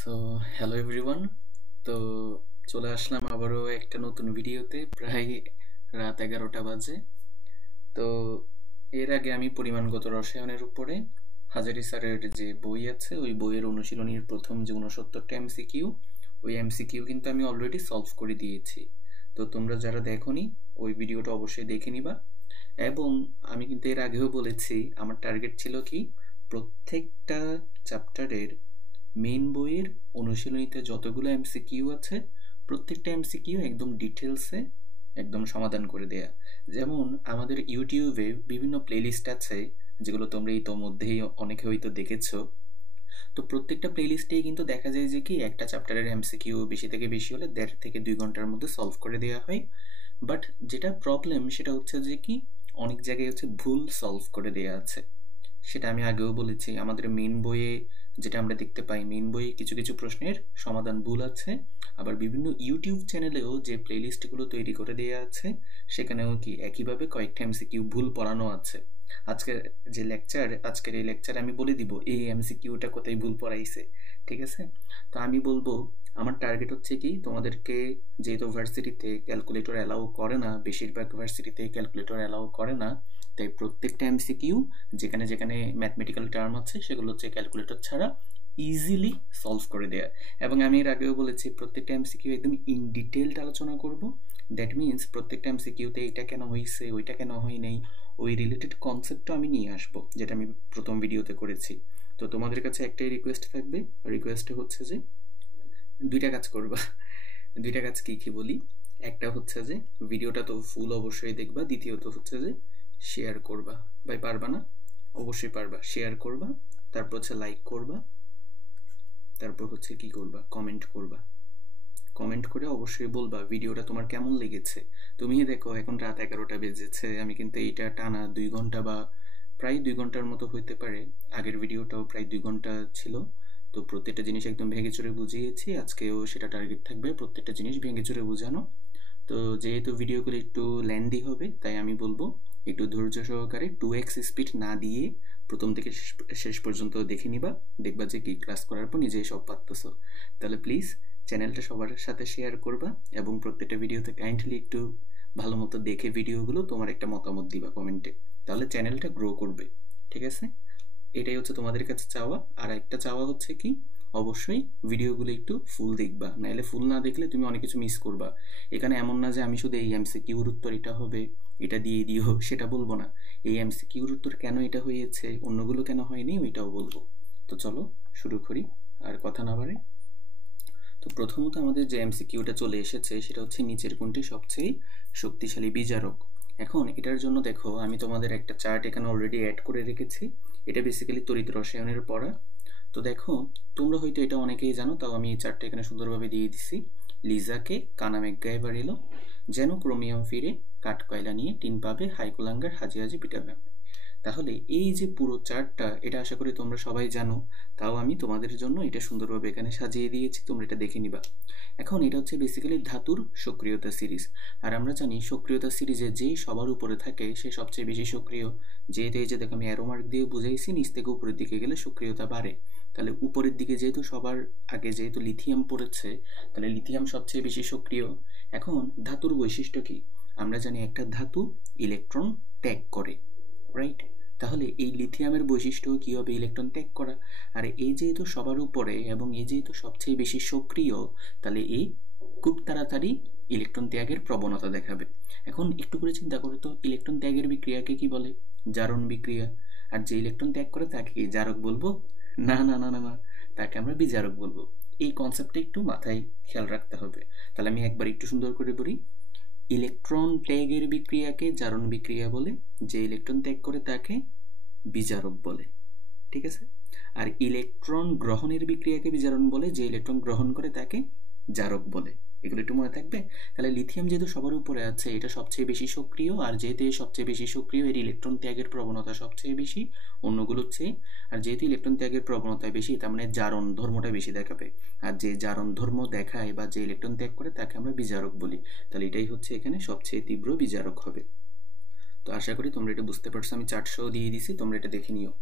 So hello everyone. তো চলে আসলাম আবারও একটা নতুন ভিডিওতে। প্রায় রাত 11টা বাজে। তো এর আগে আমি পরিমাণগত রসায়নের উপরে হাজারি স্যারের যে বই আছে ওই বইয়ের অনুশীলনীর প্রথম যে 69টা এমসিকিউ, ওই এমসিকিউ কিন্তু আমি অলরেডি সলভ করে দিয়েছি। তো তোমরা যারা দেখোনি ওই ভিডিওটা অবশ্যই দেখে নিবা। এবং আমি কিন্তু এর আগেও বলেছি আমার টার্গেট ছিল কি, প্রত্যেকটা চ্যাপ্টারের মেইন বইয়ের অনুশীলনীতে যতগুলো এমসিকিউ আছে প্রত্যেকটা এমসিকিউ একদম ডিটেলসে একদম সমাধান করে দেয়া। যেমন আমাদের ইউটিউবে বিভিন্ন প্লেলিস্ট আছে, যেগুলো তোমরা ইতোমধ্যেই অনেকে হয়তো দেখেছো। তো প্রত্যেকটা প্লেলিস্টেই কিন্তু দেখা যায় যে কি একটা চ্যাপ্টারের এমসিকিউ বেশি থেকে বেশি হলে 1.5 থেকে 2 ঘন্টার মধ্যে সলভ করে দেওয়া হয়। বাট যেটা প্রবলেম সেটা হচ্ছে যে কি, অনেক জায়গায় হচ্ছে ভুল সলভ করে দেওয়া আছে। সেটা আমি আগেও বলেছি, আমাদের মেইন বইয়ে যেটা আমরা দেখতে পাই, মেইন বইয়ে কিছু কিছু প্রশ্নের সমাধান ভুল আছে। আবার বিভিন্ন ইউটিউব চ্যানেলেও যে প্লেলিস্টগুলো তৈরি করে দেওয়া আছে সেখানেও কি একইভাবে কয়েকটা এমসিকিউ ভুল পড়ানো আছে। আজকের এই লেকচারে আমি বলে দিব এই এমসিকিউটা কোথায় ভুল পড়াইছে। ঠিক আছে? তো আমি বলবো আমার টার্গেট হচ্ছে কি, তোমাদেরকে যেহেতু ভার্সিটিতে ক্যালকুলেটর অ্যালাউ করে না, বেশিরভাগ ভার্সিটিতে ক্যালকুলেটর অ্যালাউ করে না, তাই প্রত্যেকটা এমসিকিউ যেখানে যেখানে ম্যাথমেটিক্যাল টার্ম আছে সেগুলো হচ্ছে ক্যালকুলেটর ছাড়া ইজিলি সলভ করে দেয়া। এবং আমি এর আগেও বলেছি প্রত্যেকটা এমসিকিউ একদম ইন ডিটেলড আলোচনা করব। দ্যাট মিনস প্রত্যেকটা এমসিকিউতে এটা কেন হয়েছে, ওইটা কেন হয় নাই, ওই রিলেটেড কনসেপ্টটা আমি নিয়ে আসবো, যেটা আমি প্রথম ভিডিওতে করেছি। তো তোমাদের কাছে একটাই রিকোয়েস্ট থাকবে, রিকোয়েস্ট হচ্ছে যে দুইটা কাজ করবা। দুইটা কাজ কি কি বলি, একটা হচ্ছে যে ভিডিওটা তো ফুল অবশ্যই দেখবা, দ্বিতীয়ত হচ্ছে যে শেয়ার করবা। ভাই পারবা না? অবশ্যই পারবা। শেয়ার করবা, তারপর হচ্ছে লাইক করবা, তারপর হচ্ছে কি করবা, কমেন্ট করবা। কমেন্ট করে অবশ্যই বলবা ভিডিওটা তোমার কেমন লেগেছে। তুমি দেখো এখন রাত 11টা বেজেছে, আমি কিন্তু এইটা টানা 2 ঘন্টা বা প্রায় 2 ঘন্টার মতো হইতে পারে, আগের ভিডিওটাও প্রায় 2 ঘন্টা ছিল। তো প্রত্যেকটা জিনিস একদম ভেঙে চুরে বুঝিয়েছি, আজকেও সেটা টার্গেট থাকবে প্রত্যেকটা জিনিস ভেঙে চুরে বোঝানো। তো যেহেতু ভিডিওগুলো একটু লেন্দি হবে তাই আমি বলবো একটু ধৈর্য সহকারে 2x স্পিড না দিয়ে প্রথম থেকে শেষ পর্যন্ত দেখে নিবা। দেখবা যে কি ক্লাস করার পর নিজেই সব পারতেছো। তাহলে প্লিজ চ্যানেলটা সবার সাথে শেয়ার করবা এবং প্রত্যেকটা ভিডিওতে কাইন্ডলি একটু ভালো মতো দেখে ভিডিওগুলো তোমার একটা মতামত দিবা কমেন্টে, তাহলে চ্যানেলটা গ্রো করবে। ঠিক আছে? এটাই হচ্ছে তোমাদের কাছে চাওয়া। আর একটা চাওয়া হচ্ছে কি, অবশ্যই ভিডিওগুলো একটু ফুল দেখবা, নাহলে ফুল না দেখলে তুমি অনেক কিছু মিস করবা। এখানে এমন না যে আমি শুধু এই এমসিকিউর উত্তর এটা হবে এটা দিয়ে দিও সেটা বলবো না, এই এমসিকিউর উত্তর কেন এটা হয়েছে অন্যগুলো কেন হয়নি ওইটাও বলবো। তো চলো শুরু করি, আর কথা না বাড়ে। তো প্রথমত আমাদের যে এমসিকিউটা চলে এসেছে সেটা হচ্ছে নিচের কোনটি সবচেয়ে শক্তিশালী বিজারক। এখন এটার জন্য দেখো আমি তোমাদের একটা চার্ট এখানে অলরেডি অ্যাড করে রেখেছি। এটা বেসিক্যালি তড়িৎ রসায়নের পড়া। তো দেখো তোমরা হয়তো এটা অনেকেই জানো, তাও আমি এই চার্টটা এখানে সুন্দরভাবে দিয়ে দিছি। লিজাকে কানা ম্যাকগাইভার এলো, যেন ক্রোমিয়াম ফিরে কাঠ কয়লা নিয়ে টিন পাবে হাইকুলাঙ্গার হাজি হাজি পিটাবে। তাহলে এই যে পুরো চার্টটা এটা আশা করি তোমরা সবাই জানো, তাও আমি তোমাদের জন্য এটা সুন্দরভাবে এখানে সাজিয়ে দিয়েছি, তোমরা এটা দেখে নিবা। এখন এটা হচ্ছে বেসিক্যালি ধাতুর সক্রিয়তা সিরিজ। আর আমরা জানি সক্রিয়তা সিরিজে যে সবার উপরে থাকে সে সবচেয়ে বেশি সক্রিয়। যেহেতু এই যে দেখো আমি অ্যারো মার্ক দিয়ে বুঝাইছি নিচ থেকে উপরের দিকে গেলে সক্রিয়তা বাড়ে, তাহলে উপরের দিকে যেহেতু সবার আগে যেহেতু লিথিয়াম পড়েছে, তাহলে লিথিয়াম সবচেয়ে বেশি সক্রিয়। এখন ধাতুর বৈশিষ্ট্য কি, আমরা জানি একটা ধাতু ইলেকট্রন ত্যাগ করে, রাইট? তাহলে এই লিথিয়ামের বৈশিষ্ট্য কী হবে, ইলেকট্রন ত্যাগ করা। আর এই যেহেতু সবার উপরে এবং এই যেহেতু সবচেয়ে বেশি সক্রিয়, তাহলে এই খুব তাড়াতাড়ি ইলেকট্রন ত্যাগের প্রবণতা দেখাবে। এখন একটু করে চিন্তা করো তো, ইলেকট্রন ত্যাগের বিক্রিয়াকে কি বলে? জারণ বিক্রিয়া। আর যে ইলেকট্রন ত্যাগ করে তাকে কি জারক বলবো? না না না না না, তাকে আমরা বিজারক বলবো। এই কনসেপ্টটা একটু মাথায় খেয়াল রাখতে হবে। তাহলে আমি একবার একটু সুন্দর করে বলি, ইলেকট্রন ত্যাগের বিক্রিয়াকে জারণ বিক্রিয়া বলে, যে ইলেকট্রন ত্যাগ করে তাকে বিজারক বলে। ঠিক আছে? আর ইলেকট্রন গ্রহণের বিক্রিয়াকে বিজারণ বলে, যে ইলেকট্রন গ্রহণ করে তাকে জারক বলে। এগুলো একটু মনে থাকবে। তাহলে লিথিয়াম যেহেতু সবার উপরে আছে, এটা সবচেয়ে বেশি সক্রিয়, আর যেহেতু সবচেয়ে বেশি সক্রিয় এর ইলেকট্রন ত্যাগের প্রবণতা সবচেয়ে বেশি অন্যগুলোর চেয়ে। আর যেহেতু ইলেকট্রন ত্যাগের প্রবণতা বেশি, তার মানে জারণ ধর্মটা বেশি দেখাবে। আর যে জারণ ধর্ম দেখায় বা যে ইলেকট্রন ত্যাগ করে তাকে আমরা বিজারক বলি। তাহলে এটাই হচ্ছে এখানে সবচেয়ে তীব্র বিজারক হবে। তো আশা করি তোমরা এটা বুঝতে পারছো, আমি চার্ট সহ দিয়ে দিছি, তোমরা এটা দেখে নিও।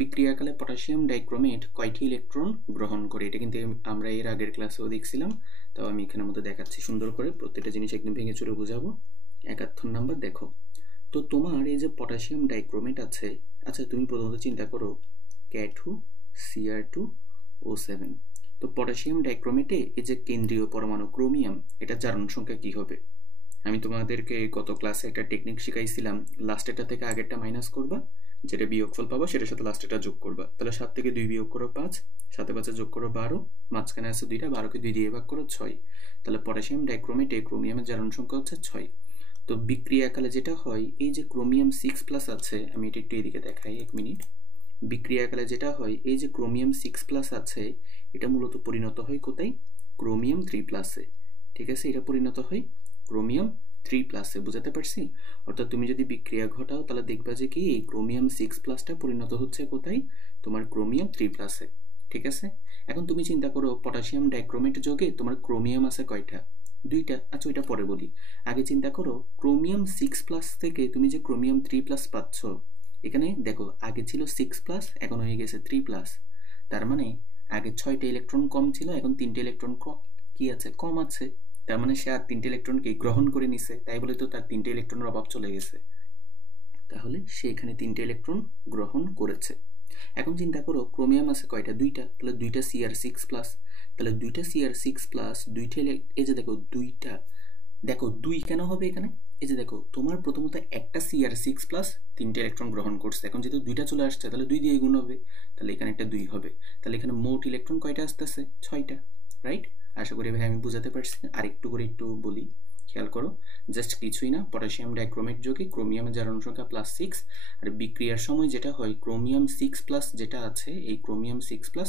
বিক্রিয়াকালে পটাশিয়াম ডাইক্রোমেট কয়টি ইলেকট্রন গ্রহণ করে? এটা কিন্তু আমরা এর আগের ক্লাসেও দেখছিলাম, তাও আমি এখানের মধ্যে দেখাচ্ছি সুন্দর করে, প্রত্যেকটা জিনিস একদম ভেঙে চুরে বোঝাবো। 71 নাম্বার দেখো তো, তোমার এই যে পটাশিয়াম ডাইক্রোমেট আছে, আচ্ছা তুমি প্রথমত চিন্তা করো Ca2Cr2O7। তো পটাশিয়াম ডাইক্রোমেটে এই যে কেন্দ্রীয় পরমাণু ক্রোমিয়াম, এটা জারণ সংখ্যা কি হবে? আমি তোমাদেরকে গত ক্লাসে একটা টেকনিক শিখাইছিলাম, লাস্টেরটা থেকে আগেরটা মাইনাস করবা, যেটা বিয়োগফল পাবা সেটার সাথে লাস্টেরটা যোগ করবা। তাহলে 7 থেকে 2 বিয়োগ করো 5, 7 5 যোগ করো 12, মাঝখানে আছে 2টা, 12কে 2 দিয়ে ভাগ করো 6। তাহলে পটাশিয়াম ডাইক্রোমেটে ক্রোমিয়ামের জারণ সংখ্যা হচ্ছে 6। তো বিক্রিয়াকালে যেটা হয়, এই যে ক্রোমিয়াম 6+ আছে, আমি এটা একটু এদিকে দেখাই 1 মিনিট। বিক্রিয়াকালে যেটা হয়, এই যে ক্রোমিয়াম 6+ আছে, এটা মূলত পরিণত হয় কোথায়? ক্রোমিয়াম 3+এ। ঠিক আছে, এটা পরিণত হয় ক্রোমিয়াম 3+এ। বুঝাতে পারছি? অর্থাৎ তুমি যদি বিক্রিয়া ঘটাও তাহলে দেখবা যে কি এই ক্রোমিয়াম 6+টা পরিণত হচ্ছে কোথায়? তোমার ক্রোমিয়াম 3+এ। ঠিক আছে, এখন তুমি চিন্তা করো পটাশিয়াম ডাইক্রোমেট যোগে তোমার ক্রোমিয়াম আছে কয়টা? 2টা। আচ্ছা ওইটা পরে বলি, আগে চিন্তা করো ক্রোমিয়াম 6+ থেকে তুমি যে ক্রোমিয়াম 3+ পাচ্ছ, এখানে দেখো আগে ছিল 6+, এখন হয়ে গেছে 3+। তার মানে আগে 6টা ইলেকট্রন কম ছিল, এখন 3টে ইলেকট্রন কি আছে? কম আছে। তার মানে সে আর 3টে ইলেকট্রনকে গ্রহণ করে নিছে, তাই বলে তো তার 3টে ইলেকট্রনের অভাব চলে গেছে। তাহলে সে এখানে 3টে ইলেকট্রন গ্রহণ করেছে। এখন চিন্তা করো ক্রোমিয়াম আছে কয়টা? 2টা। তাহলে 2টা Cr6+, তাহলে 2টা Cr6+, 2টা এই যে দেখো 2টা, দেখো 2 কেন হবে এখানে? এই যে দেখো তোমার প্রথমত একটা Cr6+ 3টে ইলেকট্রন গ্রহণ করছে, এখন যেহেতু 2টা চলে আসছে তাহলে 2 দিয়ে গুণ হবে, তাহলে এখানে একটা 2 হবে। তাহলে এখানে মোট ইলেকট্রন কয়টা আসতেছে? 6টা। রাইট? আশা করি ভাই আমি বুঝাতে পারছি। আর একটু করে একটু বলি, খেয়াল করো, জাস্ট কিছুই না, পটাশিয়াম ডাইক্রোমেট যোগে ক্রোমিয়ামের জারণ সংখ্যা +6, আর বিক্রিয়ার সময় যেটা হয় ক্রোমিয়াম 6+ যেটা আছে, এই ক্রোমিয়াম 6+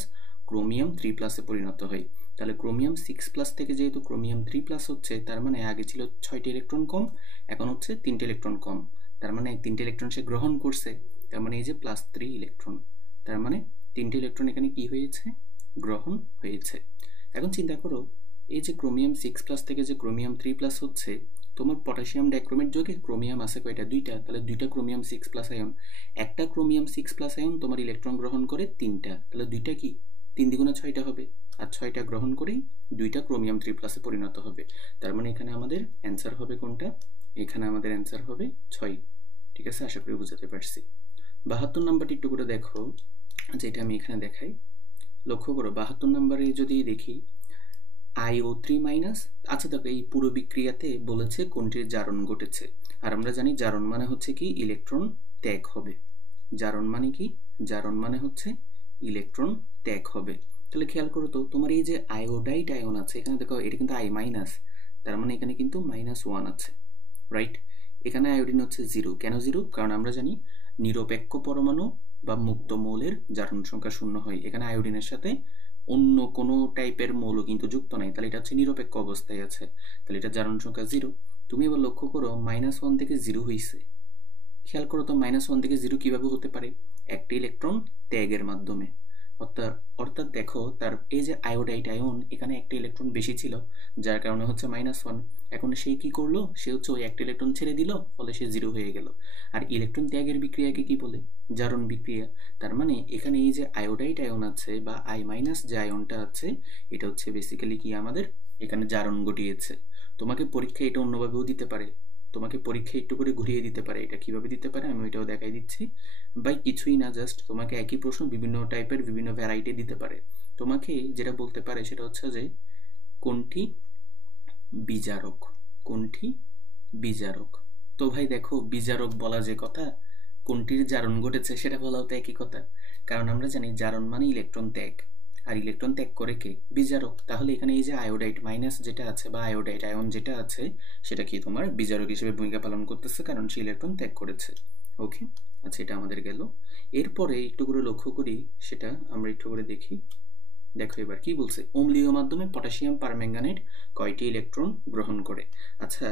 ক্রোমিয়াম 3+এ পরিণত হয়। তাহলে ক্রোমিয়াম 6+ থেকে যেহেতু ক্রোমিয়াম 3+ হচ্ছে, তার মানে আগে ছিল 6টে ইলেকট্রন কম, এখন হচ্ছে 3টে ইলেকট্রন কম। তার মানে 3টে ইলেকট্রন সে গ্রহণ করছে, তার মানে এই যে +3 ইলেকট্রন, তার মানে 3টে ইলেকট্রন এখানে কি হয়েছে? গ্রহণ হয়েছে। এখন চিন্তা করো এই যে ক্রোমিয়াম 6+ থেকে যে ক্রোমিয়াম 3+ হচ্ছে, তোমার পটাশিয়াম ডাইক্রোমেট যোগে ক্রোমিয়াম আছে কয়টা? 2টা। তাহলে 2টা ক্রোমিয়াম 6+ আয়ন, একটা ক্রোমিয়াম 6+ আয়ন তোমার ইলেকট্রন গ্রহণ করে 3টা, তাহলে 2টা কি 3 দ্বিগুণে 6টা হবে, আর 6টা গ্রহণ করেই 2টা ক্রোমিয়াম 3+এ পরিণত হবে। তার মানে এখানে আমাদের অ্যান্সার হবে কোনটা? এখানে আমাদের অ্যান্সার হবে 6। ঠিক আছে, আশা করি বুঝাতে পারছি। 72 নাম্বারটি একটু করে দেখো, যেটা আমি এখানে দেখাই। লক্ষ্য করো 72 নাম্বারে যদি দেখি IO3-, আচ্ছা দেখো এই পুরো বিক্রিয়াতে বলেছে কোনটির জারণ ঘটেছে, আর আমরা জানি জারণ মানে হচ্ছে কি ইলেকট্রন ত্যাগ হবে। জারণ মানে কি? জারণ মানে হচ্ছে ইলেকট্রন ত্যাগ হবে। তাহলে খেয়াল করো তো, তোমার এই যে আয়োডাইড আয়ন আছে, এখানে দেখো এটা কিন্তু I-, তার মানে এখানে কিন্তু -1 আছে। রাইট? এখানে আয়োডিন হচ্ছে 0। কেন 0? কারণ আমরা জানি নিরপেক্ষ পরমাণু বা মুক্ত মৌলের জারণ সংখ্যা 0 হয়। এখানে আয়োডিনের সাথে অন্য কোনো টাইপের মৌল কিন্তু যুক্ত নাই, তাহলে এটা হচ্ছে নিরপেক্ষ অবস্থায় আছে, তাহলে এটা জারণ সংখ্যা 0। তুমি এবার লক্ষ্য করো -1 থেকে 0 হয়েছে। খেয়াল করো তো -1 থেকে 0 কিভাবে হতে পারে? একটা ইলেকট্রন ত্যাগের মাধ্যমে। অর্থাৎ দেখো তার এই যে আয়োডাইড আয়ন, এখানে একটা ইলেকট্রন বেশি ছিল, যার কারণে হচ্ছে -1। এখন সে কি করলো? সে হচ্ছে ওই একটা ইলেকট্রন ছেড়ে দিল, ফলে সে 0 হয়ে গেল। আর ইলেকট্রন ত্যাগের বিক্রিয়াকে কি বলে? জারণ বিক্রিয়া। তার মানে এখানে এই যে আয়োডাইড আয়ন আছে বা I- যে আয়নটা আছে, এটা হচ্ছে বেসিক্যালি কি আমাদের এখানে জারণ ঘটিয়েছে। তোমাকে পরীক্ষায় এটা অন্যভাবেও দিতে পারে, তোমাকে পরীক্ষায় একটু করে ঘুরিয়ে দিতে পারে। এটা কিভাবে দিতে পারে আমি ওইটাও দেখাই দিচ্ছি। বাই কিছুই না, জাস্ট তোমাকে একই প্রশ্ন বিভিন্ন টাইপের বিভিন্ন ভ্যারাইটি দিতে পারে। তোমাকে যেটা বলতে পারে সেটা হচ্ছে যে কোনটি বিজারক, কোনটি বিজারক। তো ভাই দেখো বিজারক বলা যে কথা, কোনটির জারণ ঘটেছে সেটা বলাও তো একই কথা, কারণ আমরা জানি জারণ মানে ইলেকট্রন ত্যাগ, আর ইলেকট্রন ত্যাগ করে কে? বিজারক। তাহলে এখানে এই যে আয়োডাইড মাইনাস যেটা আছে বা আয়োডাইড আয়ন যেটা আছে, সেটা কি তোমার বিজারক হিসেবে ভূমিকা পালন করতেছে, কারণ সে ইলেকট্রন ত্যাগ করেছে। ওকে, আচ্ছা এটা আমাদের গেল। এরপরে একটু করে লক্ষ্য করি, সেটা আমরা একটু করে দেখি। দেখো এবার কি বলছে, অম্লীয় মাধ্যমে পটাশিয়াম পারম্যাঙ্গানেট কয়টি ইলেকট্রন গ্রহণ করে? আচ্ছা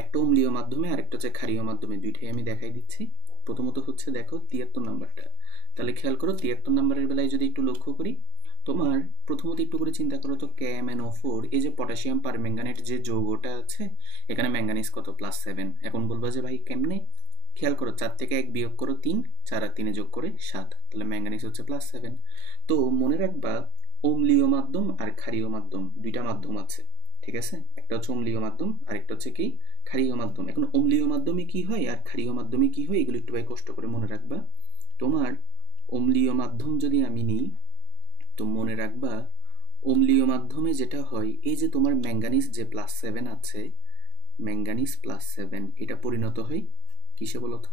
একটা অম্লীয় মাধ্যমে আর একটা হচ্ছে ক্ষারীয় মাধ্যমে, দুইটাই আমি দেখাই দিচ্ছি। প্রথমত হচ্ছে দেখো 73 নাম্বারটা, তাহলে খেয়াল করো 73 নাম্বারের বেলায় যদি একটু লক্ষ্য করি, তোমার প্রথমত একটু করে চিন্তা করো তো KMnO4, এই যে পটাশিয়াম পারম্যাঙ্গানেট যে যৌগটা আছে, এখানে ম্যাঙ্গানিজ কত? +7। এখন বলবা যে ভাই কেমনে? খেয়াল করো 4 থেকে 1 বিয়োগ করো 3, 4 আর 3 যোগ করে 7, তাহলে ম্যাঙ্গানিজ হচ্ছে +7। তো মনে রাখবা অম্লীয় মাধ্যম আর ক্ষারীয় মাধ্যম, দুইটা মাধ্যম আছে, ঠিক আছে? একটা হচ্ছে অম্লীয় মাধ্যম আর একটা হচ্ছে কি ক্ষারীয় মাধ্যম। এখন অম্লীয় মাধ্যমে কি হয় আর ক্ষারীয় মাধ্যমে কি হয় এগুলো একটু ভাই কষ্ট করে মনে রাখবা। তোমার অম্লীয় মাধ্যম যদি আমি নিই, তো মনে রাখবা অম্লীয় মাধ্যমে যেটা হয়, এই যে তোমার ম্যাঙ্গানিজ যে +7 আছে, ম্যাঙ্গানিজ +7 এটা পরিণত হয় কিসে বলো তো?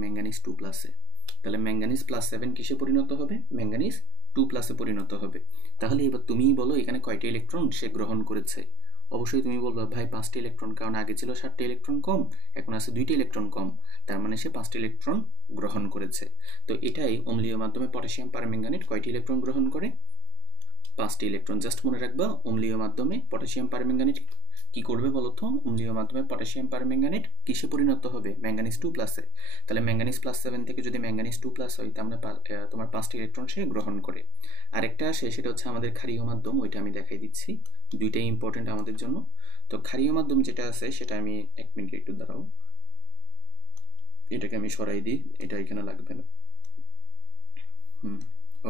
ম্যাঙ্গানিজ 2+এ। তাহলে ম্যাঙ্গানিজ +7 কিসে পরিণত হবে? ম্যাঙ্গানিজ 2+এ পরিণত হবে। তাহলে এবার তুমিই বলো এখানে কয়টি ইলেকট্রন সে গ্রহণ করেছে? অবশ্যই তুমি বলবে ভাই 5টি ইলেকট্রন, কারণ আগে ছিল 7টি ইলেকট্রন কম, এখন আছে 2টি ইলেকট্রন কম, তার মানে সে 5টি ইলেকট্রন গ্রহণ করেছে। তো এটাই অম্লীয় মাধ্যমে পটাশিয়াম পারম্যাঙ্গানেট কয়টি ইলেকট্রন গ্রহণ করে? 5টি ইলেকট্রন। জাস্ট মনে রাখবা অম্লীয় মাধ্যমে পটাশিয়াম পারম্যাঙ্গানেট কি করবে বলো তো? অম্লীয় মাধ্যমে পটাশিয়াম পারম্যাঙ্গানেট কিসে পরিণত হবে? ম্যাঙ্গানিজ 2+এ। তাহলে ম্যাঙ্গানিজ +7 থেকে যদি ম্যাঙ্গানিজ 2+ হয়, তার মানে তোমার 5টি ইলেকট্রন সে গ্রহণ করে। আরেকটা আসে, সেটা হচ্ছে আমাদের ক্ষারীয় মাধ্যম, ওইটা আমি দেখাই দিচ্ছি, দুইটাই ইম্পর্টেন্ট আমাদের জন্য। তো ক্ষারীয় মাধ্যম যেটা আছে সেটা আমি 1 মিনিট একটু দাঁড়াও, এটাকে আমি সরাই দিই, এটা এখানে লাগবে না।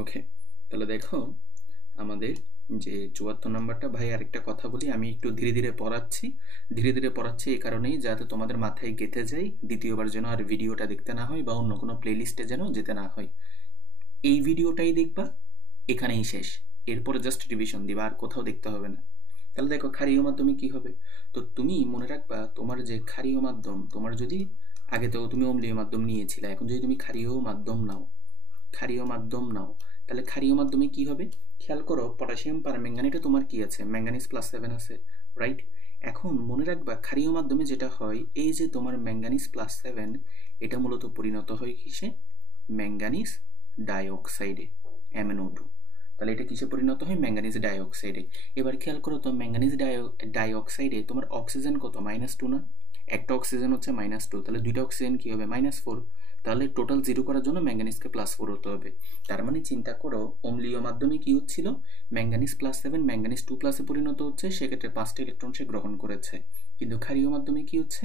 ওকে, তাহলে দেখো আমাদের যে 74 নাম্বারটা, ভাই আরেকটা কথা বলি, আমি একটু ধীরে ধীরে পড়াচ্ছি এই কারণেই যাতে তোমাদের মাথায় গেঁথে যায়, দ্বিতীয়বার যেন আর ভিডিওটা দেখতে না হয় বা অন্য কোনো প্লেলিস্টে যেন যেতে না হয়। এই ভিডিওটাই দেখবা, এখানেই শেষ, এরপরে জাস্ট রিভিশন দিবা, আর কোথাও দেখতে হবে না। তাহলে দেখো ক্ষারীয় মাধ্যমে কি হবে, তো তুমি মনে রাখবা তোমার যে ক্ষারীয় মাধ্যম, তোমার যদি আগে তো তুমি অম্লীয় মাধ্যম নিয়েছিলে, এখন যদি তুমি ক্ষারীয় মাধ্যম নাও, তাহলে ক্ষারীয় মাধ্যমে কি হবে? খেয়াল করো পটাশিয়াম পারম্যাঙ্গানেটে তোমার কি আছে? ম্যাঙ্গানিজ +7 আছে, রাইট? এখন মনে রাখবা ক্ষারীয় মাধ্যমে যেটা হয়, এই যে তোমার ম্যাঙ্গানিজ +7 এটা মূলত পরিণত হয় কিসে? ম্যাঙ্গানিজ ডাইঅক্সাইডে, MnO2। তাহলে এটা কিসে পরিণত হয়? ম্যাঙ্গানিজ ডাইঅক্সাইডে। এবার খেয়াল করো তো ম্যাঙ্গানিজ ডাইঅক্সাইডে তোমার অক্সিজেন কত? -2 না? একটা অক্সিজেন হচ্ছে -2, তাহলে দুইটা অক্সিজেন কি হবে? -4। তাহলে টোটাল 0 করার জন্য ম্যাঙ্গানিজকে +4 হতে হবে। তার মানে চিন্তা করো অম্লীয় মাধ্যমে কি হচ্ছিল? ম্যাঙ্গানিজ +7 ম্যাঙ্গানিজ 2+এ পরিণত হচ্ছে, সেক্ষেত্রে 5টি ইলেকট্রন সে গ্রহণ করেছে। কিন্তু ক্ষারীয় মাধ্যমে কি হচ্ছে?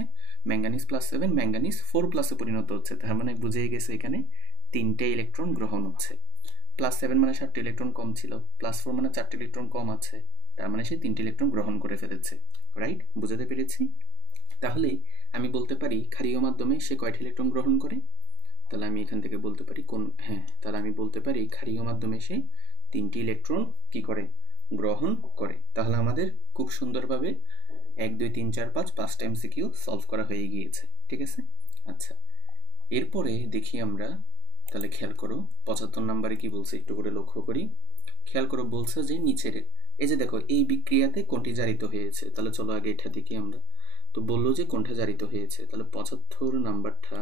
ম্যাঙ্গানিজ +7 ম্যাঙ্গানিজ 4+এ পরিণত হচ্ছে, তার মানে বুঝেই গেছে এখানে 3টে ইলেকট্রন গ্রহণ হচ্ছে। +7 মানে 7টি ইলেকট্রন কম ছিল, +4 মানে 4টি ইলেকট্রন কম আছে, তার মানে সে 3টি ইলেকট্রন গ্রহণ করে ফেলেছে, রাইট? বুঝাতে পেরেছি? তাহলে আমি বলতে পারি ক্ষারীয় মাধ্যমে সে কয়টি ইলেকট্রন গ্রহণ করে? তাহলে আমি এখান থেকে বলতে পারি তাহলে আমি বলতে পারি ক্ষারীয় মাধ্যমে সে 3টি ইলেকট্রন কি করে? গ্রহণ করে। তাহলে আমাদের খুব সুন্দরভাবে 1 2 3 4 5 5টা MCQ সলভ করা হয়ে গিয়েছে, ঠিক আছে? আচ্ছা, এরপরে দেখি আমরা, তাহলে খেয়াল করো 75 নম্বরে কি বলছে একটু করে লক্ষ্য করি। খেয়াল করো বলছে যে নিচের, এই যে দেখো এই বিক্রিয়াতে কোনটি জারিত হয়েছে, তাহলে চলো আগে এটা দেখি আমরা। তো বললো যে কোনটা জারিত হয়েছে, তাহলে 75 নাম্বারটা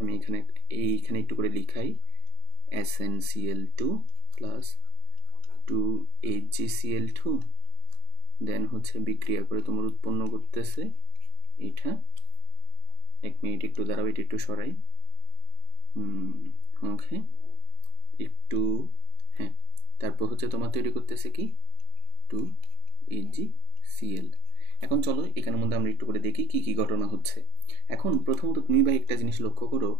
আমি এইখানে একটু করে লিখাই, SnCl2 প্লাস 2HgCl2, দেন হচ্ছে বিক্রিয়া করে তোমার উৎপন্ন করতেছে এটা। 1 মিনিট একটু দাঁড়াও, এটা একটু সরাই। ওকে, একটু তারপর হচ্ছে তোমার তৈরি করতেছে কি 2HgCl। এখন চলো এখানের মধ্যে আমরা একটু করে দেখি কি কি ঘটনা হচ্ছে। এখন প্রথমত তুমি ভাই একটা জিনিস লক্ষ্য করো,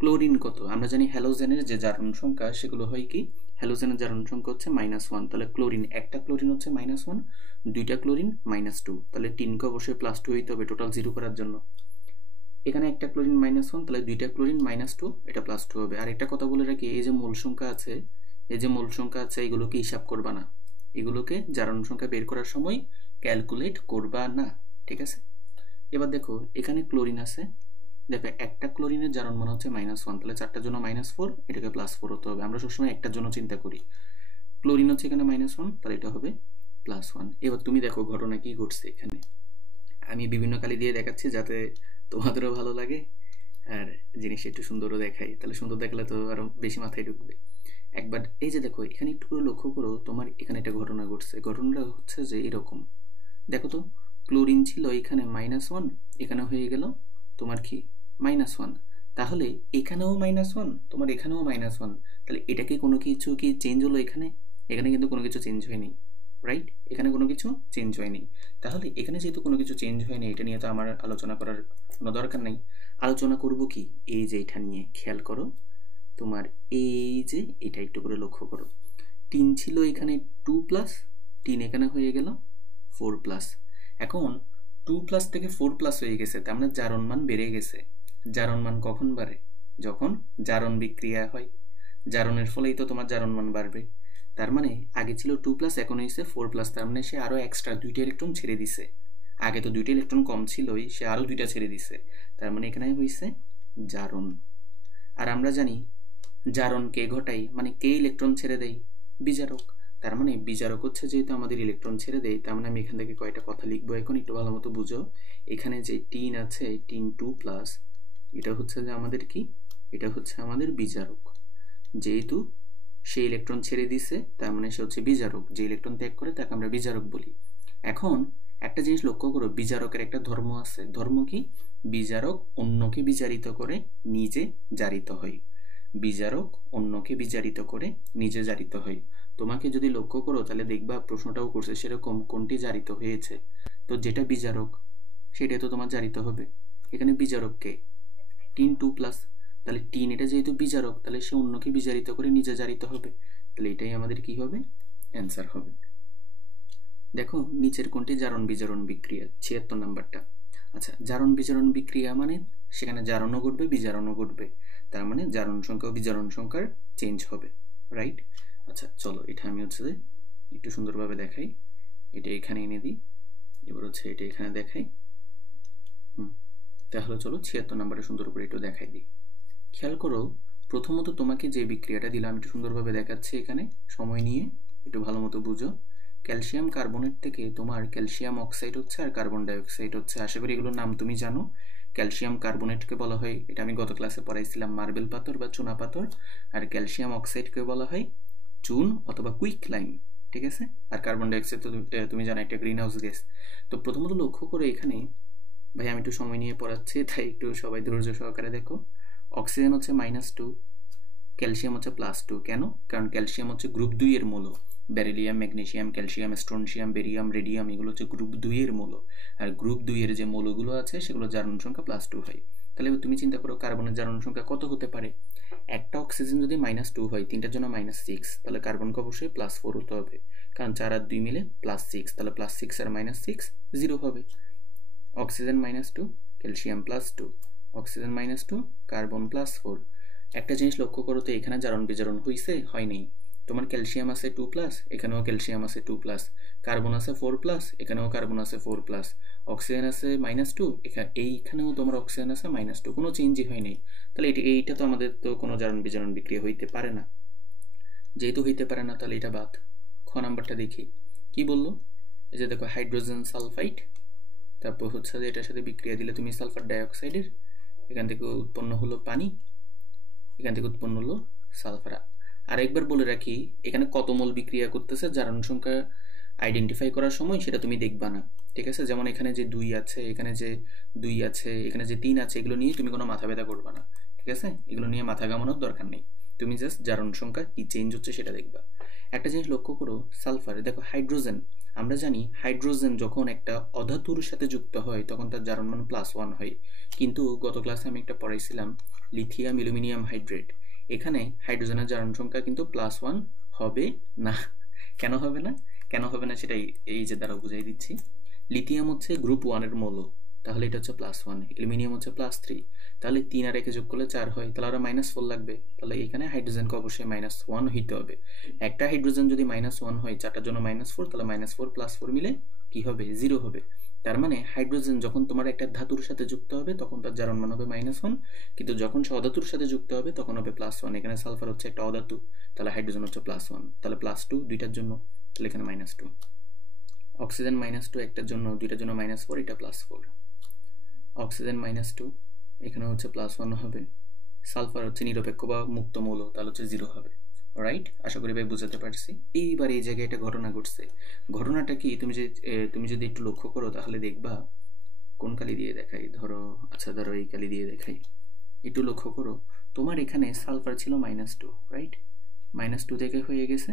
ক্লোরিন কত? আমরা জানি হ্যালোজেনের যে জারণ সংখ্যা সেগুলো হয় কি, হ্যালোজেনের জারণ সংখ্যা হচ্ছে -1, তাহলে ক্লোরিন একটা ক্লোরিন হচ্ছে -1, দুইটা ক্লোরিন -2, তাহলে 3কে অবশ্যই +2 হইতে হবে টোটাল 0 করার জন্য। এখানে একটা ক্লোরিন -1, তাহলে দুইটা ক্লোরিন -2, এটা +2 হবে। আর একটা কথা বলে রাখি, এই যে মূল সংখ্যা আছে, এগুলোকে হিসাব করবা না, এগুলোকে জারণ সংখ্যা বের করার সময় ক্যালকুলেট করবা না, ঠিক আছে? এবার দেখো এখানে ক্লোরিন আছে, দেখো একটা ক্লোরিনের জারণ মান হচ্ছে -1, তাহলে 4টার জন্য -4, এটাকে +4 হতে হবে। আমরা সবসময় একটার জন্য চিন্তা করি, ক্লোরিন হচ্ছে এখানে -1, তাহলে এটা হবে +1। এবার তুমি দেখো ঘটনা কি ঘটছে এখানে, আমি বিভিন্ন কালি দিয়ে দেখাচ্ছি যাতে তোমাদেরও ভালো লাগে আর জিনিসটা একটু সুন্দরও দেখাই, তাহলে সুন্দর দেখালে তো আরো বেশি মাথায় ঢুকবে। একবার এই যে দেখো এখানে একটু করে লক্ষ্য করো, তোমার এখানে একটা ঘটনা ঘটছে, ঘটনাটা হচ্ছে যে এরকম, দেখো তো ক্লোরিন ছিল এখানে -1, এখানে হয়ে গেল তোমার কি -1, তাহলে এখানেও -1, তোমার এখানেও -1, তাহলে এটা কি কোনো কিছু কি চেঞ্জ হলো? এখানে কিন্তু কোনো কিছু চেঞ্জ হয়নি, রাইট? এখানে কোনো কিছু চেঞ্জ হয়নি। তাহলে এখানে যেহেতু কোনো কিছু চেঞ্জ হয়নি, এটা নিয়ে তো আমার আলোচনা করার কোনো দরকার নেই। আলোচনা করব কি, এই যে এটা নিয়ে খেয়াল করো, তোমার এই যে এটা একটু করে লক্ষ্য করো, 3 ছিল এখানে 2 প্লাস, 3 এখানে হয়ে গেল 4 প্লাস। এখন 2 প্লাস থেকে 4 প্লাস হয়ে গেছে, তার মানে জারণ মান বেড়ে গেছে। জারণ মান কখন বাড়ে? যখন জারণ বিক্রিয়া হয়। জারণের ফলেই তো তোমার জারণ মান বাড়বে। তার মানে আগে ছিল 2 প্লাস, এখন হয়েছে 4 প্লাস, তার মানে সে আরও এক্সট্রা 2টা ইলেকট্রন ছেড়ে দিছে। আগে তো 2টা ইলেকট্রন কম ছিলই, সে আরও 2টা ছেড়ে দিছে, তার মানে এখানে হয়েছে জারণ। আর আমরা জানি জারণ কে ঘটায়, মানে কে ইলেকট্রন ছেড়ে দেয়? বিজারক। তার মানে বিজারক হচ্ছে যেহেতু আমাদের ইলেকট্রন ছেড়ে দেয়, তার মানে আমি এখান থেকে কয়টা কথা লিখবো এখন একটু ভালো মতো বুঝো। এখানে যে টিন আছে, টিন 2 প্লাস, এটা হচ্ছে যে আমাদের কি, এটা হচ্ছে আমাদের বিজারক। যেহেতু সে ইলেকট্রন ছেড়ে দিছে, তার মানে সে হচ্ছে বিজারক। যে ইলেকট্রন ত্যাগ করে তাকে আমরা বিজারক বলি। এখন একটা জিনিস লক্ষ্য করো, বিজারকের একটা ধর্ম আছে। ধর্ম কি? বিজারক অন্যকে বিজারিত করে নিজে জারিত হয়। বিজারক অন্যকে বিজারিত করে নিজে জারিত হয়। তোমাকে যদি লক্ষ্য করো তাহলে দেখবা প্রশ্নটাও করছে সেরকম, কোনটি জারিত হয়েছে? তো যেটা বিজারক সেটাই তো তোমার জারিত হবে। এখানে বিজারক কে? Tin 2 plus. তাহলে টিন এটা যেহেতু বিজারক, তাহলে সে অন্যকে বিজারিত করে নিজে জারিত হবে। তাহলে এটাই আমাদের কি হবে? অ্যান্সার হবে। দেখো নিচের কোনটি জারণ বিজারণ বিক্রিয়া? 76 নাম্বারটা। আচ্ছা, জারণ বিজারণ বিক্রিয়া মানে সেখানে জারণও ঘটবে বিজারণও ঘটবে, তার মানে জারণ সংখ্যা ও বিজারণ সংখ্যার চেঞ্জ হবে, রাইট? আচ্ছা চলো, এটা আমি হচ্ছে একটু সুন্দরভাবে দেখাই। এটা এখানে এনে দিই, এবার হচ্ছে এটা এখানে দেখাই। তাহলে চলো 76 নাম্বারে সুন্দর করে একটু দেখাই দিই। খেয়াল করো, প্রথমত তোমাকে যে বিক্রিয়াটা দিলাম একটু সুন্দরভাবে দেখাচ্ছি এখানে, সময় নিয়ে একটু ভালো মতো বুঝো। ক্যালসিয়াম কার্বনেট থেকে তোমার ক্যালসিয়াম অক্সাইড হচ্ছে আর কার্বন ডাইঅক্সাইড হচ্ছে। আশা করি এগুলোর নাম তুমি জানো। ক্যালসিয়াম কার্বনেটকে বলা হয়, এটা আমি গত ক্লাসে পড়াইছিলাম, মার্বেল পাথর বা চুনা পাথর। আর ক্যালসিয়াম অক্সাইডকে বলা হয় চুন অথবা কুইক লাইম, ঠিক আছে? আর কার্বন ডাইঅক্সাইড তো তুমি জানো একটা গ্রিন হাউস গ্যাস। তো প্রথমত লক্ষ্য করে এখানে, ভাই আমি একটু সময় নিয়ে পড়াচ্ছি তাই একটু সবাই ধৈর্য সহকারে দেখো। অক্সিজেন হচ্ছে -2, ক্যালসিয়াম হচ্ছে +2। কেন? কারণ ক্যালসিয়াম হচ্ছে গ্রুপ 2 এর মৌল। ব্যারিলিয়াম, ম্যাগনেসিয়াম, ক্যালসিয়াম, স্ট্রোনসিয়াম, বেরিয়াম, রেডিয়াম এগুলো হচ্ছে গ্রুপ 2 এর মৌল। আর গ্রুপ 2 এর যে মৌলগুলো আছে সেগুলো জারণ সংখ্যা +2 হয়। তাহলে তুমি চিন্তা করো কার্বনের জারণ সংখ্যা কত হতে পারে? একটা অক্সিজেন যদি -2 হয়, তিনটার জন্য -6, তাহলে কার্বনকে অবশ্যই +4 হতে হবে। কারণ 4 আর 2 মিলে +6, তাহলে +6 আর -6 0 হবে। Oxygen -2, calcium +2, oxygen -2, carbon +4। একটা জিনিস লক্ষ্য করো তো, এখানে জারণ বিজারণ হইছে? হয়নি। তোমার ক্যালসিয়াম আছে 2 প্লাস, এখানেও ক্যালসিয়াম আছে 2 প্লাস। কার্বন আছে 4 প্লাস, এখানেও কার্বন আছে 4 প্লাস। অক্সিজেন আছে -2, এইখানেও তোমার অক্সিজেন আছে -2, কোনো চেঞ্জই হয়নি। তাহলে এইটা তো আমাদের তো কোনো জারণ বিজারণ বিক্রিয়া হইতে পারে না। যেহেতু হইতে পারে না, তাহলে এটা বাদ। খ নাম্বারটা দেখি কি বললো। এই যে দেখো, হাইড্রোজেন সালফাইড, তারপর হচ্ছে যে এটার সাথে বিক্রিয়া দিলে তুমি সালফার ডাইঅক্সাইডের, এখান থেকে উৎপন্ন হলো পানি, এখান থেকে উৎপন্ন হলো সালফার। আর একবার বলে রাখি, এখানে কত মোল বিক্রিয়া করতেছে জারণ সংখ্যা আইডেন্টিফাই করার সময় সেটা তুমি দেখবা না, ঠিক আছে? যেমন এখানে যে 2 আছে, এখানে যে 2 আছে, এখানে যে 3 আছে, এগুলো নিয়ে তুমি কোনো মাথা ব্যথা করবা না, ঠিক আছে? এগুলো নিয়ে মাথা ঘামানোর দরকার নেই। তুমি জাস্ট জারণ সংখ্যা কি চেঞ্জ হচ্ছে সেটা দেখবা। একটা জিনিস লক্ষ্য করো, সালফার, দেখো হাইড্রোজেন, আমরা জানি হাইড্রোজেন যখন একটা অধাতুর সাথে যুক্ত হয় তখন তার জারণ মান +1 হয়। কিন্তু গত ক্লাসে আমি একটা পড়াইছিলাম লিথিয়াম অ্যালুমিনিয়াম হাইড্রেট, এখানে হাইড্রোজেনের জারণ সংখ্যা কিন্তু +1 হবে না। কেন হবে না? কেন হবে না সেটাই এই যে দ্বারা বুঝাই দিচ্ছি। লিথিয়াম হচ্ছে গ্রুপ 1 এর মৌল, তাহলে এটা হচ্ছে +1। অ্যালুমিনিয়াম হচ্ছে +3, তাহলে 3 আর 1 যোগ করলে 4 হয়, তাহলে আরও -4 লাগবে। তাহলে এখানে হাইড্রোজেনকে অবশ্যই -1 হইতে হবে। একটা হাইড্রোজেন যদি -1 হয়, 4টার জন্য -4, তাহলে -4 + 4 মিলে কি হবে? 0 হবে। তার মানে হাইড্রোজেন যখন তোমার একটা ধাতুর সাথে যুক্ত হবে তখন তার জারণ মান হবে -1, কিন্তু যখন সে অধাতুর সাথে যুক্ত হবে তখন হবে +1। এখানে সালফার হচ্ছে একটা অধাতু, তাহলে হাইড্রোজেন হচ্ছে +1, তাহলে +2 দুইটার জন্য, তাহলে এখানে -2। অক্সিজেন -2 একটার জন্য, দুইটার জন্য -4, এটা +4। অক্সিজেন -2, এখানে হচ্ছে +1 হবে। সালফার হচ্ছে নিরপেক্ষ বা মুক্ত মৌল, তাহলে হচ্ছে 0 হবে, রাইট? আশা করি ভাই বুঝাতে পারছি। এইবার এই জায়গায় একটা ঘটনা ঘটছে। ঘটনাটা কি, তুমি যদি একটু লক্ষ্য করো তাহলে দেখবা, কোন কালি দিয়ে দেখাই, ধরো, আচ্ছা ধরো এই কালি দিয়ে দেখাই। একটু লক্ষ্য করো, তোমার এখানে সালফার ছিল -2, রাইট? -2 থেকে হয়ে গেছে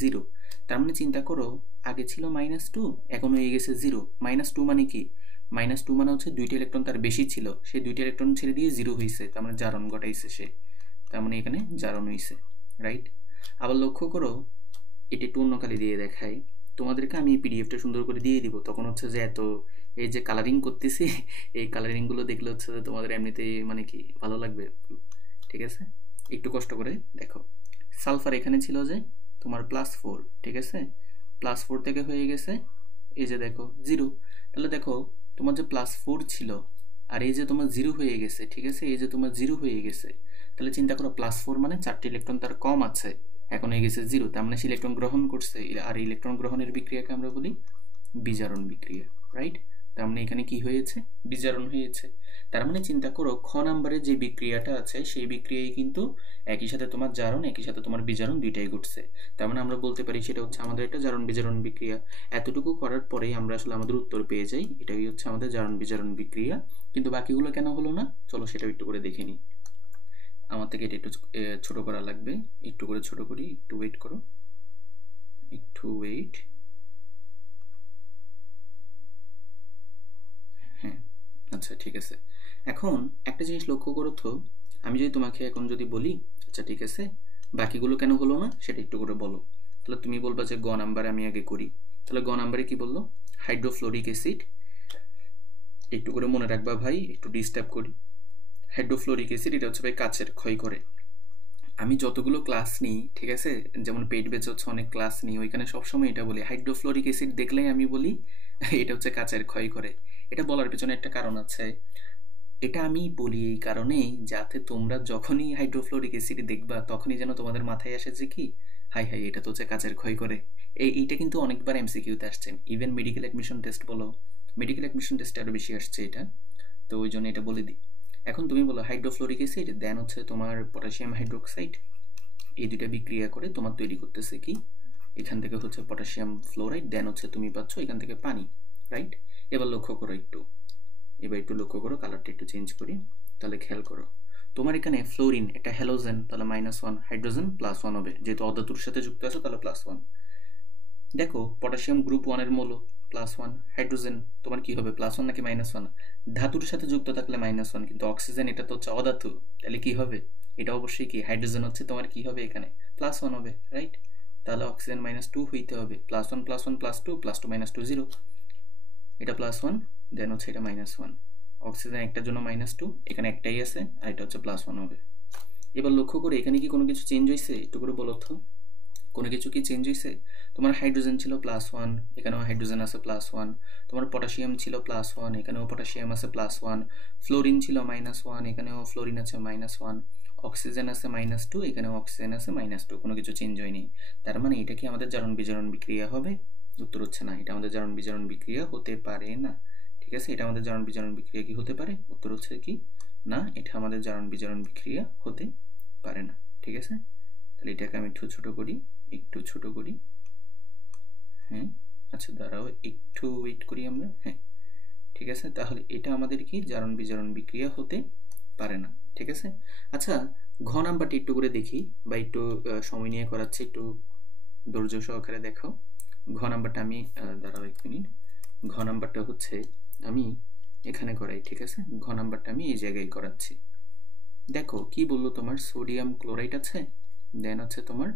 0। তার মানে চিন্তা করো, আগে ছিল -2, এখন হয়ে গেছে 0। -2 মানে কি? -2 মানে হচ্ছে 2টা ইলেকট্রন তার বেশি ছিল, সেই 2টা ইলেকট্রন ছেড়ে দিয়ে 0 হয়েছে, তার মানে জারণ ঘটাইছে সে, তার মানে এখানে জারণ হয়েছে, রাইট? আবার লক্ষ্য করো, এটা একটু অন্য কালি দিয়ে দেখাই তোমাদেরকে, আমি পিডিএফটা সুন্দর করে দিয়ে দিব, তখন হচ্ছে যে এত এই যে কালারিং করতেছি এই কালারিংগুলো দেখলে হচ্ছে যে তোমাদের এমনিতেই মানে কি ভালো লাগবে, ঠিক আছে? একটু কষ্ট করে দেখো, সালফার এখানে ছিল যে তোমার +4, ঠিক আছে? +4 থেকে হয়ে গেছে এই যে দেখো 0। তাহলে দেখো তোমার যে +4 ছিল আর এই যে তোমার 0 হয়ে গেছে, ঠিক আছে? এই যে তোমার 0 হয়ে গেছে, তাহলে চিন্তা করো +4 মানে 4টি ইলেকট্রন তার কম আছে, এখন হয়ে গেছে 0, তার মানে সে ইলেকট্রন গ্রহণ করছে, আর ইলেকট্রন গ্রহণের বিক্রিয়াকে আমরা বলি বিজারণ বিক্রিয়া, রাইট? তার মানে এখানে কি হয়েছে? বিজারণ হয়েছে। তার মানে চিন্তা করো, খ নাম্বারে যে বিক্রিয়াটা আছে সেই বিক্রিয়ায় কিন্তু একই সাথে তোমার জারণ, একই সাথে তোমার বিজারণ দুইটাই ঘটছে। তার মানে আমরা বলতে পারি সেটা হচ্ছে আমাদের একটা জারণ বিজারণ বিক্রিয়া। এতটুকু করার পরেই আমরা আসলে আমাদের উত্তর পেয়ে যাই, এটাই হচ্ছে আমাদের জারণ বিজারণ বিক্রিয়া। কিন্তু বাকিগুলো কেন হলো না, চলো সেটা একটু করে দেখে নিই। আমার থেকে এটা একটু ছোট করা লাগবে, একটু করে ছোট করি, একটু ওয়েট করো, একটু ওয়েট। হ্যাঁ, আচ্ছা ঠিক আছে। এখন একটা জিনিস লক্ষ্য করো তো, আমি যদি তোমাকে এখন যদি বলি আচ্ছা ঠিক আছে বাকিগুলো কেন হলো না সেটা একটু করে বলো, তাহলে তুমি বলবা যে গ নাম্বার আমি আগে করি। তাহলে গ নাম্বারে কি বললো? Hydrofluoric acid. একটু করে মনে রাখবা ভাই, একটু ডিস্টার্ব করি। হাইড্রোফ্লোরিক অ্যাসিড এটা হচ্ছে ভাই কাচের ক্ষয় করে। আমি যতগুলো ক্লাস নিই, ঠিক আছে, যেমন পেইড ব্যাচে হচ্ছে অনেক ক্লাস নিই, ওইখানে সবসময় এটা বলি, হাইড্রোফ্লোরিক অ্যাসিড দেখলেই আমি বলি এটা হচ্ছে কাচের ক্ষয় করে। এটা বলার পেছনে একটা কারণ আছে, এটা আমি বলি এই কারণেই যাতে তোমরা যখনই হাইড্রোফ্লোরিক অ্যাসিড দেখবা তখনই যেন তোমাদের মাথায় আসে যে কি, হাই হাই এটা তো হচ্ছে কাচের ক্ষয় করে। এইটা কিন্তু অনেকবার এমসিকিউতে আসছে, ইভেন মেডিকেল অ্যাডমিশন টেস্ট বলো, মেডিকেল অ্যাডমিশন টেস্টে আরও বেশি আসছে এটা, তো ওই জন্য এটা বলে দিই। এখন তুমি বলো হাইড্রোফ্লোরিক অ্যাসিড দেন হচ্ছে তোমার পটাশিয়াম হাইড্রোক্সাইড, এই দুইটা বিক্রিয়া করে তোমার তৈরি করতেছে কি, এখান থেকে হচ্ছে পটাশিয়াম ফ্লোরাইড, দেন হচ্ছে তুমি পাচ্ছ এখান থেকে পানি, রাইট? এবার লক্ষ্য করো একটু, লক্ষ্য করো, কালারটা একটু চেঞ্জ করি, তাহলে খেয়াল করো তোমার এখানে ফ্লোরিন এটা হ্যালোজেন, তাহলে -1, হাইড্রোজেন +1 হবে, যেহেতু অধাতুর সাথে যুক্ত আছে তাহলে +1। দেখো পটাশিয়াম গ্রুপ 1 এর মৌল +1, হাইড্রোজেন তোমার কি হবে +1 নাকি -1? ধাতুর সাথে যুক্ত থাকলে -1, কিন্তু অক্সিজেন এটা তো হচ্ছে অধাতু, তাহলে কি হবে? এটা অবশ্যই কি হাইড্রোজেন হচ্ছে তোমার কি হবে এখানে +1 হবে, রাইট? তাহলে অক্সিজেন -2 হইতে হবে, +1 +1 +2 +2 -2 0, এটা +1 দেন হচ্ছে এটা -1, অক্সিজেন একটার জন্য -2, এখানে একটাই আছে আর এটা হচ্ছে +1 হবে। এবার লক্ষ্য করে এখানে কি কোনো কিছু চেঞ্জ হয়েছে, একটু করে বলো তো, কোনো কিছু কি চেঞ্জ হয়েছে? তোমার হাইড্রোজেন ছিল +1, এখানেও হাইড্রোজেন আছে +1, তোমার পটাশিয়াম ছিল +1, এখানেও পটাশিয়াম আছে +1, ফ্লোরিন ছিল -1, এখানেও ফ্লোরিন আছে -1, অক্সিজেন আছে -2, এখানেও অক্সিজেন আছে -2, কোনো কিছু চেঞ্জ হয়নি। তার মানে এটা কি আমাদের জারণ বিজারণ বিক্রিয়া হবে? উত্তর হচ্ছে না, এটা আমাদের জারণ বিজারণ বিক্রিয়া হতে পারে না, ঠিক আছে? এটা আমাদের জারণ বিজারণ বিক্রিয়া কি হতে পারে? উত্তর হচ্ছে কি না, এটা আমাদের জারণ বিজারণ বিক্রিয়া হতে পারে না, ঠিক আছে? তাহলে এটাকে আমি একটু ছোট করি, একটু ছোট করি, হ্যাঁ আচ্ছা দাঁড়াও একটু ওয়েট করি আমরা, হ্যাঁ ঠিক আছে। তাহলে এটা আমাদের কি জারণ বিজারণ বিক্রিয়া হতে পারে না, ঠিক আছে? আচ্ছা ঘ নাম্বারটা একটু করে দেখি, বা একটু সময় নিয়ে করাচ্ছি, একটু ধৈর্য সহকারে দেখো। ঘ নাম্বারটা আমি দাঁড়াও 1 মিনিট, ঘ নাম্বারটা হচ্ছে আমি এখানে করাই, ঠিক আছে? ঘ নাম্বারটা আমি এই জায়গায় করাচ্ছি। দেখো কি বললো, তোমার সোডিয়াম ক্লোরাইড আছে, দেন হচ্ছে তোমার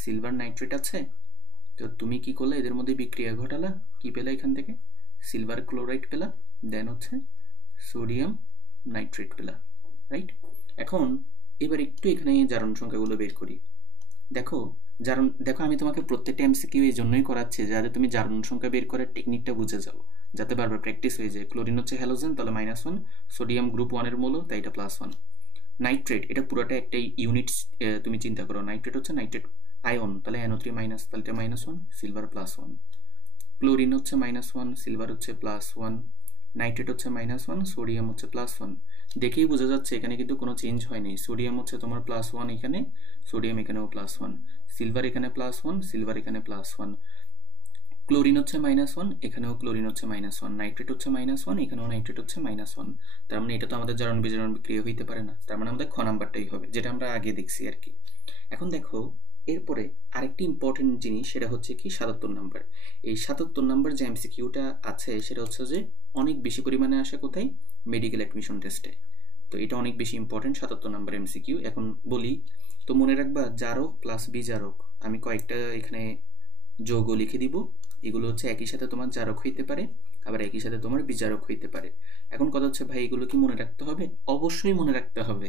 সিলভার নাইট্রেট আছে, তো তুমি কি করলে এদের মধ্যে বিক্রিয়া ঘটালা, কি পেলা এখান থেকে? সিলভার ক্লোরাইড পেলা, দেন হচ্ছে সোডিয়াম নাইট্রেট পেলা, রাইট? এখন এবার একটু এখানে জারণ সংখ্যাগুলো বের করি। দেখো দেখো আমি তোমাকে প্রত্যেকটা এমসিকিউ এই জন্যই করাচ্ছি যাতে তুমি জারণ সংখ্যা বের করার টেকনিকটা বুঝে যাও, যাতে বারবার প্র্যাকটিস হয়ে যায়। ক্লোরিন হচ্ছে হ্যালোজেন, তাহলে -1, সোডিয়াম গ্রুপ 1 এর মৌল, তাই এটা +1। নাইট্রেট এটা পুরোটা একটা ইউনিট, তুমি চিন্তা করো, নাইট্রেট হচ্ছে নাইট্রেট আয়ন, তাহলে NO3-, তাহলে এটা -1, সিলভার +1। ক্লোরিন হচ্ছে -1, সিলভার হচ্ছে +1, নাইট্রেট হচ্ছে -1, সোডিয়াম হচ্ছে +1। দেখেই বোঝা যাচ্ছে এখানে কিন্তু কোনো চেঞ্জ হয়নি, সোডিয়াম হচ্ছে তোমার +1 এখানে, সোডিয়াম এখানেও +1, সিলভার এখানে +1, সিলভার এখানে +1, ক্লোরিন হচ্ছে -1, এখানেও ক্লোরিন হচ্ছে -1, নাইট্রেট হচ্ছে -1, এখানেও নাইট্রেট হচ্ছে -1। তার মানে এটা তো আমাদের জারণ বিজারণ বিক্রিয়া হইতে পারে না, তার মানে আমাদের খ নাম্বারটাই হবে, যেটা আমরা আগে দেখছি আর কি। এখন দেখো এরপরে আরেকটি ইম্পর্টেন্ট জিনিস, সেটা হচ্ছে কি 77 নাম্বার। এই 77 নাম্বার যে এমসিকিউটা আছে সেটা হচ্ছে যে অনেক বেশি পরিমাণে আসে কোথায়, মেডিকেল অ্যাডমিশন টেস্টে। তো এটা অনেক বেশি ইম্পর্টেন্ট 77 নাম্বার এমসিকিউ। এখন বলি, তো মনে রাখবা জারক প্লাস বিজারক, আমি কয়েকটা এখানে যোগও লিখে দিব। এগুলো হচ্ছে একই সাথে তোমার জারক হইতে পারে, আবার একই সাথে তোমার বিজারক হইতে পারে। এখন কথা হচ্ছে ভাই এগুলো কি মনে রাখতে হবে? অবশ্যই মনে রাখতে হবে।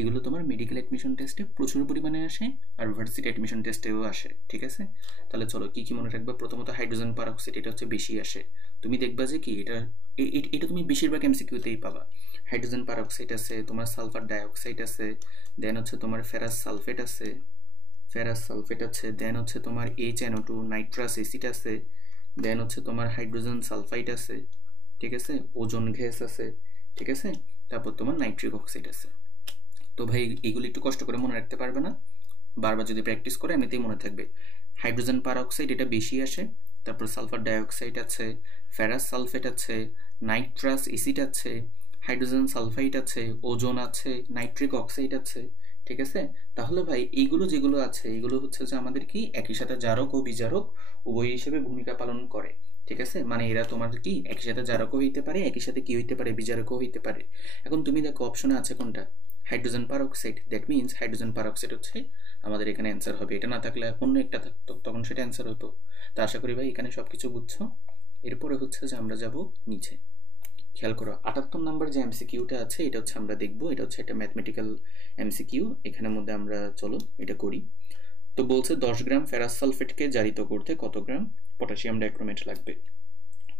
এগুলো তোমার মেডিকেল অ্যাডমিশন টেস্টে প্রচুর পরিমাণে আসে, আর ভার্সিটি অ্যাডমিশন টেস্টেও আসে, ঠিক আছে? তাহলে চলো কি কি মনে রাখবা। প্রথমত হাইড্রোজেন পারঅক্সাইড, এটা হচ্ছে বেশি আসে। তুমি দেখবা যে কি এটা তুমি বেশিরভাগ এমসিকিউতেই পাবা। হাইড্রোজেন পারঅক্সাইড আছে, তোমার সালফার ডাইঅক্সাইড আছে, দেন হচ্ছে তোমার ফেরাস সালফেট আছে, দেন হচ্ছে তোমার HNO2 নাইট্রাস অ্যাসিড আছে, দেন হচ্ছে তোমার হাইড্রোজেন সালফাইড আছে, ঠিক আছে, ওজোন গ্যাস আছে, ঠিক আছে, তারপর তোমার নাইট্রিক অক্সাইড আছে। তো ভাই এগুলো একটু কষ্ট করে মনে রাখতে পারবে না, বারবার যদি প্র্যাকটিস করে এমনিতেই মনে থাকবে। হাইড্রোজেন পারঅক্সাইড এটা বেশি আসে, তারপর সালফার ডাইঅক্সাইড আছে, ফেরাস সালফেট আছে, নাইট্রাস অ্যাসিড আছে, হাইড্রোজেন সালফাইড আছে, ওজোন আছে, নাইট্রিক অক্সাইড আছে, ঠিক আছে? তাহলে ভাই এইগুলো যেগুলো আছে এগুলো হচ্ছে যে আমাদের কি একই সাথে জারক ও বিজারক উভয় হিসেবে ভূমিকা পালন করে, ঠিক আছে? মানে এরা তোমার কি একই সাথে জারকও হইতে পারে, একই সাথে কি হইতে পারে, বিজারকও হইতে পারে। এখন তুমি দেখো অপশনে আছে কোনটা, hydrogen peroxide. That means hydrogen peroxide হচ্ছে আমাদের এখানে অ্যান্সার হবে। এটা না থাকলে অন্য একটা থাকতো, তখন সেটা অ্যান্সার হতো। তো আশা করি ভাই এখানে সব কিছু বুঝছো। এরপরে হচ্ছে যে আমরা যাব নিচে। খেয়াল করো 78 নাম্বার যে এমসিকিউটা আছে এটা হচ্ছে আমরা দেখবো। এটা হচ্ছে একটা ম্যাথমেটিক্যাল এমসিকিউ। এখানের মধ্যে আমরা চলো এটা করি। তো বলছে 10 গ্রাম ফেরাস সালফেটকে জারিত করতে কত গ্রাম পটাশিয়াম ডাইক্রোমেট লাগবে।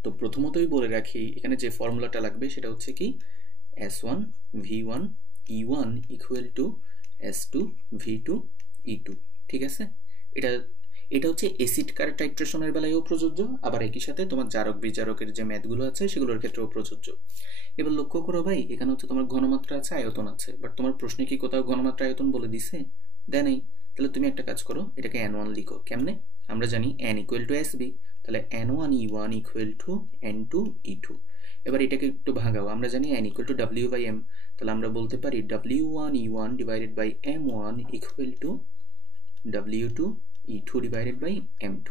তো প্রথমতই বলে রাখি এখানে যে ফর্মুলাটা লাগবে সেটা হচ্ছে কি S1 V1 E1 equal to S2 V2 E2, ঠিক আছে? এটা এটা হচ্ছে অ্যাসিড কার টাইট্রেশনের বেলায়ও প্রযোজ্য, আবার একই সাথে তোমার জারক বিজারকের যে ম্যাথগুলো আছে সেগুলোর ক্ষেত্রেও প্রযোজ্য। এবার লক্ষ্য করো ভাই এখানে হচ্ছে তোমার ঘনমাত্রা আছে, আয়তন আছে, বাট তোমার প্রশ্নে কি কোথাও ঘনমাত্রা আয়তন বলে দিছে? দেয় নাই। তাহলে তুমি একটা কাজ করো, এটাকে N1 লিখো। কেমনে? আমরা জানি N ইকুয়াল টু SB, তাহলে N1 E1 equal to N2 E2। এবার এটাকে একটু ভাগাও, আমরা জানি N equal to W by M, তাহলে আমরা বলতে পারি W1 E1 divided by M1 equal to W2 E2 divided by M2।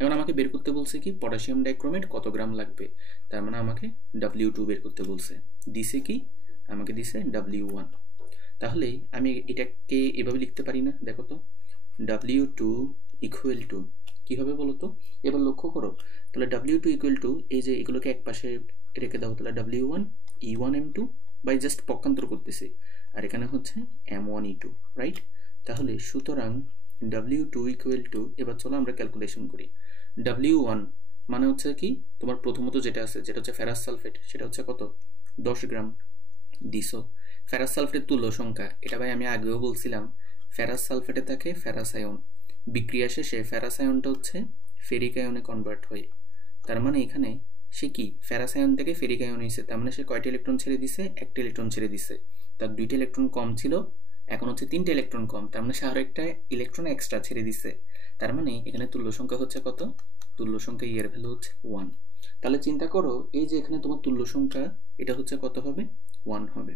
এখন আমাকে বের করতে বলছে কি পটাশিয়াম ডাইক্রোমেট কত গ্রাম লাগবে, তার মানে আমাকে W2 বের করতে বলছে। দিছে কি আমাকে দিছে W1। তাহলে আমি এটাকে এভাবে লিখতে পারি না, দেখো তো W2 ইকুয়াল টু কী হবে বলো তো। এবার লক্ষ্য করো, তাহলে W2 ইকুয়াল টু এই যে এগুলোকে এক পাশে রেখে দাও, তাহলে W1 E1 M2 by just পক্ষান্তর করতেছি, আর এখানে হচ্ছে M1 E2, রাইট? তাহলে সুতরাং W2 ইকুয়াল টু, এবার চলো আমরা ক্যালকুলেশন করি। W1 মানে হচ্ছে কি তোমার প্রথমত যেটা আছে যেটা হচ্ছে ফেরাস সালফেট, সেটা হচ্ছে কত 10 গ্রাম দিছো। ফেরাস সালফেটের তুল্য সংখ্যা, এটা ভাই আমি আগেও বলছিলাম, ফেরাস সালফেটে থাকে ফেরাস আয়ন, বিক্রিয়া শেষে ফেরাস আয়নটা হচ্ছে ফেরিক আয়নে কনভার্ট হয়। তার মানে এখানে সে কি ফেরাস আয়ন থেকে ফেরিক আয়ন হয়েছে, তার মানে সে কয়টা ইলেকট্রন ছেড়ে দিছে, একটা ইলেকট্রন ছেড়ে দিছে। তার 2টা ইলেকট্রন কম ছিল, এখন হচ্ছে 3টে ইলেকট্রন কম, তার মানে সে আরও একটা ইলেকট্রন এক্সট্রা ছেড়ে দিছে। তার মানে এখানে তুল্য সংখ্যা হচ্ছে কত, তুল্য সংখ্যা এর ভ্যালু হচ্ছে 1। তাহলে চিন্তা করো এই যে এখানে তোমার তুল্য সংখ্যা এটা হচ্ছে কত হবে, 1 হবে।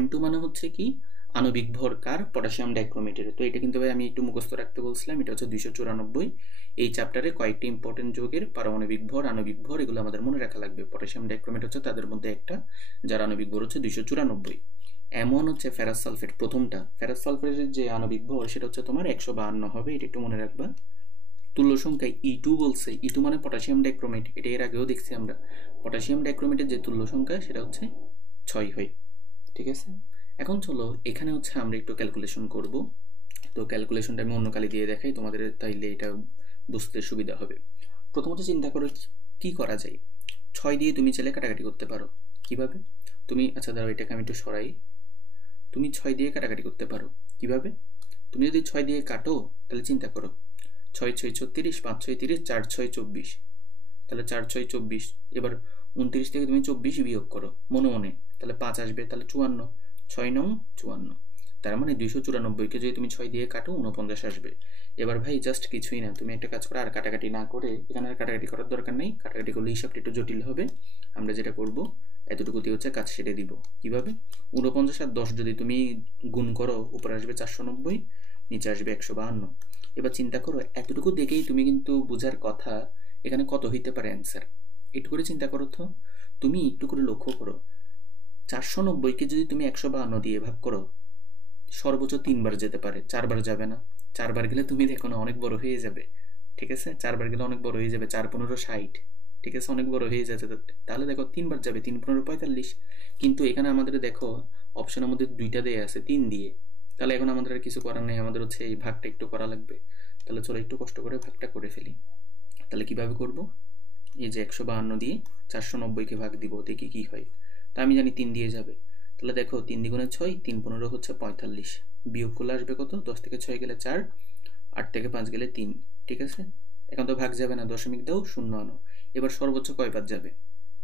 M2 মানে হচ্ছে কি আণবিক ভর কার, পটাশিয়াম ডাইক্রোমেটের। তো এটা কিন্তু ভাই আমি একটু মুখস্থ রাখতে বলছিলাম, এটা হচ্ছে 294। এই চ্যাপ্টারে কয়েকটি ইম্পর্টেন্ট যৌগের পারমাণবিক ভর, আণবিক ভর এগুলো আমাদের মনে রাখা লাগবে। পটাশিয়াম ডাইক্রোমেট হচ্ছে তাদের মধ্যে একটা, যার আণবিক ভর হচ্ছে 294। M1 হচ্ছে ফেরাস সালফেট, প্রথমটা ফেরাস সালফেটের যে আণবিক ভর সেটা হচ্ছে তোমার 152 হবে, এটা একটু মনে রাখবা। তুল্য সংখ্যায় E2 বলছে, E2 মানে পটাশিয়াম ডাইক্রোমেট, এটা এর আগেও দেখছি আমরা। পটাশিয়াম ডাইক্রোমেটের যে তুল্য সংখ্যা সেটা হচ্ছে 6 হয়, ঠিক আছে? এখন চলো এখানে হচ্ছে আমরা একটু ক্যালকুলেশন করব। তো ক্যালকুলেশনটা আমি অন্য কালি দিয়ে দেখাই তোমাদের, তাইলে এটা বুঝতে সুবিধা হবে। প্রথমত চিন্তা করো কি করা যায়। 6 দিয়ে তুমি চাইলে কাটাকাটি করতে পারো। কিভাবে? তুমি আচ্ছা দাঁড়াও এটাকে আমি একটু সরাই। তুমি 6 দিয়ে কাটাকাটি করতে পারো কিভাবে? তুমি যদি 6 দিয়ে কাটো তাহলে চিন্তা করো 6 6 36, 5 6 30, 4 6 24, তাহলে 4 6 24। এবার 29 থেকে তুমি 24 বিয়োগ করো মনে মনে, তাহলে 5 আসবে, তাহলে 54, 6 9 54। তার মানে 294কে যদি তুমি 6 দিয়ে কাটো 49 আসবে। এবার ভাই জাস্ট কিছুই না, তুমি একটা কাজ করো, আর কাটাকাটি না করে, এখানে আর কাটাকাটি করার দরকার নেই, কাটাকাটি করলে হিসাবটা একটু জটিল হবে। আমরা যেটা করব এতটুকু দিয়ে হচ্ছে কাজ সেরে দিব। কিভাবে? 49 আর 10 যদি তুমি গুণ করো, উপরে আসবে 490, নিচে আসবে 152। এবার চিন্তা করো, এতটুকু দেখেই তুমি কিন্তু বোঝার কথা এখানে কত হইতে পারে অ্যান্সার। একটু করে চিন্তা করো তো, তুমি একটু করে লক্ষ্য করো, 490কে যদি তুমি 152 দিয়ে ভাগ করো, সর্বোচ্চ 3 বার যেতে পারে, 4 বার যাবে না। 4 বার গেলে তুমি দেখো না অনেক বড় হয়ে যাবে, ঠিক আছে? 4 বার গেলে অনেক বড় হয়ে যাবে, 4×15 = 60, ঠিক আছে? অনেক বড় হয়ে যাচ্ছে। তাহলে দেখো 3 বার যাবে, 3×15 = 45। কিন্তু এখানে আমাদের দেখো অপশনের মধ্যে 2টা দেয়া আছে 3 দিয়ে, তাহলে এখন আমাদের আর কিছু করার নেই, আমাদের হচ্ছে এই ভাগটা একটু করা লাগবে। তাহলে চলো একটু কষ্ট করে ভাগটা করে ফেলি। তাহলে কিভাবে করব? এই যে 152 দিয়ে 490কে ভাগ দিব, দেখি কি হয়। তা আমি জানি 3 দিয়ে যাবে, তাহলে দেখো 3 দ্বিগুণে 6, 3×15 হচ্ছে 45, বিয়োগ করলে আসবে কত? 10 থেকে 6 গেলে 4, 8 থেকে 5 গেলে 3, ঠিক আছে? এখন তো ভাগ যাবে না, দশমিক দাও, শূন্য আনো। এবার সর্বোচ্চ কয়বার যাবে?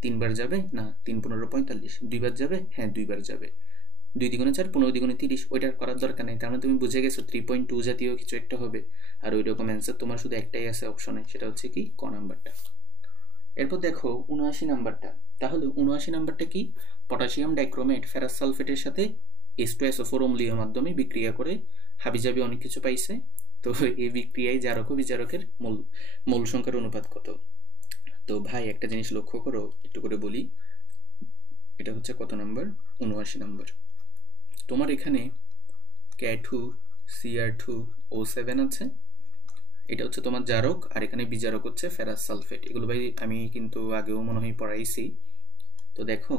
3 বার যাবে না, 3×15 = 45। 2 বার যাবে? হ্যাঁ 2 বার যাবে। 2 দ্বিগুণে 4, 15 দ্বিগুণে 30, ওইটার করার দরকার নেই। তার মানে তুমি বুঝে গেছো 3.2 জাতীয় কিছু একটা হবে। আর ওই রকম অ্যান্সার তোমার শুধু একটাই আছে অপশনে, সেটা হচ্ছে কি ক নাম্বারটা। এরপর দেখো 79 নাম্বারটা। তাহলে 79 নাম্বারটা কি? পটাশিয়াম ডাইক্রোমেট ফেরাস সালফেটের সাথে H2SO4 অম্লীয় মাধ্যমে বিক্রিয়া করে হাবিজাবি অনেক কিছু পাইছে। তো এই বিক্রিয়ায় জারক ও বিজারকের মোল সংখ্যার অনুপাত কত? তো ভাই একটা জিনিস লক্ষ্য করো, একটু করে বলি। এটা হচ্ছে কত নাম্বার? 79 নাম্বার। তোমার এখানে K2Cr2O7 আছে, এটা হচ্ছে তোমার জারক, আর এখানে বিজারক হচ্ছে ফেরাস সালফেট। এগুলো ভাই আমি কিন্তু আগেও মনে হয় পড়াইছি। তো দেখো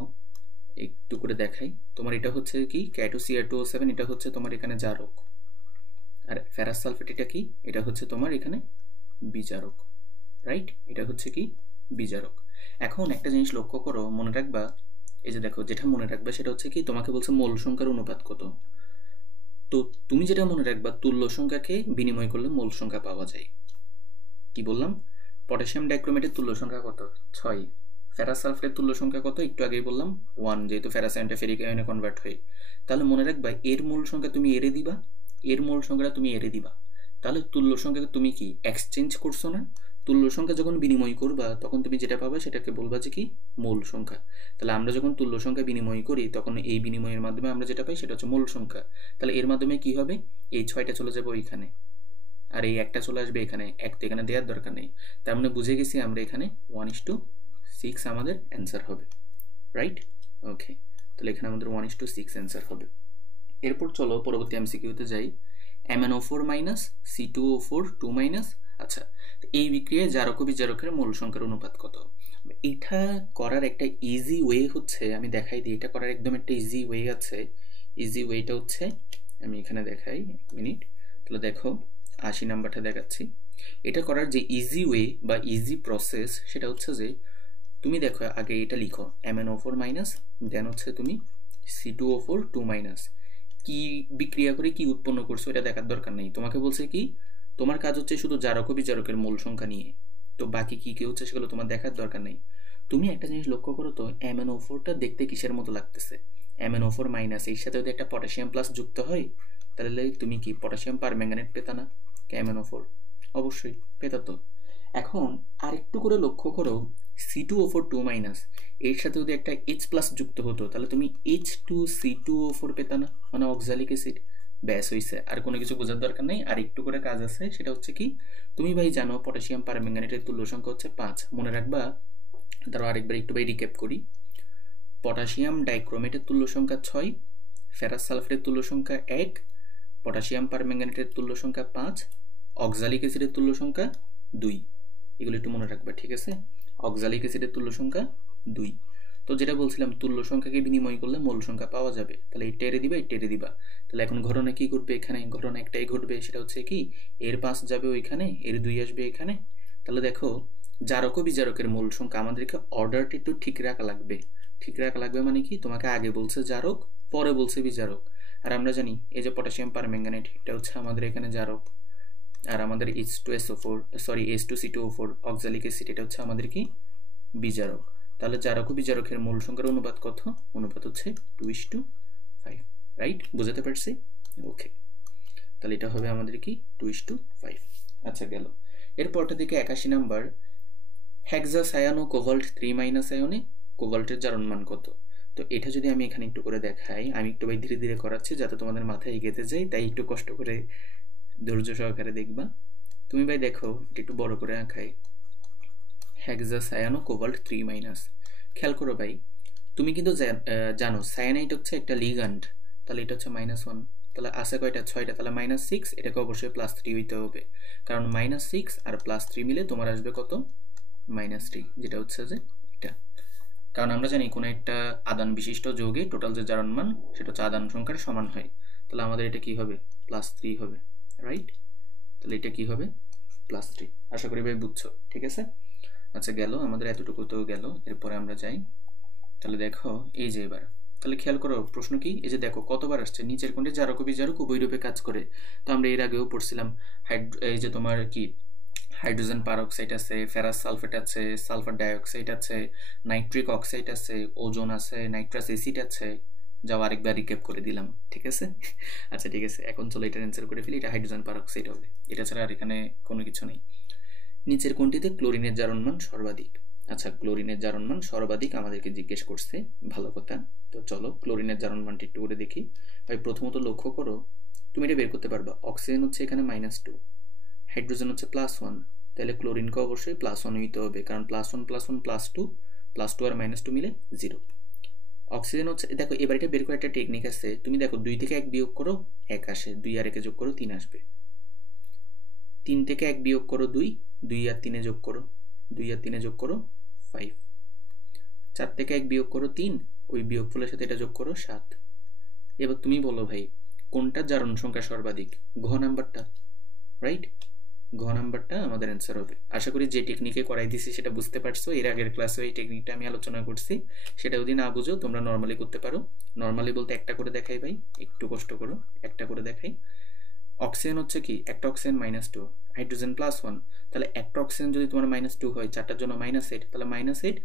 একটু করে দেখাই, তোমার এটা হচ্ছে কি K2Cr2O7, এটা হচ্ছে তোমার এখানে জারক, আর ফেরাস সালফেট এটা কি? এটা হচ্ছে তোমার এখানে বিজারক, রাইট? এটা হচ্ছে কি বিজারক। এখন একটা জিনিস লক্ষ্য করো, মনে রাখবা, এই যে দেখো যেটা মনে রাখবে সেটা হচ্ছে কি, তোমাকে বলছে মোল সংখ্যার অনুপাত কত। তো তুমি যেটা মনে রাখবা, তুল্য সংখ্যাকে বিনিময় করলে মোল সংখ্যা পাওয়া যায়। কি বললাম? পটাশিয়াম ডাইক্রোমেটের তুল্য সংখ্যা কত? 6। ফেরাস সালফেটের তুল্য সংখ্যা কত? একটু আগেই বললাম 1, যেহেতু ফেরাস আয়নটা ফেরিক আয়নে কনভার্ট হয়। তাহলে মনে রাখবা এর মূল সংখ্যা তুমি এরে দিবা, এর মূল সংখ্যাটা তুমি এরে দিবা। তাহলে তুল্য সংখ্যাকে তুমি কি এক্সচেঞ্জ করছো না? তুল্য সংখ্যা যখন বিনিময় করবা তখন তুমি যেটা পাবা সেটাকে বলবা যে কি মূল সংখ্যা। তাহলে আমরা যখন তুল্য সংখ্যা বিনিময় করি তখন এই বিনিময়ের মাধ্যমে আমরা যেটা পাই সেটা হচ্ছে মূল সংখ্যা। তাহলে এর মাধ্যমে কি হবে? এই 6টা চলে যাবে ওইখানে, আর এই একটা চলে আসবে এখানে, এক তো এখানে দেওয়ার দরকার নেই। তার মানে বুঝে গেছি আমরা এখানে 1:6 আমাদের অ্যান্সার হবে, রাইট? ওকে, তাহলে এখানে আমাদের 1:6 অ্যান্সার হবে। এরপর চলো পরবর্তী এমসিকিউতে যাই। MnO4 - C2O4 2-। আচ্ছা, এই বিক্রিয়ায় জারক ও বিজারকের মোল সংখ্যার অনুপাত কত? এটা করার একটা ইজি ওয়ে হচ্ছে, আমি দেখাই দিই, এটা করার একদম একটা ইজি ওয়ে আছে। ইজি ওয়েটা হচ্ছে, আমি এখানে দেখাই, 1 মিনিট। তাহলে দেখো 80 নাম্বারটা দেখাচ্ছি। এটা করার যে ইজি ওয়ে বা ইজি প্রসেস সেটা হচ্ছে যে, তুমি দেখো আগে এটা লিখো MnO4 দেন হচ্ছে তুমি C2O4 2-। কি বিক্রিয়া করে কি উৎপন্ন করছো এটা দেখার দরকার নেই, তোমাকে বলছে কি তোমার কাজ হচ্ছে শুধু জারক ও বিজারকের মোল সংখ্যা নিয়ে। তো বাকি কি কি হচ্ছে সেগুলো তোমার দেখার দরকার নেই। তুমি একটা জিনিস লক্ষ্য করো তো, MnO4টা দেখতে কিসের মতো লাগতেছে? MnO4 এর সাথে যদি একটা পটাশিয়াম প্লাস যুক্ত হয় তাহলে তুমি কি পটাশিয়াম পারম্যাঙ্গানেট পেতা না? MnO4 অবশ্যই পেতা। তো এখন আরেকটু করে লক্ষ্য করো, C2O4 2-, এর সাথে যদি একটা H প্লাস যুক্ত হতো তাহলে তুমি H2C2O4 পেতা না, মানে অক্সালিক অ্যাসিড। ব্যাস হইছে, আর কোনো কিছু বোঝার দরকার নেই। আর একটু করে কাজ আছে, সেটা হচ্ছে কি, তুমি ভাই জানো পটাশিয়াম পারম্যাঙ্গানেটের তুল্য সংখ্যা হচ্ছে 5, মনে রাখবা। তারপর আরেকবার একটু ভাই রিক্যাপ করি। পটাশিয়াম ডাইক্রোমেটের তুল্য সংখ্যা 6, ফেরাস সালফেটের তুল্য সংখ্যা 1, পটাশিয়াম পারম্যাঙ্গানেটের তুল্য সংখ্যা 5, অক্সালিক অ্যাসিডের তুল্য সংখ্যা 2। এগুলো একটু মনে রাখবা, ঠিক আছে? অক্সালিক অ্যাসিডের তুল্য সংখ্যা 2। তো যেটা বলছিলাম, তুল্য সংখ্যাকে বিনিময় করলে মোল সংখ্যা পাওয়া যাবে। তাহলে এটা এড়ে দিবা, এটা এড়ে দিবা। তাহলে এখন ঘটনা কি ঘটবে? এখানে ঘটনা একটাই ঘটবে, সেটা হচ্ছে কি, এর 5 যাবে ওইখানে, এর 2 আসবে এখানে। তাহলে দেখো জারক ও বিজারকের মোল সংখ্যা আমাদেরকে অর্ডারটা একটু ঠিক রাখা লাগবে। ঠিক রাখা লাগবে মানে কি, তোমাকে আগে বলছে জারক, পরে বলছে বিজারক। আর আমরা জানি এই যে পটাশিয়াম পারম্যাঙ্গানেট এটা হচ্ছে আমাদের এখানে জারক, আর আমাদের H2C2O4 অক্সালিক অ্যাসিড এটা হচ্ছে আমাদের কি বিজারক। তাহলে জারক ও বিজারকের মোল সংখ্যার অনুপাত কত? অনুপাত হচ্ছে 2:5, রাইট? বুঝাতে পারছি? ওকে, তাহলে এটা হবে আমাদের কি 2:5। আচ্ছা গেল। এরপরটা থেকে 81 নাম্বার, হেক্সাসায়ানো কোভাল্ট 3- আয়নে কোবাল্টের জারণ মান কত। তো এটা যদি আমি এখানে একটু করে দেখাই, আমি একটু ভাই ধীরে ধীরে করাচ্ছি যাতে তোমাদের মাথায় গেঁথে যায়, তাই একটু কষ্ট করে ধৈর্য সহকারে দেখবা। তুমি ভাই দেখো, এটা একটু বড় করে আঁকাই, হেক্সাসায়ানো কোবাল্ট 3-। খেয়াল করো ভাই, তুমি কিন্তু জানো সায়ানাইট হচ্ছে একটা লিগ্যান্ড, তাহলে এটা হচ্ছে -1, তাহলে আছে কয়টা, 6টা, তাহলে -6, এটাকে অবশ্যই +3 হইতে হবে, কারণ -6 আর +3 মিলে তোমার আসবে কত, -3, যেটা হচ্ছে যে এটা। কারণ আমরা জানি কোনো একটা আদান বিশিষ্ট যৌগে টোটাল যে জারণ মান সেটা হচ্ছে আদান সংখ্যার সমান হয়, তাহলে আমাদের এটা কি হবে, +3 হবে, রাইট। তাহলে এটা কি হবে, +3। আশা করি ভাই বুঝছো, ঠিক আছে। আচ্ছা গেল আমাদের এতটুকু তো গেল, এরপরে আমরা যাই। তাহলে দেখো এই যে এবার, তাহলে খেয়াল করো প্রশ্ন কি, এই যে দেখো কতবার আসছে, নিচের কোণে জারকবি জারক উভয় রূপে কাজ করে। তো আমরা এর আগেও পড়ছিলাম, এই যে তোমার কি হাইড্রোজেন পারঅক্সাইড আছে, ফেরাস সালফেট আছে, সালফার ডাইঅক্সাইড আছে, নাইট্রিক অক্সাইড আছে, ওজোন আছে, নাইট্রাস অ্যাসিড আছে। যাও আরেকবার রিক্যাপ করে দিলাম, ঠিক আছে। আচ্ছা ঠিক আছে, এখন চলো এটার অ্যান্সার করে ফেলি, এটা হাইড্রোজেন পারঅক্সাইড হবে, এটা ছাড়া আর এখানে কোনো কিছু নেই। নিচের কোনটিতে ক্লোরিনের জারণ মান সর্বাধিক। আচ্ছা ক্লোরিনের জারণ মান সর্বাধিক আমাদেরকে জিজ্ঞেস করছে, ভালো কথা। তো চলো ক্লোরিনের জারণ মানটি একটু করে দেখি। ভাই প্রথমত লক্ষ্য করো, তুমি এটা বের করতে পারবা, অক্সিজেন হচ্ছে এখানে -2, হাইড্রোজেন হচ্ছে +1, তাহলে ক্লোরিনকে অবশ্যই +1 হইতে হবে, কারণ +1 +1 +2, +2 আর -2 মিলে 0। অক্সিজেন হচ্ছে, দেখো এবার এটা বের করার একটা টেকনিক আছে, তুমি দেখো 2 থেকে 1 বিয়োগ করো 1 আসে, 2 আর 1 যোগ করো 3 আসবে, 3 থেকে 1 বিয়োগ করো 2, 2 আর 3 যোগ করো 2 আর 3 যোগ করো 5, 4 থেকে 1 বিয়োগ করো 3, ওই বিয়োগফলের সাথে এটা যোগ করো 7। এবার তুমি বলো ভাই কোনটা জারণ সংখ্যা সর্বাধিক, ঘ নাম্বারটা, রাইট। ঘ নাম্বারটা আমাদের অ্যান্সার হবে। আশা করি যে টেকনিকে করাই দিছি সেটা বুঝতে পারছো, এর আগের ক্লাসে এই টেকনিকটা আমি আলোচনা করছি, সেটা যদি না বুঝো তোমরা নর্মালি করতে পারো। নর্মালি বলতে একটা করে দেখাই ভাই, একটু কষ্ট করো, একটা করে দেখাই। অক্সিজেন হচ্ছে কি, একটা অক্সিজেন -2, হাইড্রোজেন +1, তাহলে একটা অক্সিজেন যদি তোমার -2 হয়, চারটার জন্য -8, তাহলে -8,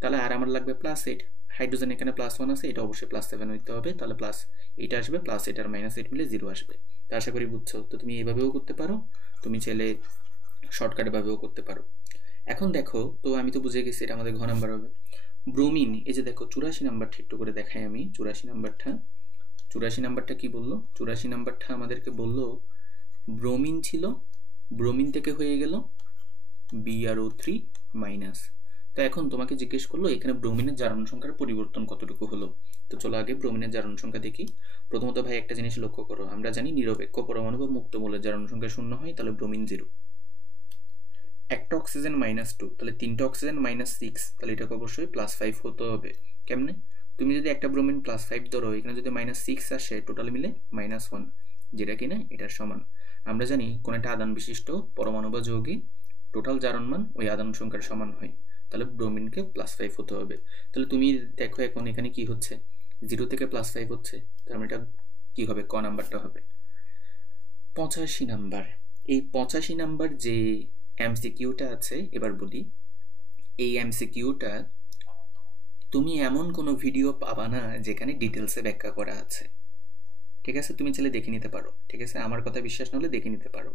তাহলে আর আমার লাগবে +8, হাইড্রোজেন এখানে +1 আছে, এটা অবশ্যই +7 হইতে হবে, তাহলে +8 আসবে, +8 আর -8 মিলে 0 আসবে। তো আশা করি বুঝছো, তো তুমি এইভাবেও করতে পারো, তুমি চাইলে শর্টকাট ভাবেও করতে পারো। এখন দেখো, তো আমি তো বুঝে গেছি এটা আমাদের ঘ নাম্বার হবে। ব্রোমিন, এই যে দেখো 84 নাম্বারটা একটু করে দেখাই আমি, 84 নাম্বারটা কি বললো, 84 নাম্বারটা আমাদেরকে বললো ব্রোমিন ছিল, ব্রোমিন থেকে হয়ে গেল BrO3-। তো এখন তোমাকে জিজ্ঞেস করলো এখানে ব্রোমিনের জারণ সংখ্যার পরিবর্তন কতটুকু হলো। তো চলো আগে ব্রোমিনের জারণ সংখ্যা দেখি। প্রথমত ভাই একটা জিনিস লক্ষ্য করো, আমরা জানি নিরপেক্ষ পরমাণু বা মুক্ত মৌলের জারণ সংখ্যা 0 হয়, তাহলে ব্রোমিন 0। একটা অক্সিজেন -2, তাহলে 3টা অক্সিজেন -6, তাহলে এটাকে অবশ্যই +5 হতে হবে। কেমনে, তুমি যদি একটা ব্রোমিন +5 ধরো, এখানে যদি -6 আসে, টোটাল মিলে -1, যেটা কিনা এটার সমান। আমরা জানি কোন একটা আদান বিশিষ্ট পরমাণু বা যৌগে টোটাল জারণ মান ওই আদান সংখ্যার সমান হয়, তাহলে ব্রোমিনকে +5 হতে হবে। তাহলে তুমি দেখো এখন এখানে কি হচ্ছে, 0 থেকে +5 হচ্ছে, তার মানে এটা কি হবে, ক নাম্বারটা হবে। 85 নাম্বার, এই 85 নাম্বার যে এমসিকিউটা আছে, এবার বলি এই এমসিকিউটা তুমি এমন কোনো ভিডিও পাবা না যেখানে ডিটেলসে ব্যাখ্যা করা আছে, ঠিক আছে। তুমি চাইলে দেখে নিতে পারো, ঠিক আছে, আমার কথা বিশ্বাস না হলে দেখে নিতে পারো।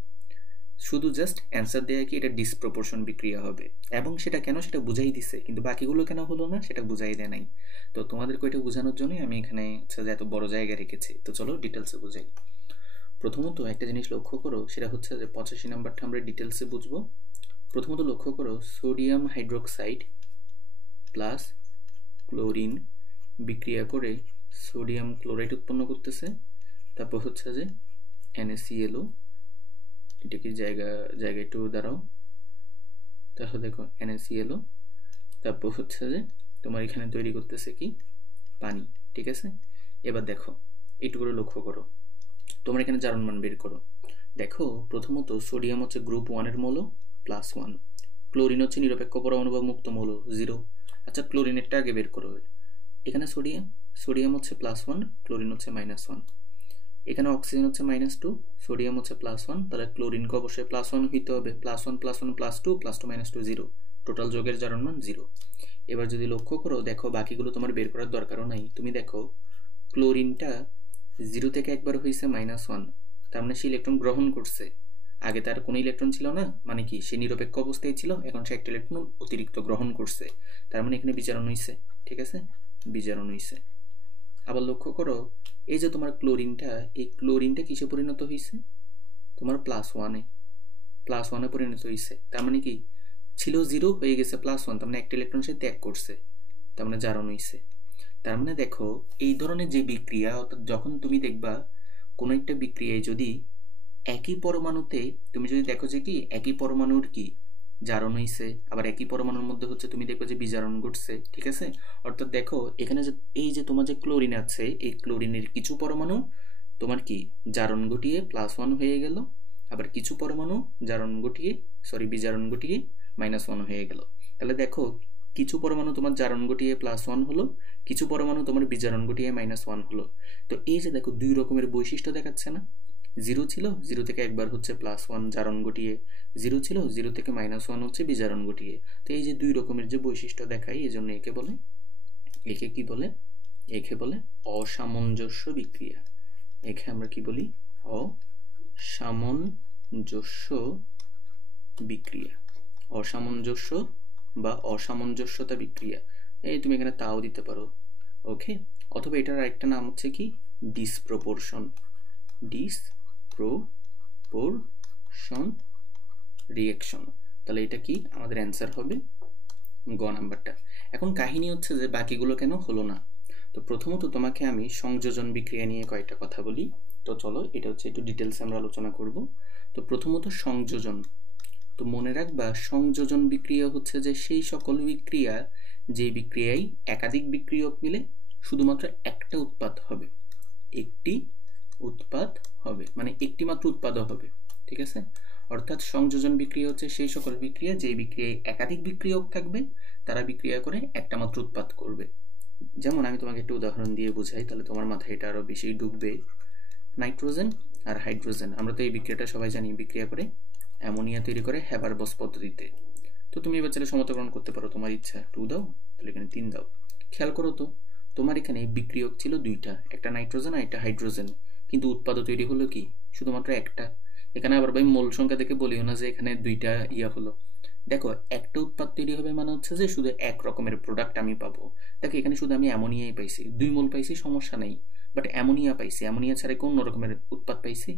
শুধু জাস্ট অ্যান্সার দেয়া কি এটা ডিসপ্রপোর্শন বিক্রিয়া হবে, এবং সেটা কেন সেটা বুঝাই দিছে, কিন্তু বাকিগুলো কেন হলো না সেটা বুঝাই দেয় নাই। তো তোমাদেরকে ওইটা বোঝানোর জন্যই আমি এখানে এত বড় জায়গা রেখেছি। তো চলো ডিটেলসে বুঝাই। প্রথমত একটা জিনিস লক্ষ্য করো, সেটা হচ্ছে যে 85 নাম্বারটা আমরা ডিটেলসে বুঝবো। প্রথমত লক্ষ্য করো, সোডিয়াম হাইড্রোক্সাইড প্লাস ক্লোরিন বিক্রিয়া করে সোডিয়াম ক্লোরাইড উৎপন্ন করতেছে, তারপর হচ্ছে যে NaClO, এটা কি জায়গা একটু দাঁড়াও, তাহলে দেখো NaClO, তারপর হচ্ছে যে তোমার এখানে তৈরি করতেছে কি, পানি, ঠিক আছে। এবার দেখো একটু করে লক্ষ্য করো, তোমরা এখানে জারণ মান বের করো। দেখো প্রথমত সোডিয়াম হচ্ছে গ্রুপ 1 এর মৌল +1, ক্লোরিন হচ্ছে নিরপেক্ষ পরমাণু বা মুক্ত মৌল 0। আচ্ছা ক্লোরিনেরটা আগে বের করো, এখানে সোডিয়াম হচ্ছে +1, ক্লোরিন হচ্ছে -1, এখানে অক্সিজেন হচ্ছে -2, সোডিয়াম হচ্ছে +1, তাহলে ক্লোরিনকে অবশ্যই +1 হইতে হবে, +1 +1 +2 +2 -2 0, টোটাল যোগের জারণ মান 0। এবার যদি লক্ষ্য করো, দেখো বাকিগুলো তোমার বের করার দরকারও নাই, তুমি দেখো ক্লোরিনটা 0 থেকে একবার হয়েছে -1, তার মানে সে ইলেকট্রন গ্রহণ করছে, আগে তার কোনো ইলেকট্রন ছিল না, মানে কি সে নিরপেক্ষ অবস্থায় ছিল, এখন সে একটা ইলেকট্রন অতিরিক্ত গ্রহণ করছে, তার মানে এখানে বিচারণ হয়েছে, ঠিক আছে, বিজারণ হইছে। আবার লক্ষ্য করো এই যে তোমার ক্লোরিনটা, এই ক্লোরিনটা কিসে পরিণত হয়েছে? তোমার +1 পরিণত হয়েছে। তার মানে কি ছিল 0 হয়ে গেছে +1, তার মানে একটা ইলেকট্রন সে ত্যাগ করছে, তার মানে জারণ হয়েছে। তার মানে দেখো এই ধরনের যে বিক্রিয়া, অর্থাৎ যখন তুমি দেখবা কোনো একটা বিক্রিয়ায় যদি একই পরমাণুতে তুমি যদি দেখো যে কি একই পরমাণুর কি জারণ হইছে, আবার একই পরমাণুর মধ্যে হচ্ছে তুমি দেখো যে বিজারণ ঘটছে, ঠিক আছে। অর্থাৎ দেখো এখানে যে এই যে তোমার যে ক্লোরিন আছে, এই ক্লোরিনের কিছু পরমাণু তোমার কি জারণ ঘটিয়ে +1 হয়ে গেল, আবার কিছু পরমাণু বিজারণ ঘটিয়ে -1 হয়ে গেল। তাহলে দেখো কিছু পরমাণু তোমার জারণ ঘটিয়ে +1 হলো, কিছু পরমাণু তোমার বিজারণ ঘটিয়ে -1 হলো। তো এই যে দেখো দুই রকমের বৈশিষ্ট্য দেখাচ্ছে না? 0 ছিল, 0 থেকে একবার হচ্ছে +1 জারণ ঘটিয়ে, 0 ছিল, 0 থেকে -1 হচ্ছে বিজারণ ঘটিয়ে। তো এই যে দুই রকমের যে বৈশিষ্ট্য দেখায়, এই জন্য একে কি বলে? একে বলে অসামঞ্জস্য বিক্রিয়া। একে আমরা কি বলি? অসামঞ্জস্য বিক্রিয়া, অসামঞ্জস্য বা অসামঞ্জস্যতা বিক্রিয়া। এই তুমি এখানে তাও দিতে পারো, ওকে। অথবা এটার আরেকটা নাম হচ্ছে কি ডিসপ্রপোর্শন রিঅ্যাকশন। তাহলে এটা কি আমাদের অ্যান্সার হবে গ নাম্বারটা। এখন কাহিনী হচ্ছে যে বাকিগুলো কেন হলো না। তো প্রথমত তোমাকে আমি সংযোজন বিক্রিয়া নিয়ে কয়েকটা কথা বলি। তো চলো এটা হচ্ছে একটু ডিটেলসে আমরা আলোচনা করব। তো প্রথমত সংযোজন। তো মনে রাখবা সংযোজন বিক্রিয়া হচ্ছে যে সেই সকল বিক্রিয়া যে বিক্রিয়ায় একাধিক বিক্রিয়ক মিলে শুধুমাত্র একটা উৎপাদ হবে, মানে একটি মাত্র উৎপাদক হবে, ঠিক আছে। অর্থাৎ সংযোজন বিক্রিয়া হচ্ছে সেই সকল বিক্রিয়া যে বিক্রিয়ায় একাধিক বিক্রিয়ক থাকবে, তারা বিক্রিয়া করে একটা মাত্র উৎপাদ করবে। যেমন আমি তোমাকে একটা উদাহরণ দিয়ে বোঝাই, তাহলে তোমার মাথায় এটা আরো বেশি ঢুকবে। নাইট্রোজেন আর হাইড্রোজেন, আমরা তো এই বিক্রিয়াটা সবাই জানি, বিক্রিয়া করে অ্যামোনিয়া তৈরি করে হ্যাবারবস পদ্ধতিতে। তো তুমি এবার চাইলে সমতাকরণ করতে পারো, তোমার ইচ্ছা 2 দাও, তাহলে এখানে 3 দাও। খেয়াল করো তো তোমার এখানে বিক্রিয়ক ছিল দুইটা, একটা নাইট্রোজেন আর একটা হাইড্রোজেন, কিন্তু উৎপাদ তৈরি হলো কি শুধুমাত্র একটা। এখানে আবার ভাই মোল সংখ্যা দেখে বলিও না যে এখানে দুইটা হলো। দেখো একটা উৎপাদ তৈরি হবে মানে হচ্ছে যে শুধু এক রকমের প্রোডাক্ট আমি পাবো। দেখো এখানে শুধু আমি অ্যামোনিয়াই পাইছি, 2 মোল পাইছি, সমস্যা নেই, বাট অ্যামোনিয়া পাইছি, অ্যামোনিয়া ছাড়া কোন রকমের উৎপাদ পাইছি?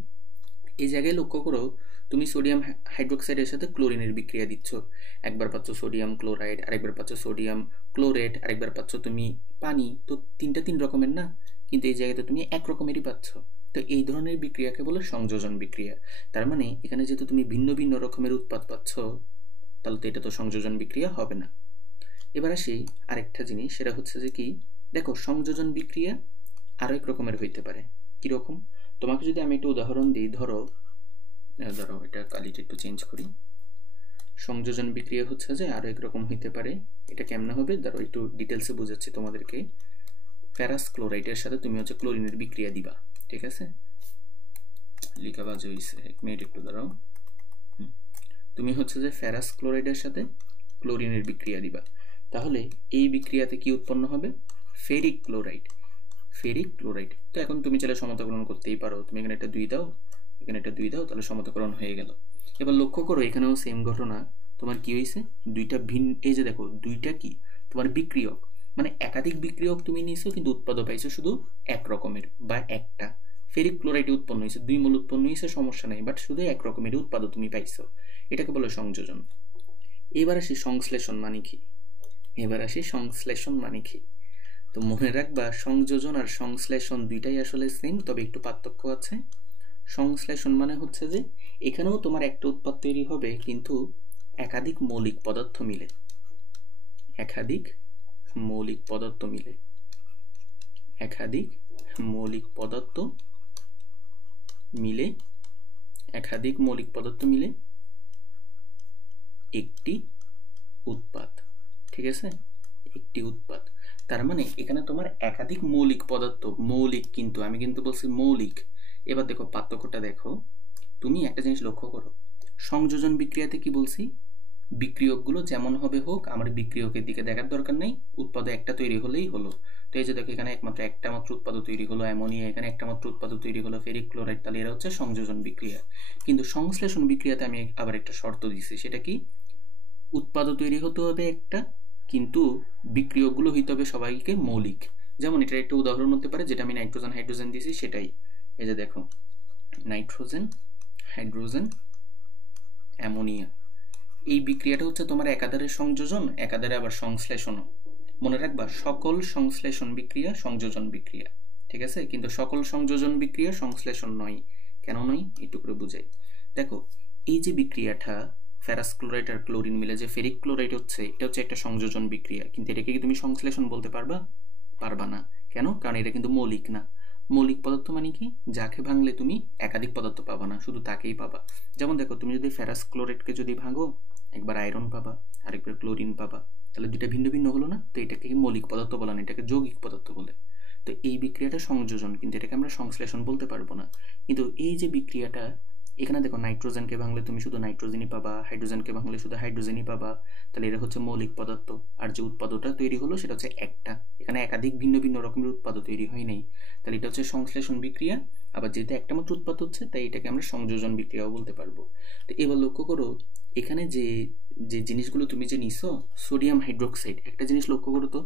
এই জায়গায় লক্ষ্য করো তুমি সোডিয়াম হাইড্রোক্সাইডের সাথে ক্লোরিনের বিক্রিয়া দিচ্ছ, একবার পাচ্ছ সোডিয়াম ক্লোরাইড, আরেকবার পাচ্ছ সোডিয়াম ক্লোরেট, আরেকবার পাচ্ছ তুমি পানি। তো তিনটা 3 রকমের না, কিন্তু এই জায়গাতে তুমি এক রকমেরই পাচ্ছ। তো এই ধরনের বিক্রিয়াকে বলে সংযোজন বিক্রিয়া। তার মানে এখানে যেহেতু তুমি ভিন্ন ভিন্ন রকমের উৎপাদ পাচ্ছ, তাহলে তো এটা তো সংযোজন বিক্রিয়া হবে না। এবার আসি আরেকটা জিনিস, সেটা হচ্ছে যে কি দেখো সংযোজন বিক্রিয়া আরো এক রকমের হইতে পারে। কিরকম? তোমাকে যদি আমি একটা উদাহরণ দিই, ধরো এটা কালিটা একটু চেঞ্জ করি। সংযোজন বিক্রিয়া হচ্ছে যে আরো একরকম হইতে পারে। এটা কেমনে হবে ধরো একটু ডিটেলসে বোঝাচ্ছি তোমাদেরকে। ফেরাস ক্লোরাইডের সাথে তুমি হচ্ছে ক্লোরিনের বিক্রিয়া দিবা, ঠিক আছে। লিখা বাজে হইছে, 1 মিনিট একটু দাঁড়াও। তুমি হচ্ছে যে ফেরাস ক্লোরাইডের সাথে ক্লোরিনের বিক্রিয়া দিবা, তাহলে এই বিক্রিয়াতে কি উৎপন্ন হবে? Ferric chloride. তো এখন তুমি চাইলে সমতাকরণ করতেই পারো, তুমি এখানে একটা 2 দাও, এখানে একটা 2 দাও, তাহলে সমতাকরণ হয়ে গেল। এবার লক্ষ্য করো এখানেও সেম ঘটনা, তোমার কি হয়েছে দুইটা ভিন্ন, এই যে দেখো দুইটা কি তোমার বিক্রিয়ক, মানে একাধিক বিক্রিয়ক তুমি নিয়েছো কিন্তু উৎপাদক পাইছো শুধু এক রকমের বা একটা। ফেরিক ক্লোরাইড উৎপন্ন হয়েছে, 2 মোল উৎপন্ন হয়েছে, সমস্যা নেই, বাট শুধু এক রকমের উৎপাদক তুমি পাইছো, এটাকে বলে সংযোজন। এবার আসি সংশ্লেষণ মানে কি? তো মনে রাখবা সংযোজন আর সংশ্লেষণ দুইটাই আসলে সেম, তবে একটু পার্থক্য আছে। সংশ্লেষণ মানে হচ্ছে যে এখানেও তোমার একটা উৎপাদ তৈরি হবে কিন্তু একাধিক মৌলিক পদার্থ মিলে, একাধিক মৌলিক পদার্থ মিলে একটি উৎপাদ, ঠিক আছে, একটি উৎপাদ। তার মানে এখানে তোমার একাধিক মৌলিক পদার্থ, মৌলিক কিন্তু আমি কিন্তু বলছি মৌলিক। এবার দেখো পার্থক্যটা দেখো, তুমি একটা জিনিস লক্ষ্য করো, সংযোজন বিক্রিয়াতে কি বলছি, বিক্রিয়কগুলো যেমন হবে হোক আমার বিক্রিয়কের দিকে দেখার দরকার নেই, উৎপাদ একটা তৈরি হলেই হলো। তো এই যে দেখো এখানে একটা মাত্র উৎপাদ তৈরি হলো অ্যামোনিয়া, এখানে একটা মাত্র উৎপাদ তৈরি হলো ফেরিক ক্লোরাইড, তাহলে এরা হচ্ছে সংযোজন বিক্রিয়া। কিন্তু সংশ্লেষণ বিক্রিয়াতে আমি আবার একটা শর্ত দিছি, সেটা কি উৎপাদ তৈরি হতে হবে একটা, কিন্তু বিক্রিয়কগুলো হইতে হবে সবাইকে মৌলিক। যেমন এটার একটা উদাহরণ হতে পারে, যেটা আমি নাইট্রোজেন হাইড্রোজেন দিয়েছি সেটাই। এই যে দেখো, নাইট্রোজেন হাইড্রোজেন অ্যামোনিয়া, এই বিক্রিয়াটা হচ্ছে তোমার একাধারের সংযোজন, একাধারে আবার সংশ্লেষণও। মনে রাখবা, সকল সংশ্লেষণ বিক্রিয়া সংযোজন বিক্রিয়া, ঠিক আছে? কিন্তু সকল সংযোজন বিক্রিয়া সংশ্লেষণ নয়। কেন নয় একটু করে বুঝাই। দেখো, এই যে বিক্রিয়াটা ফেরাস ক্লোরাইড আর ক্লোরিন মিলে যে ফেরিক ক্লোরাইড হচ্ছে, এটা হচ্ছে একটা সংযোজন বিক্রিয়া, কিন্তু এটাকে কি তুমি সংশ্লেষণ বলতে পারবা? পারবা না। কেন? কারণ এটা কিন্তু মৌলিক না। মৌলিক পদার্থ মানে কি? যাকে ভাঙলে তুমি একাধিক পদার্থ পাবা না, শুধু তাকেই পাবা। যেমন দেখো, তুমি যদি ফেরাস ক্লোরাইডকে যদি ভাঙো, একবার আয়রন পাবা, আরেকবার ক্লোরিন পাবা, তাহলে দুইটা ভিন্ন ভিন্ন হলো না? তো এটাকে মৌলিক পদার্থ বলা না, এটাকে যৌগিক পদার্থ বলে। তো এই বিক্রিয়াটা সংযোজন, কিন্তু এটাকে আমরা সংশ্লেষণ বলতে পারবো না। কিন্তু এই যে বিক্রিয়াটা, এখানে দেখো, নাইট্রোজেনকে ভাঙলে তুমি শুধু নাইট্রোজেনই পাবা, হাইড্রোজেনকে ভাঙলে শুধু হাইড্রোজেনই পাবা, তাহলে এটা হচ্ছে মৌলিক পদার্থ। আর যে উৎপাদটা তৈরি হলো সেটা হচ্ছে একটা, এখানে একাধিক ভিন্ন ভিন্ন রকমের উৎপাদ তৈরি হয় নাই, তাহলে এটা হচ্ছে সংশ্লেষণ বিক্রিয়া। আবার যেহেতু একটা মাত্র উৎপাদ হচ্ছে, তাই এটাকে আমরা সংযোজন বিক্রিয়াও বলতে পারবো। তো এবার লক্ষ্য করো, এখানে যে যে জিনিসগুলো তুমি যে নিছো, সোডিয়াম হাইড্রোক্সাইড, একটা জিনিস লক্ষ্য করো তো,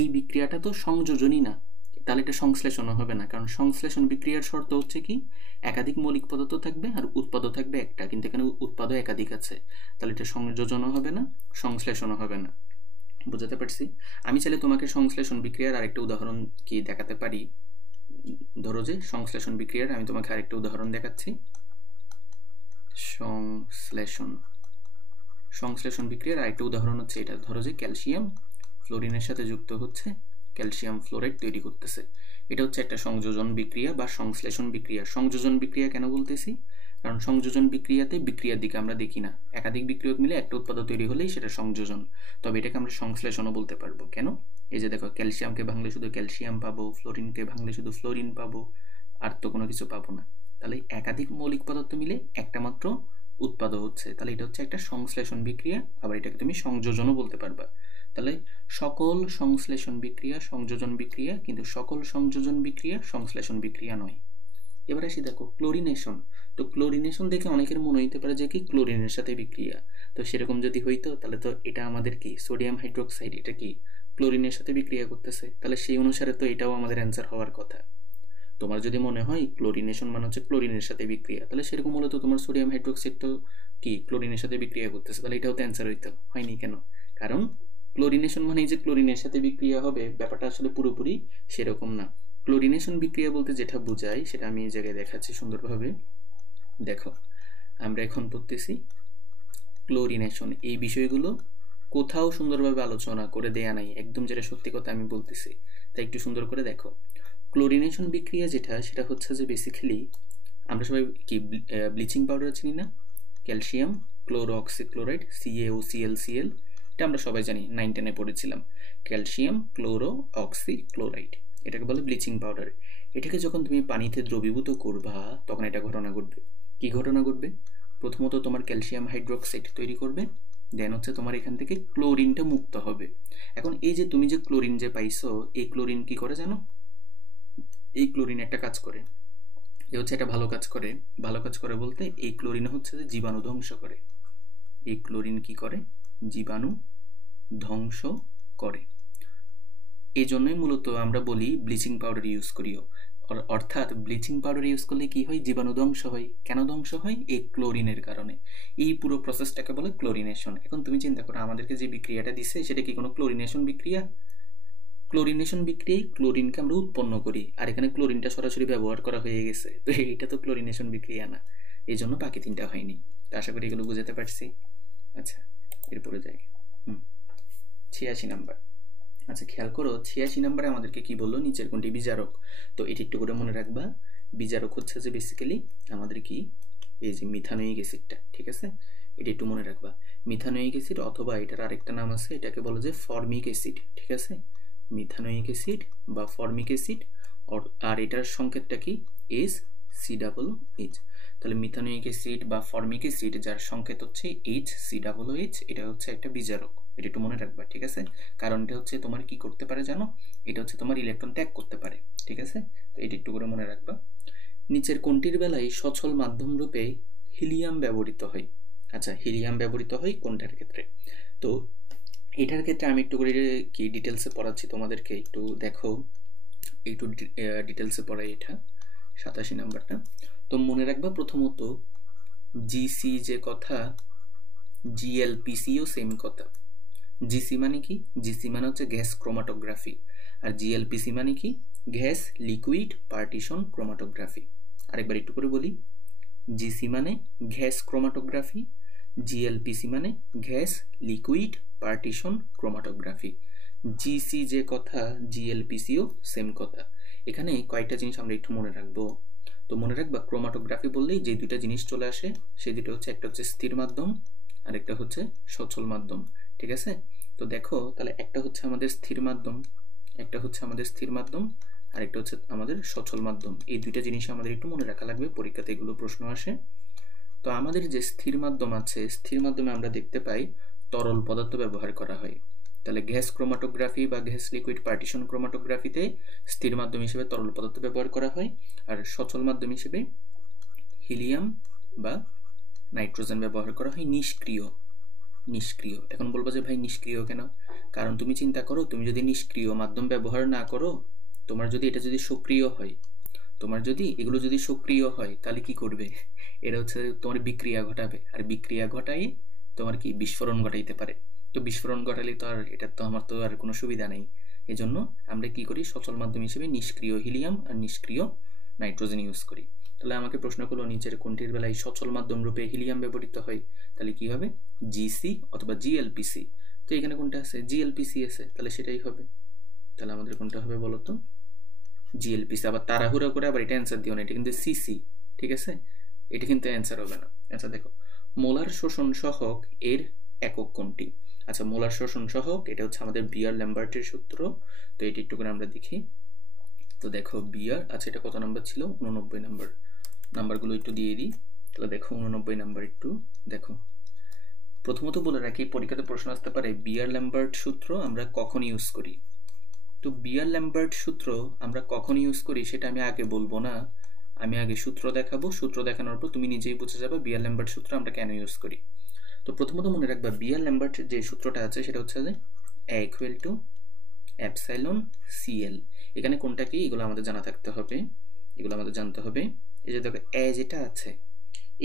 এই বিক্রিয়াটা তো সংযোজনই না, তাহলে এটা সংশ্লেষণও হবে না। কারণ সংশ্লেষণ বিক্রিয়ার শর্ত হচ্ছে কি, একাধিক মৌলিক পদার্থ থাকবে আর উৎপাদও থাকবে একটা, কিন্তু এখানে উৎপাদও একাধিক আছে, তাহলে এটা সংযোজনও হবে না, সংশ্লেষণও হবে না। বুঝাতে পারছি? আমি চাইলে তোমাকে সংশ্লেষণ বিক্রিয়ার আরেকটা উদাহরণ কি দেখাতে পারি। ধরো যে সংশ্লেষণ বিক্রিয়ার আমি তোমাকে আরেকটা উদাহরণ দেখাচ্ছি। সংশ্লেষণ বিক্রিয়ার আরেকটা উদাহরণ হচ্ছে এটা। ধরো যে ক্যালসিয়াম ফ্লোরিনের সাথে যুক্ত হচ্ছে, ক্যালসিয়াম ফ্লোরাইড তৈরি করতেছে। এটা হচ্ছে একটা সংযোজন বিক্রিয়া বা সংশ্লেষণ বিক্রিয়া। সংযোজন বিক্রিয়া কেন বলতেছি? কারণ সংযোজন বিক্রিয়াতে বিক্রিয়ার দিকে আমরা দেখি না, একাধিক বিক্রিয়ক মিলে একটা উৎপাদ তৈরি হলেই সেটা সংযোজন। তবে এটাকে আমরা সংশ্লেষণও বলতে পারবো। কেন? এই যে দেখো, ক্যালসিয়ামকে ভাঙলে শুধু ক্যালসিয়াম পাবো, ফ্লোরিনকে ভাঙলে শুধু ফ্লোরিন পাবো, আর তো কোনো কিছু পাবো না। তাহলে একাধিক মৌলিক পদার্থ মিলে একটা মাত্র উৎপাদ হচ্ছে, তাহলে এটা হচ্ছে একটা সংশ্লেষণ বিক্রিয়া। আবার এটাকে তুমি সংযোজনও বলতে পারবা। তাহলে সকল সংশ্লেষণ বিক্রিয়া সংযোজন বিক্রিয়া, কিন্তু সকল সংযোজন বিক্রিয়া সংশ্লেষণ বিক্রিয়া নয়। এবার আসি দেখো, ক্লোরিনেশন। তো ক্লোরিনেশন দেখে অনেকের মনে হইতে পারে যে কি ক্লোরিনের সাথে বিক্রিয়া। তো সেরকম যদি হইতো, তাহলে তো এটা আমাদের কি সোডিয়াম হাইড্রোক্সাইড, এটা কি ক্লোরিনের সাথে বিক্রিয়া করতেছে, তাহলে সেই অনুসারে তো এটাও আমাদের অ্যান্সার হওয়ার কথা। তোমার যদি মনে হয় ক্লোরিনেশন মানে হচ্ছে ক্লোরিনের সাথে বিক্রিয়া, তাহলে সেরকম হলে তো তোমার সোডিয়াম হাইড্রোক্সাইড তো কি ক্লোরিনের সাথে বিক্রিয়া করতেছে, তাহলে এটাও তো অ্যান্সার হইতো। হয়নি কেন? কারণ ক্লোরিনেশন মানেই যে ক্লোরিনের সাথে বিক্রিয়া হবে, ব্যাপারটা আসলে পুরোপুরি সেরকম না। ক্লোরিনেশন বিক্রিয়া বলতে যেটা বোঝায় সেটা আমি এই জায়গায় দেখাচ্ছি সুন্দরভাবে। দেখো, আমরা এখন পড়তেছি ক্লোরিনেশন। এই বিষয়গুলো কোথাও সুন্দরভাবে আলোচনা করে দেয়া নাই, একদম যেটা সত্যি কথা আমি বলতেছি, তাই একটু সুন্দর করে দেখো। ক্লোরিনেশন বিক্রিয়া যেটা, সেটা হচ্ছে যে বেসিক্যালি আমরা সবাই কি ব্লিচিং পাউডার চিনি না? ক্যালসিয়াম ক্লোরো অক্সিক্লোরাইড, CaOClCl, এটা আমরা সবাই জানি, 9 10-এ পড়েছিলাম। ক্যালসিয়াম ক্লোরো অক্সিক্লোরাইড, এটাকে বলে ব্লিচিং পাউডার। এটাকে যখন তুমি পানিতে দ্রবীভূত করবা, তখন এটা ঘটনা ঘটবে। কি ঘটনা ঘটবে? প্রথমত তোমার ক্যালসিয়াম হাইড্রোক্সাইড তৈরি করবে, দেন হচ্ছে তোমার এখান থেকে ক্লোরিনটা মুক্ত হবে। এখন এই যে তুমি যে ক্লোরিন যে পাইছো, এই ক্লোরিন কি করে জানো? এই ক্লোরিন একটা কাজ করে, এ হচ্ছে একটা ভালো কাজ করে। ভালো কাজ করে বলতে, এই ক্লোরিন হচ্ছে যে জীবাণু ধ্বংস করে। এই ক্লোরিন কি করে? জীবাণু ধ্বংস করে। এই জন্যই মূলত আমরা বলি ব্লিচিং পাউডার ইউজ করিও। অর্থাৎ ব্লিচিং পাউডার ইউজ করলে কি হয়? জীবাণু ধ্বংস হয়। কেন ধ্বংস হয়? এই ক্লোরিনের কারণে। এই পুরো প্রসেসটাকে বলে ক্লোরিনেশন। এখন তুমি চিন্তা করো, আমাদেরকে যে বিক্রিয়াটা দিছে সেটা কি কোনো ক্লোরিনেশন বিক্রিয়া? ক্লোরিনেশন বিক্রিয়ায় ক্লোরিনকে আমরা উৎপন্ন করি, আর এখানে ক্লোরিনটা সরাসরি ব্যবহার করা হয়ে গেছে, তো এইটা তো ক্লোরিনেশন বিক্রিয়া না। এই জন্য বাকি তিনটা হয়নি। তো আশা করি এগুলো বুঝতে পারছি। আচ্ছা, এরপরে যাই। 86 নাম্বার। আচ্ছা, খেয়াল করো, 86 নাম্বারে আমাদেরকে কি বললো? নিচের কোনটি বিজারক? তো এটি একটু করে মনে রাখবা। বিজারক হচ্ছে যে বেসিক্যালি আমাদের কি, এই যে মিথানোয়িক অ্যাসিডটা, ঠিক আছে? এটা একটু মনে রাখবা। মিথানোয়িক অ্যাসিড, অথবা এটার আরেকটা নাম আছে, এটাকে বলে যে ফর্মিক অ্যাসিড, ঠিক আছে? মিথানোয়িক অ্যাসিড বা ফর্মিক অ্যাসিড, আর এটার সংকেতটা কি? HCOH। তাহলে মিথানোয়িক অ্যাসিড বা ফর্মিক অ্যাসিড যার সংকেত হচ্ছে HCOH, এটা হচ্ছে একটা বিজারক। এটা একটু মনে রাখবা, ঠিক আছে? কারণ এটা হচ্ছে তোমার কি করতে পারে জানো? এটা হচ্ছে তোমার ইলেকট্রন ত্যাগ করতে পারে, ঠিক আছে? তো এটা একটু করে মনে রাখবা। নিচের কোনটির বেলায় সচল মাধ্যম রূপে হিলিয়াম ব্যবহৃত হয়? আচ্ছা, হিলিয়াম ব্যবহৃত হয় কোনটার ক্ষেত্রে? তো এটার ক্ষেত্রে আমি একটু করে কি ডিটেলসে পড়াচ্ছি তোমাদেরকে, একটু দেখো, একটু ডিটেলসে পড়াই এটা 87 নাম্বারটা। তো মনে রাখবা প্রথমত জিসি যে কথা, জিএলপিসিও সেম কথা। জিসি মানে কি? জিসি মানে হচ্ছে গ্যাস ক্রোমাটোগ্রাফি, আর জিএলপিসি মানে কি? Gas liquid partition chromatography. আরেকবার একটু করে বলি, জিসি মানে গ্যাস ক্রোমাটোগ্রাফি, জিএলপিসি মানে gas liquid partition chromatography. GC যে কথা, জিএলপিসিও সেম কথা। এখানে কয়েকটা জিনিস আমরা একটু মনে রাখবো। তো মনে রাখবা ক্রোমাটোগ্রাফি বললেই যে দুইটা জিনিস চলে আসে, সেই দুটো হচ্ছে, একটা হচ্ছে স্থির মাধ্যম আর একটা হচ্ছে সচল মাধ্যম। ঠিক আছে? তো দেখো তাহলে একটা হচ্ছে আমাদের স্থির মাধ্যম, একটা হচ্ছে আমাদের স্থির মাধ্যম, আর একটা হচ্ছে আমাদের সচল মাধ্যম। এই দুইটা জিনিস আমাদের একটু মনে রাখা লাগবে, পরীক্ষাতে এগুলো প্রশ্ন আসে। তো আমাদের যে স্থির মাধ্যম আছে, স্থির মাধ্যমে আমরা দেখতে পাই তরল পদার্থ ব্যবহার করা হয়। তাহলে গ্যাস ক্রোমাটোগ্রাফি বা গ্যাস লিকুইড পার্টিশন ক্রোমাটোগ্রাফিতে স্থির মাধ্যম হিসেবে তরল পদার্থ ব্যবহার করা হয়, আর সচল মাধ্যম হিসেবে হিলিয়াম বা নাইট্রোজেন ব্যবহার করা হয়। নিষ্ক্রিয়, নিষ্ক্রিয়। এখন বলবো যে ভাই নিষ্ক্রিয় কেন? কারণ তুমি চিন্তা করো, তুমি যদি নিষ্ক্রিয় মাধ্যম ব্যবহার না করো, তোমার যদি এটা যদি সক্রিয় হয়, তোমার যদি এগুলো যদি সক্রিয় হয় তাহলে কি করবে? এরা হচ্ছে তোমার বিক্রিয়া ঘটাবে, আর বিক্রিয়া ঘটাই তোমার কি বিস্ফোরণ ঘটাইতে পারে। তো বিস্ফোরণ ঘটালে তো আর এটা তো আমার তো আর কোনো সুবিধা নেই। এজন্য আমরা কি করি, সচল মাধ্যম হিসেবে নিষ্ক্রিয় হিলিয়াম আর নিষ্ক্রিয় নাইট্রোজেন ইউজ করি। তাহলে আমাকে প্রশ্ন করলো নিচের কোনটির বেলায় সচল মাধ্যম রূপে হিলিয়াম ব্যবহৃত হয়? তাহলে কি হবে? জিসি অথবা জিএলপিসি। তো এখানে কোনটা আছে? জিএলপিসি আছে, তাহলে সেটাই হবে। তাহলে আমাদের কোনটা হবে বলো তো? জিএলপিসি। আবার তাড়াহুড়ো করে আবার এটা অ্যান্সার দিও না, এটা কিন্তু সিসি। ঠিক আছে? এটা কিন্তু অ্যান্সার হবে না। আচ্ছা দেখো, মোলার শোষণ সহক এর একক কোনটি? আচ্ছা, মোলার শোষণ সহক এটা হচ্ছে আমাদের বিয়ার ল্যাম্বার্টের সূত্র। তো এটি একটু করে আমরা দেখি। তো দেখো বিয়ার, আচ্ছা এটা কত নাম্বার ছিল? 89 নাম্বার। নাম্বারগুলো একটু দিয়ে দিই। তাহলে দেখো 89 নাম্বার একটু দেখো। প্রথমত বলে রাখি, পরীক্ষাতে প্রশ্ন আসতে পারে বিয়ার ল্যাম্বার্ট সূত্র আমরা কখন ইউজ করি। তো বিয়ার ল্যাম্বার্ট সূত্র আমরা কখন ইউজ করি সেটা আমি আগে বলবো না, আমি আগে সূত্র দেখাবো। সূত্র দেখানোর পর তুমি নিজেই বুঝে যাবে বিয়ার ল্যাম্বার্ট সূত্র আমরা কেন ইউজ করি। তো প্রথমত মনে রাখবা বিয়ার ল্যাম্বার্ট যে সূত্রটা আছে সেটা হচ্ছে যে এ ইকুয়াল টু অ্যাপসাইলন সিএল। এখানে কোনটা কি এগুলো আমাদের জানা থাকতে হবে, এগুলো আমাদের জানতে হবে। এই যে দেখো এ যেটা আছে,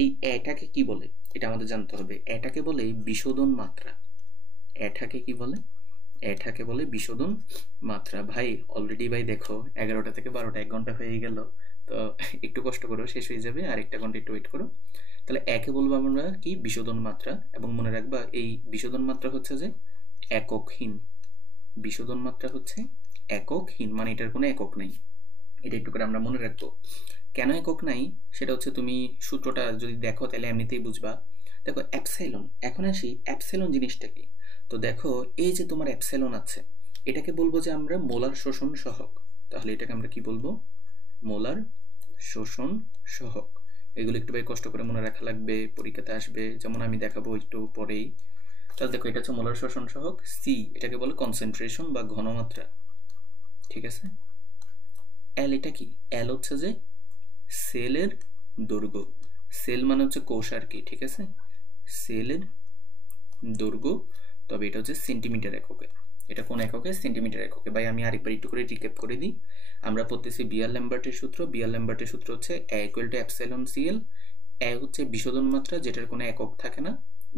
এই এটাকে কি বলে এটা আমাদের জানতে হবে। এটাকে বলে বিশোধন মাত্রা। এটাকে কি বলে? এটাকে বলে বিশোধন মাত্রা। ভাই অলরেডি ভাই দেখো 11টা থেকে 12টা, 1 ঘন্টা হয়ে গেল। তো একটু কষ্ট করো, শেষ হয়ে যাবে, আর একটা ঘন্টা একটু ওয়েট করো। তাহলে একে বলবো আমরা কি? বিশোধন মাত্রা। এবং মনে রাখবা এই বিশোধন মাত্রা হচ্ছে যে এককহীন। বিশোধন মাত্রা হচ্ছে এককহীন, মানে এটার কোনো একক নাই। এটা একটু করে আমরা মনে রাখবো। কেন একক নাই সেটা হচ্ছে, তুমি সূত্রটা যদি দেখো তাহলে এমনিতেই বুঝবা। দেখো অ্যাপসাইলন, এখন আসি অ্যাপসাইলন জিনিসটা কি। তো দেখো এই যে তোমার অ্যাপসাইলন আছে, এটাকে বলবো যে আমরা মোলার শোষণ সহক। তাহলে এটাকে আমরা কি বলবো? মোলার শোষণ সহক। এগুলো একটু ভাই কষ্ট করে মনে রাখা লাগবে, পরীক্ষাতে আসবে, যেমন আমি দেখাবো একটু পরেই। তাহলে দেখো এটা হচ্ছে মোলার শোষণ সহক। সি এটাকে বলে কনসেন্ট্রেশন বা ঘনমাত্রা। ঠিক আছে? এল এটা কি? এল হচ্ছে যে সেলের দৈর্ঘ্য। সেল মানে হচ্ছে কোষ আর কি। ঠিক আছে? সেলের দৈর্ঘ্য, তবে এটা হচ্ছে সেন্টিমিটার এককে। এটা কোন এককে? সেন্টিমিটার এককে। ভাই আমি আরেকবার একটু করে রিক্যাপ করে দিই। আমরা পড়তেছি বিয়ার ল্যাম্বার্টের সূত্র। বিয়ার ল্যাম্বার্টের সূত্র হচ্ছে এ ইকুয়াল টু অ্যাপসাইলন সিএল। এ হচ্ছে বিশোধন মাত্রা, যেটার কোনো একক থাকে না,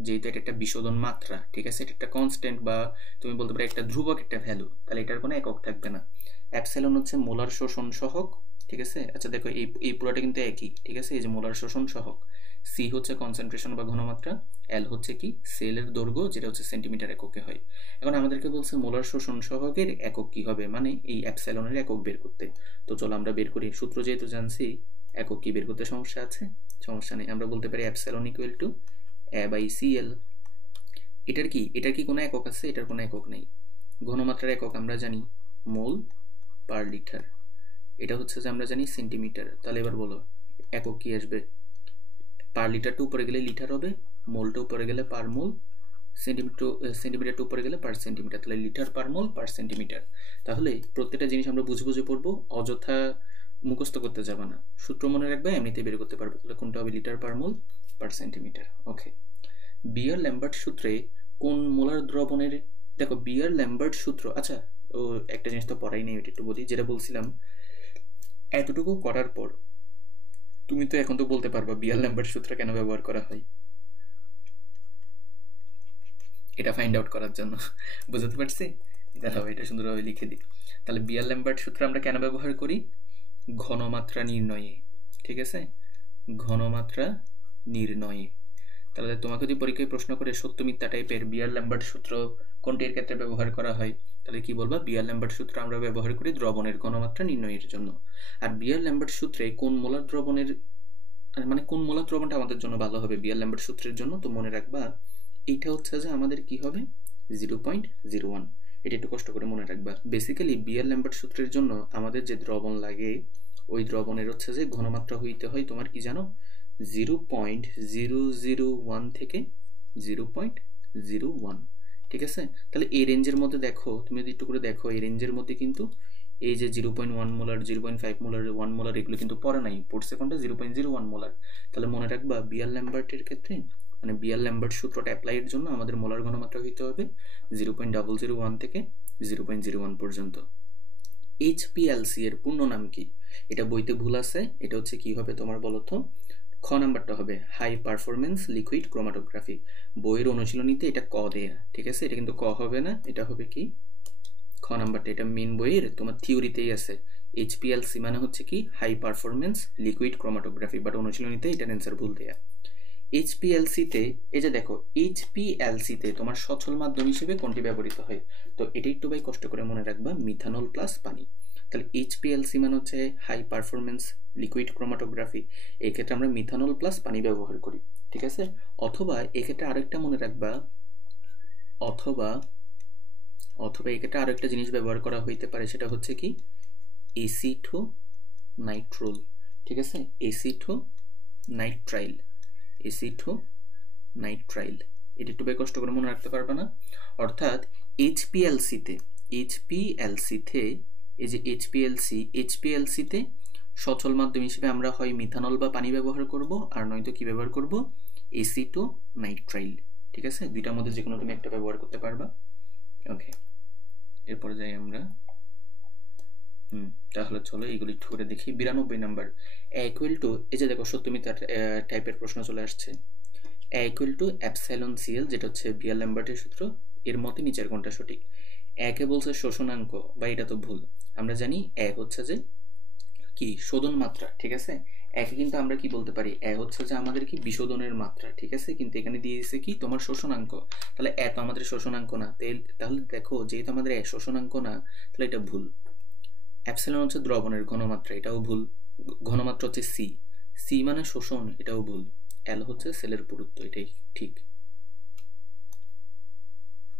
যেহেতু এটা একটা বিশোধন মাত্রা। ঠিক আছে? এটা একটা কনস্ট্যান্ট বা তুমি বলতে পারো একটা ধ্রুবক, একটা ভ্যালু, তাহলে এটার কোনো একক থাকবে না। অ্যাপসাইলন হচ্ছে মোলার শোষণ সহক। ঠিক আছে? আচ্ছা দেখো এই পুরোটা কিন্তু একই। ঠিক আছে? এই যে মোলার শোষণ সহক। সি হচ্ছে কনসেন্ট্রেশন বা ঘনমাত্রা, এল হচ্ছে কি? সেলের দৈর্ঘ্য, যেটা হচ্ছে সেন্টিমিটার এককে হয়। এখন আমাদেরকে বলছে মোলার শোষণ সহকের একক কি হবে, মানে এই অ্যাপসাইলনের একক বের করতে। তো চলো আমরা বের করি। সূত্র যেহেতু জানছি, একক কি বের করতে সমস্যা আছে? সমস্যা নেই। আমরা বলতে পারি epsilon equal to A by cl. এটার কি কোনো একক আছে? এটার কোনো একক নেই। ঘনমাত্রার একক আমরা জানি মোল পার লিটার, এটা হচ্ছে যে আমরা জানি সেন্টিমিটার। তাহলে এবার বলো একক কি আসবে? পার লিটারটা উপরে গেলে লিটার হবে, মোলটা উপরে গেলে পার মোল, সেন্টিমিটারটা উপরে গেলে পার সেন্টিমিটার। তাহলে লিটার পার মোল পার সেন্টিমিটার। তাহলে প্রত্যেকটা জিনিস আমরা বুঝে বুঝে পড়বো, অযথা মুখস্থ করতে যাবে না, সূত্র মনে রাখবে, এমনিতে বের করতে পারবে। তাহলে কোনটা হবে? লিটার পার মোল পার সেন্টিমিটার। ওকে। বিয়ার ল্যাম্বার্ট সূত্রে কোন মোলার দ্রবণের দেখো বিয়ার ল্যাম্বার্ট সূত্র, আচ্ছা ও একটা জিনিস তো পড়াই নেই, ওটা একটু বলি। যেটা বলছিলাম, এতটুকু করার পর তুমি তো এখন তো বলতে পারবা বিয়ার ল্যাম্বার্ট সূত্র কেন ব্যবহার করা হয়, এটা ফাইন্ড আউট করার জন্য। বুঝতে পারছি? দাঁড়াও এটা সুন্দরভাবে লিখে দিই। তাহলে বিয়ার ল্যাম্বার্ট সূত্র আমরা কেন ব্যবহার করি? ঘনমাত্রা নির্ণয়ে, ঠিক আছে? ঘনমাত্রা নির্ণয়ে। তাহলে তোমাকে যদি পরীক্ষায় প্রশ্ন করে সত্য মিথ্যা টাইপের বিয়ার ল্যাম্বার্ট সূত্র কোনটির ক্ষেত্রে ব্যবহার করা হয়, তাহলে কি বলবা? বিয়ার ল্যাম্বার্ট সূত্র আমরা ব্যবহার করি দ্রবণের ঘনমাত্রা নির্ণয়ের জন্য। আর বিয়ার ল্যাম্বার্ট সূত্রে কোন মোলার দ্রবণের, মানে কোন মোলার দ্রবণটা আমাদের জন্য ভালো হবে বিয়ার ল্যাম্বার্ট সূত্রের জন্য, তো মনে রাখবা এইটা হচ্ছে যে আমাদের কি হবে 0.01। এটা একটু কষ্ট করে মনে রাখবা। বেসিক্যালি বিয়ার ল্যাম্বার্ট সূত্রের জন্য আমাদের যে দ্রবণ লাগে ওই দ্রবণের হচ্ছে যে ঘনমাত্রা হইতে হয় তোমার কি জানো, 0.001 থেকে 0.01, ঠিক আছে? তাহলে এই রেঞ্জের মধ্যে দেখো, তুমি যদি একটু করে দেখো এই রেঞ্জের মধ্যে কিন্তু এই যে 0.1 মোলার, 0.5 মোলার, 1 মোলার এগুলো কিন্তু পড়ে নাই, পড়ছে কোনটা 0.01 মোলার। তাহলে মনে রাখবা বিয়ার ল্যাম্বার্টের ক্ষেত্রে, মানে বিয়ার ল্যাম্বার্ট সূত্রটা অ্যাপ্লাইয়ের জন্য আমাদের মোলার ঘনমাত্রা হইতে হবে 0.001 থেকে 0.01 পর্যন্ত। এইচপিএলসি এর পূর্ণ নাম কি? এটা বইতে ভুল আছে, এটা হচ্ছে কি হবে তোমার বলো তো? খ নাম্বারটা হবে হাই পারফরমেন্স লিকুইড ক্রোমাটোগ্রাফি। বইয়ের অনুশীলনীতে এটা ক দেয়া, ঠিক আছে? এটা কিন্তু ক হবে না, এটা হবে কি খ নাম্বারটা। এটা মেন বইয়ের তোমার থিওরিতেই আছে। এইচপিএলসি মানে হচ্ছে কি high performance liquid chromatography, but অনুশীলনীতে এটার অ্যান্সার ভুল দেয়া। এইচপিএলসিতে এই যে দেখো, এইচপিএলসিতে তোমার সচল মাধ্যম হিসেবে কোনটি ব্যবহৃত হয়? তো এটা একটু ভাই কষ্ট করে মনে রাখবা, মিথানল প্লাস পানি। তাহলে এইচপিএলসি মানে হচ্ছে হাই পারফরমেন্স লিকুইড ক্রোমাটোগ্রাফি, এই ক্ষেত্রে আমরা মিথানল প্লাস পানি ব্যবহার করি, ঠিক আছে? অথবা এক্ষেত্রে আরেকটা মনে রাখবা, অথবা অথবা এক্ষেত্রে আরেকটা জিনিস ব্যবহার করা হইতে পারে, সেটা হচ্ছে কি এসিটো নাইট্রোল, ঠিক আছে? এসিটো নাইট্রাইল, এসিটো নাইট্রাইল। এটা একটু কষ্ট করে মনে রাখতে পারবে না? অর্থাৎ এইচপিএলসিতে এই যে এইচপিএলসিতে সচল মাধ্যম হিসেবে আমরা হয় মিথানল বা পানি ব্যবহার করব, আর নয়তো কি ব্যবহার করব? এসিটো নাইট্রাইল, ঠিক আছে? দুইটার মধ্যে যে কোনো তুমি একটা ব্যবহার করতে পারবা। ওকে, এরপরে যাই আমরা। তাহলে চলো এইগুলি একটু করে দেখি। 92 নাম্বার, ইকুয়াল টু, এই যে দেখো সত্য মিথ্যা টাইপের প্রশ্ন চলে আসছে। ইকুয়াল টু এপসাইলন সিএল, যেটা হচ্ছে বিয়ার ল্যাম্বার্টের সূত্র, এর মতে নিচের কোনটা সঠিক? একে বলছে শোষণাঙ্ক, বা এটা তো ভুল। আমরা জানি এক হচ্ছে যে কি শোধন মাত্রা, ঠিক আছে? একে কিন্তু আমরা কি বলতে পারি, এ হচ্ছে যে আমাদের কি বিশোধনের মাত্রা, ঠিক আছে? কিন্তু এখানে দিয়ে দিয়েছে কি তোমার শোষণাঙ্ক, তাহলে এ তো আমাদের শোষণাঙ্ক না। তাহলে দেখো যেহেতু আমাদের এ শোষণাঙ্ক না, তাহলে এটা ভুল। অ্যাপসিলন হচ্ছে দ্রবণের ঘনমাত্রা, এটাও ভুল। ঘনমাত্রা হচ্ছে সি, সি মানে শোষণ, এটাও ভুল। এল হচ্ছে সেলের পুরুত্ব, এটাই ঠিক।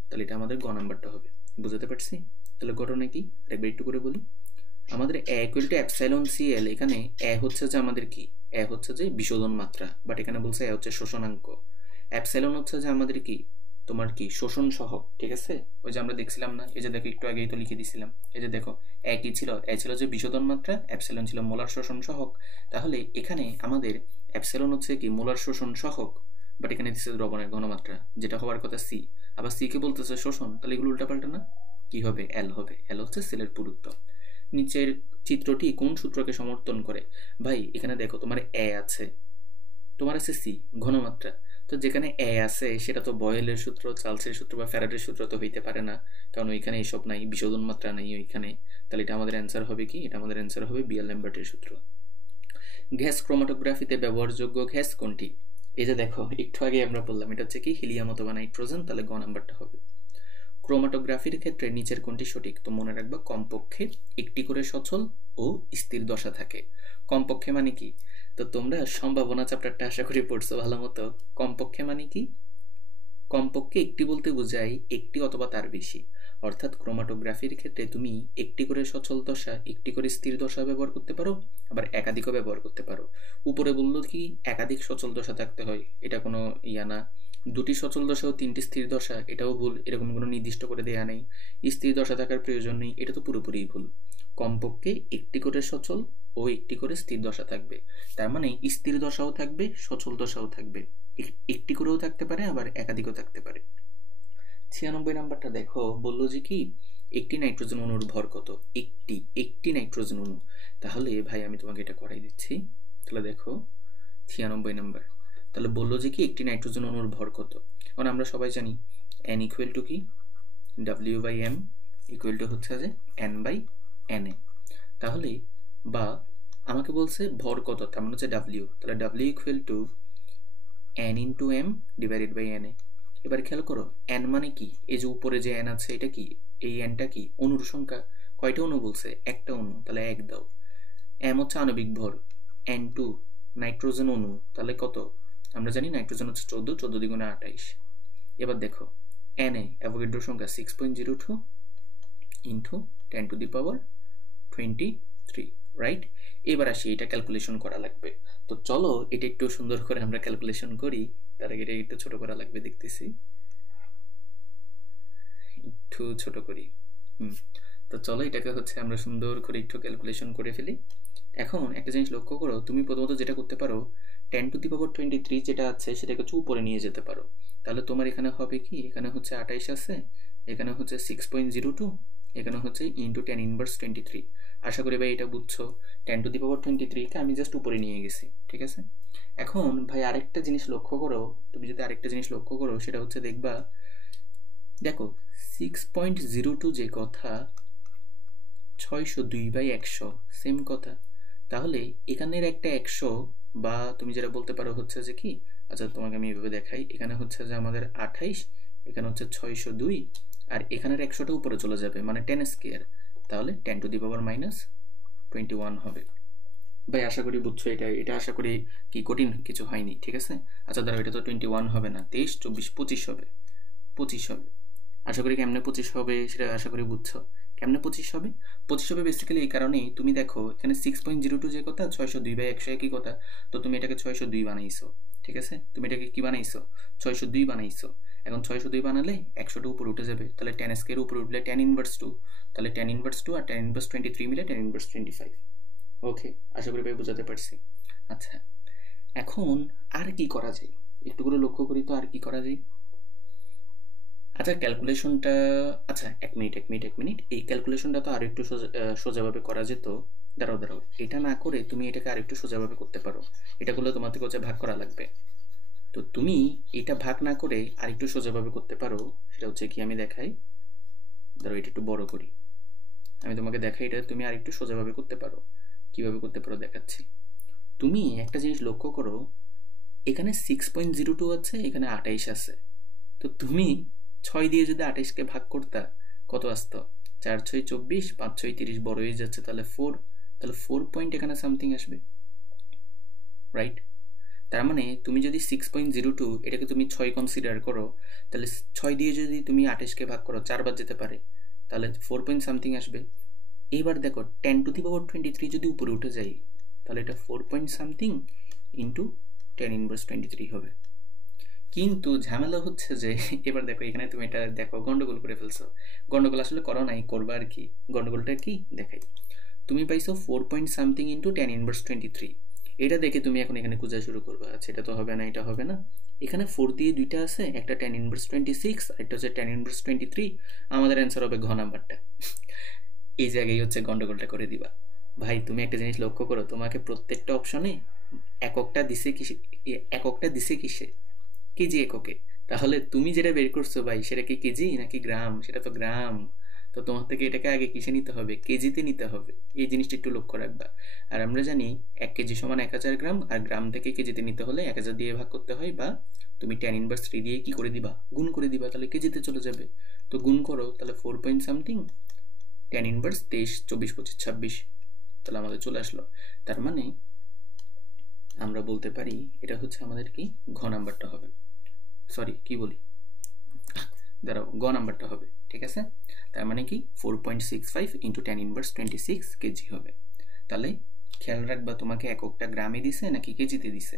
তাহলে এটা আমাদের গ নাম্বারটা হবে। বুঝতে পারছি? তাহলে ঘটনা কি আরেকবার একটু করে বলি। আমাদের ইকুয়াল টু এপসাইলন সিএল, এখানে এ হচ্ছে যে আমাদের কি, এ হচ্ছে যে বিশোধন মাত্রা, বাট এখানে বলছে এ হচ্ছে শোষণাঙ্ক। এপসাইলন হচ্ছে যে আমাদের কি তোমার কি শোষণ সহক, ঠিক আছে? ওই যে আমরা দেখছিলাম না, এই যে দেখো একটু আগেই তো লিখে দিছিলাম, এই যে দেখো একই ছিল, এ ছিল যে বিশোধন মাত্রা, এপসাইলন ছিল মোলার শোষণ সহক। তাহলে এখানে আমাদের এপসাইলন হচ্ছে কি মোলার শোষণ সহক, বাট এখানে দিচ্ছে দ্রবণের ঘনমাত্রা, যেটা হওয়ার কথা সি। আবার সি কে বলতেছে শোষণ, তাহলে এগুলো উল্টাপাল্টা না? কি হবে? এল হবে। এল হচ্ছে সেলের পুরুত্ব। নিচের চিত্রটি কোন সূত্রকে সমর্থন করে? ভাই এখানে দেখো তোমার এ আছে, তোমার আছে সি, ঘনমাত্রা। তো যেখানে এ আছে সেটা তো বয়েলের সূত্র, চার্লসের সূত্র বা ফ্যারাডের সূত্র তো হইতে পারে না, কারণ ওইখানে এসব নাই, বিশোধন মাত্রা নাই ওইখানে। তাহলে এটা আমাদের অ্যান্সার হবে কি? এটা আমাদের অ্যান্সার হবে বিয়ার ল্যাম্বার্টের সূত্র। গ্যাস ক্রোমাটোগ্রাফিতে ব্যবহারযোগ্য গ্যাস কোনটি? এই যে দেখো একটু আগে আমরা বললাম, এটা হচ্ছে কি হিলিয়াম অথবা নাইট্রোজেন, তাহলে গ নাম্বারটা হবে। ক্রোমাটোগ্রাফির ক্ষেত্রে নিচের কোনটি সঠিক? তো মনে রাখবা কমপক্ষে একটি করে সচল ও স্থির দশা থাকে। কমপক্ষে মানে কি? তো তোমরা সম্ভাবনা চ্যাপ্টারটা আশা করি পড়ছো ভালো মতো। কমপক্ষে মানে কি? কমপক্ষে একটি বলতে বোঝায় একটি অথবা তার বেশি। অর্থাৎ ক্রোমাটোগ্রাফির ক্ষেত্রে তুমি একটি করে সচল দশা, একটি করে স্থির দশা ব্যবহার করতে পারো, আবার একাধিকও ব্যবহার করতে পারো। উপরে বললো কি একাধিক সচল দশা থাকতে হয়, এটা কোনো ইয়া না। দুটি সচল দশা ও তিনটি স্থির দশা, এটাও ভুল, এরকম কোনো নির্দিষ্ট করে দেয়া নেই। স্থির দশা থাকার প্রয়োজন নেই, এটা তো পুরোপুরি ভুল। কমপক্ষে একটি করে সচল ও একটি করে স্থির দশা থাকবে, তার মানে স্থির দশাও থাকবে, সচল দশাও থাকবে, একটি করেও থাকতে পারে, আবার একাধিকও থাকতে পারে। 96 নাম্বারটা দেখো, বললো যে কি একটি নাইট্রোজেন অণুর ভর কত, একটি নাইট্রোজেন অণু। তাহলে ভাই আমি তোমাকে এটা করাই দিচ্ছি। তাহলে দেখো 96 নাম্বার, তাহলে বললো যে কি একটি নাইট্রোজেন অণুর ভর কত। কারণ আমরা সবাই জানি n ইকুয়াল টু কি, W/m ইকুয়াল টু হচ্ছে যে n/na। তাহলে বা আমাকে বলছে ভর কত, তার মানে হচ্ছে W, তাহলে W equal to n into m divided by na। এবার খেয়াল করো n মানে কি, এই যে উপরে যে n আছে এটা কি, এই nটা কি অণুর সংখ্যা। কয়টা অণু বলছে, একটা অণু, তাহলে 1 দাও। m হচ্ছে আণবিক ভর, n2 নাইট্রোজেন অণু, তাহলে কত, আমরা জানি নাইট্রোজেন হচ্ছে 14, 14 দ্বিগুণে 28। এবার দেখো na অ্যাভোগাড্রো সংখ্যা 6.02 ইন্টু 10⁻23, রাইট। এবার আসি এটা ক্যালকুলেশন করা লাগবে। তো চলো এটা একটু সুন্দর করে আমরা ক্যালকুলেশন করি। তার আগে এটা একটু ছোট করা লাগবে, দেখতেছি একটু ছোট করি। তো চলো এটাকে হচ্ছে আমরা সুন্দর করে একটু ক্যালকুলেশন করে ফেলি। এখন একটা জিনিস লক্ষ্য করো, তুমি প্রথমত যেটা করতে পারো 10⁻23 যেটা আছে সেটাকে হচ্ছে উপরে নিয়ে যেতে পারো। তাহলে তোমার এখানে হবে কি, এখানে হচ্ছে 28 আছে, এখানে হচ্ছে 6.02, এখানে হচ্ছে ইন্টু 10⁻23। আশা করি ভাই এটা বুঝছো। 10⁻23কে আমি জাস্ট উপরে নিয়ে গেছি, ঠিক আছে। এখন ভাই আরেকটা জিনিস লক্ষ্য করো, তুমি যদি আরেকটা জিনিস লক্ষ্য করো সেটা হচ্ছে দেখবা, দেখো 6.02 যে কথা, 602/100 সেম কথা। তাহলে এখানের একটা 100, বা তুমি যেটা বলতে পারো হচ্ছে যে কি, আচ্ছা তোমাকে আমি এভাবে দেখাই, এখানে হচ্ছে যে আমাদের 28, এখানে হচ্ছে 602, আর এখানের 100টা উপরে চলে যাবে মানে 10 স্কয়ার, তাহলে 10⁻21 হবে। ভাই আশা করি বুঝছো এটা, এটা আশা করি কি কঠিন কিছু হয়নি, ঠিক আছে। আচ্ছা ধরো এটা তো 21 হবে না, 23, 24, 25 হবে, 25 হবে। আশা করি কেমনে 25 হবে সেটা আশা করি বুঝছো। কেমনে 25 হবে, 25 হবে বেসিক্যালি এই কারণেই, তুমি দেখো এখানে 6.02 যে কথা, 602/100 একই কথা, তো তুমি এটাকে 602 বানাইছো, ঠিক আছে। তুমি এটাকে কি বানাইছো, 602 বানাইছো। এখন 602 বানালে 100টা উপরে উঠে যাবে, তাহলে 10 স্কয়ার উপরে উঠলে 10⁻2, তাহলে 10⁻2 আর 10⁻23 মিলে 10⁻25। ওকে, আশা করি ভাই বোঝাতে পারছি। আচ্ছা এখন আর কি করা যায়, একটু করে লক্ষ্য করি তো আর কি করা যায়। আচ্ছা ক্যালকুলেশনটা, আচ্ছা এক মিনিট, এই ক্যালকুলেশনটা তো আর একটু সোজাভাবে করা যেত। দাঁড়াও, এটা না করে তুমি এটাকে আর একটু সোজাভাবে করতে পারো। এটা করলে তোমার থেকে হচ্ছে ভাগ করা লাগবে। তো তুমি এটা ভাগ না করে আর একটু সোজাভাবে করতে পারো, সেটা হচ্ছে কি আমি দেখাই। ধরো এটা একটু বড় করি, আমি তোমাকে দেখাই এটা তুমি আর একটু সোজাভাবে করতে পারো। কিভাবে করতে পারো দেখাচ্ছি। তুমি একটা জিনিস লক্ষ্য করো, এখানে 6.02 আছে, এখানে 28 আছে। তো তুমি 6 দিয়ে যদি 28কে ভাগ করতা কত আসতো, 4×6 = 24, 5×6 = 30, বড় হয়ে যাচ্ছে, তাহলে 4, তাহলে 4 পয়েন্ট এখানে সামথিং আসবে, রাইট। তার মানে তুমি যদি 6.02 এটাকে তুমি 6 কনসিডার করো, তাহলে 6 দিয়ে যদি তুমি 28কে ভাগ করো 4 বার যেতে পারে, তাহলে 4 পয়েন্ট সামথিং আসবে। এইবার দেখো 10⁻23 যদি উপরে উঠে যাই, তাহলে এটা 4 পয়েন্ট সামথিং ইন্টু 10⁻23 হবে। কিন্তু ঝামেলা হচ্ছে যে এবার দেখো এখানে তুমি এটা দেখো গন্ডগোল করে ফেলছো। গন্ডগোল আসলে করো নাই, করবা আর কি। গন্ডগোলটা কি দেখাই, তুমি পাইছো 4 পয়েন্ট সামথিং ইন্টু 10⁻23। এটা দেখে তুমি এখন এখানে খোঁজা শুরু করবা, আচ্ছা এটা তো হবে না, এটা হবে না। এখানে 4 দিয়ে দুইটা আছে, একটা 10⁻26 আর একটা হচ্ছে 10⁻23। আমাদের অ্যান্সার হবে ঘ নাম্বারটা। এই জায়গায় হচ্ছে গন্ডগোলটা করে দিবা। ভাই তুমি একটা জিনিস লক্ষ্য করো, তোমাকে প্রত্যেকটা অপশনে এককটা দিছে কিসে, কেজি এককে। তাহলে তুমি যেটা বের করছো ভাই সেটা কি কেজি নাকি গ্রাম, সেটা তো গ্রাম। তো তোমার থেকে এটাকে আগে কিসে নিতে হবে, কেজিতে নিতে হবে। এই জিনিসটা একটু লক্ষ্য রাখবা। আর আমরা জানি 1 কেজি সমান 1000 গ্রাম, আর গ্রাম থেকে কেজিতে নিতে হলে 1000 দিয়ে ভাগ করতে হয়, বা তুমি 10⁻3 দিয়ে কি করে দিবা, গুণ করে দিবা, তাহলে কেজিতে চলে যাবে। তো গুণ করো, তাহলে 4 পয়েন্ট সামথিং 10⁻23, 24, 25, 26, তাহলে আমাদের চলে আসলো। তার মানে আমরা বলতে পারি এটা হচ্ছে আমাদের কি ঘ নাম্বারটা হবে, সরি কি বলি, দাঁড়াও গ নাম্বারটা হবে, ঠিক আছে। তার মানে কি 4.65 ইন্টু 10⁻26 কেজি হবে। তাহলে খেয়াল রাখবা তোমাকে এককটা গ্রামে দিছে নাকি কেজিতে দিছে।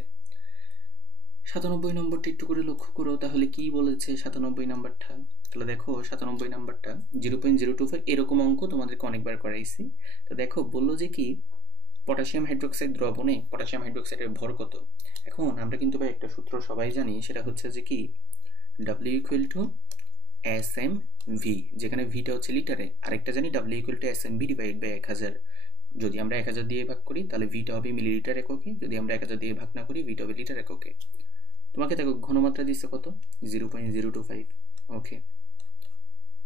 97 নম্বরটা একটু করে লক্ষ্য করো, তাহলে কি বলেছে 97 নাম্বারটা। তাহলে দেখো 97 নাম্বারটা 0.025, এরকম অঙ্ক তোমাদেরকে অনেকবার করাইছি। তো দেখো বললো যে কি পটাশিয়াম হাইড্রোক্সাইড দ্রবণে পটাশিয়াম হাইড্রোক্সাইডের ভর কত। এখন আমরা কিন্তু ভাই একটা সূত্র সবাই জানি, সেটা হচ্ছে যে কি W = এস এম ভি, যেখানে ভিটা হচ্ছে লিটারে, আরেকটা জানি W equal to S M V divide by 1000। যদি আমরা 1000 দিয়ে ভাগ করি তাহলে ভিটা হবে মিলিলিটার এককে, যদি আমরা 1000 দিয়ে ভাগ না করি ভিটা হবে লিটার এককে। তোমাকে দেখো ঘনমাত্রা দিচ্ছে কত, 0.025। ওকে,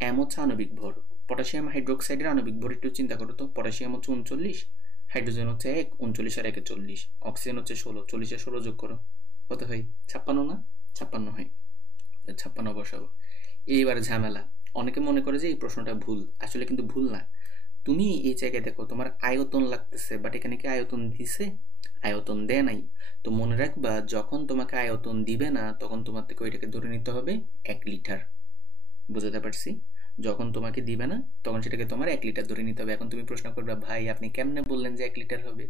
এম হচ্ছে আণবিক ভর, পটাশিয়াম হাইড্রোক্সাইডের আণবিক ভর একটু চিন্তা করো তো, পটাশিয়াম হচ্ছে 39, হাইড্রোজেন হচ্ছে 1, 39 আর 1 40, অক্সিজেন হচ্ছে 16, 40 আর 16 যোগ করো কত হয়, 56 না, 56 হয়, 56 বসাবো। এইবার ঝামেলা, অনেকে মনে করে যে এই প্রশ্নটা ভুল, আসলে কিন্তু ভুল না। তুমি এই জায়গায় দেখো তোমার আয়তন লাগতেছে, বাট এখানে কি আয়তন দিছে, আয়তন দেয় নাই। তো মনে রাখবা যখন তোমাকে আয়তন দিবে না তখন তোমার থেকে ওইটাকে ধরে নিতে হবে 1 লিটার। বুঝতে পারছি, যখন তোমাকে দিবে না তখন সেটাকে তোমার 1 লিটার ধরে নিতে হবে। এখন তুমি প্রশ্ন করবে ভাই আপনি কেমনে বললেন যে 1 লিটার হবে।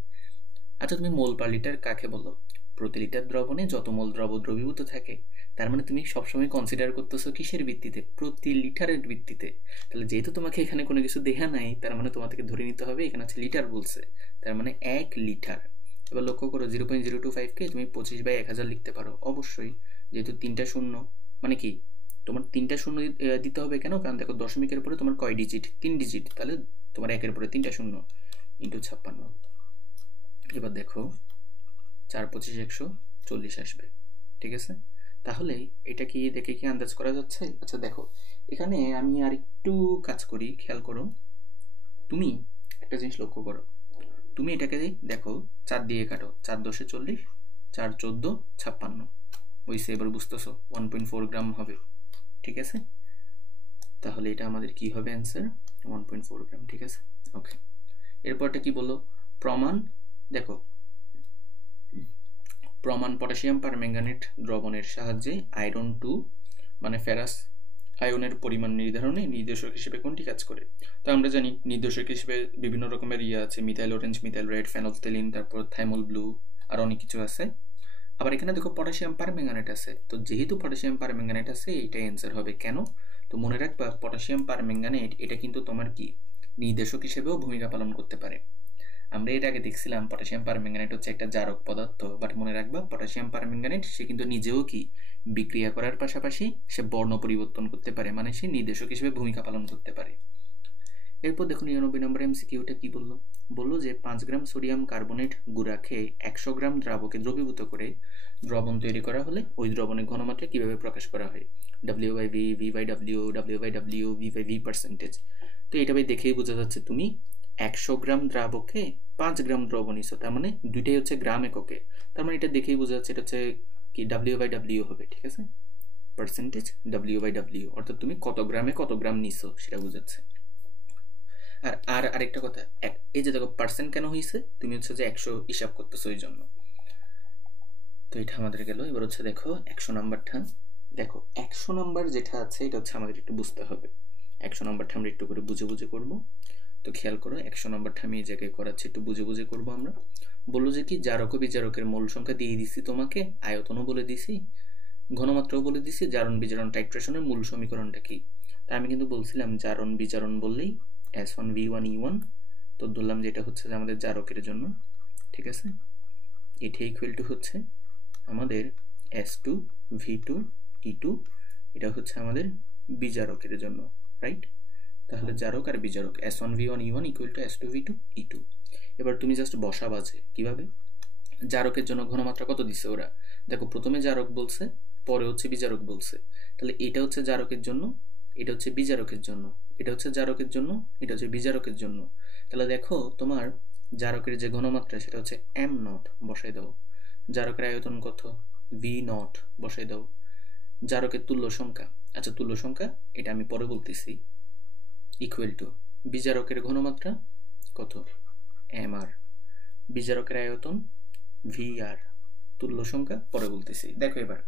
আচ্ছা তুমি মোল পার লিটার কাকে বলো, প্রতি লিটার দ্রবণে যত মোল দ্রবীভূত থাকে, তার মানে তুমি সবসময় কনসিডার করতেছো কিসের ভিত্তিতে, প্রতি লিটারের ভিত্তিতে। তাহলে যেহেতু তোমাকে এখানে কোনো কিছু দেখা নাই, তার মানে তোমাকে ধরে নিতে হবে এখানে হচ্ছে লিটার বলছে, তার মানে 1 লিটার। এবার লক্ষ্য করো 0.025 কে তুমি 25/1000 লিখতে পারো অবশ্যই, যেহেতু 3টা শূন্য, মানে কি তোমার 3টা শূন্য দিতে হবে কেন, কারণ দেখো দশমিকের পরে তোমার কয় ডিজিট, 3 ডিজিট, তাহলে তোমার 1-এর পরে 3টা শূন্য ইন্টু 56। এবার দেখো 4 25 140 আসবে, ঠিক আছে। তাহলে এটা কি দেখে কি আন্দাজ করা যাচ্ছে? আচ্ছা দেখো এখানে আমি আর একটু কাজ করি, খেয়াল করো। তুমি একটা জিনিস লক্ষ্য করো, তুমি এটাকে দেখো 4 দিয়ে কাটো, 4 10 40, 4 14 56 ওইসে, এবার বুঝতেছো 1.4 গ্রাম হবে, ঠিক আছে। তাহলে এটা আমাদের কি হবে অ্যান্সার, 1.4 গ্রাম, ঠিক আছে। ওকে, এরপরটা কি বললো, প্রমাণ। দেখো প্রমাণ পটাশিয়াম পারম্যাঙ্গানেট দ্রবণের সাহায্যে আয়রন 2 মানে ফেরাস আয়নের পরিমাণ নির্ধারণে নির্দেশক হিসেবে কোনটি কাজ করে। তো আমরা জানি নির্দেশক হিসেবে বিভিন্ন রকমের আছে, মিথাইল অরেঞ্জ, মিথাইল রেড, ফেনলফথেলিন, তারপর থাইমল ব্লু, আর অনেক কিছু আছে। আবার এখানে দেখো পটাশিয়াম পারম্যাঙ্গানেট আছে, তো যেহেতু পটাশিয়াম পারম্যাঙ্গানেট আছে এইটাই অ্যান্সার হবে। কেন? তো মনে রাখবা পটাশিয়াম পারম্যাঙ্গানেট এটা কিন্তু তোমার কি নির্দেশক হিসেবেও ভূমিকা পালন করতে পারে। আমরা এর আগে দেখছিলাম পটাশিয়াম পারম্যাঙ্গানেট হচ্ছে একটা জারক পদার্থ, বাট মনে রাখবা পটাশিয়াম পারম্যাঙ্গানেট সে কিন্তু নিজেও কি বিক্রিয়া করার পাশাপাশি সে বর্ণ পরিবর্তন করতে পারে, মানে সে নির্দেশক হিসেবে ভূমিকা পালন করতে পারে। এরপর দেখুন 99 নম্বর এমসিকিউটা কি বললো, বললো যে 5 গ্রাম সোডিয়াম কার্বনেট গুঁড়া খেয়ে 100 গ্রাম দ্রাবকে দ্রবীভূত করে দ্রবণ তৈরি করা হলে ওই দ্রবণের ঘনমাত্রা কিভাবে প্রকাশ করা হয়, W/V, V/W, W/W, V/V percentage. তো এটা ভাই দেখেই বোঝা যাচ্ছে তুমি 100 গ্রাম দ্রাবকে 5 গ্রাম দ্রবণ নিছো, তার মানে দুইটাই হচ্ছে গ্রাম এককে, তার মানে এটা দেখেই বোঝা যাচ্ছে এটা হচ্ছে কি W/W হবে, ঠিক আছে, পার্সেন্টেজ W/W, অর্থাৎ তুমি কত গ্রামে কত গ্রাম নিছো সেটা বোঝাচ্ছে। আর আরেকটা কথা, এই যে দেখো পার্সেন্ট কেন হয়েছে, তুমি হচ্ছে যে 100 হিসাব করতেছো ওই জন্য। তো এটা আমাদের গেল। এবার হচ্ছে দেখো 100 নাম্বারটা, দেখো 100 নাম্বার যেটা আছে এটা হচ্ছে আমাদের একটু বুঝতে হবে। 100 নাম্বারটা আমরা একটু করে বুঝে বুঝে করবো। তো খেয়াল করো 100 নাম্বারটা আমি এই জায়গায় করাচ্ছি, একটু বুঝে বুঝে করবো আমরা। বললো যে কি জারক ও বিজারকের মোল সংখ্যা দিয়ে দিছি তোমাকে, আয়তনও বলে দিছি, ঘনমাত্রাও বলে দিছি, জারণ বিজারণ টাইট্রেশনের মূল সমীকরণটা কি। তা আমি কিন্তু বলছিলাম জারণ বিজারণ বললেই S1 V1 E1, তো ধরলাম যে এটা হচ্ছে যে আমাদের জারকের জন্য, ঠিক আছে। এটা ইকুয়াল টু হচ্ছে আমাদের S2 V2 E2, এটা হচ্ছে আমাদের বিজারকের জন্য, রাইট। তাহলে জারক আর বিজারক S1 V1 E1 equal to S2 V2 E2। এবার তুমি জাস্ট বসা বাজে কিভাবে, জারকের জন্য ঘনমাত্রা কত দিছে ওরা, দেখো প্রথমে জারক বলছে, পরে হচ্ছে বিজারক বলছে, তাহলে এটা হচ্ছে জারকের জন্য, এটা হচ্ছে বিজারকের জন্য, এটা হচ্ছে জারকের জন্য, এটা হচ্ছে বিজারকের জন্য। তাহলে দেখো তোমার জারকের যে ঘনমাত্রা সেটা হচ্ছে m0, বসাই দাও। জারকের আয়তন কত, V0, বসাই দাও। জারকের তুল্য সংখ্যা, আচ্ছা তুল্য সংখ্যা এটা আমি পরে বলতেছি, ইকুয়াল টু বিজারকের ঘনমাত্রা কত, mr, বিজারকের আয়তন VR, তুল্য সংখ্যা পরে বলতেছি। দেখো এবার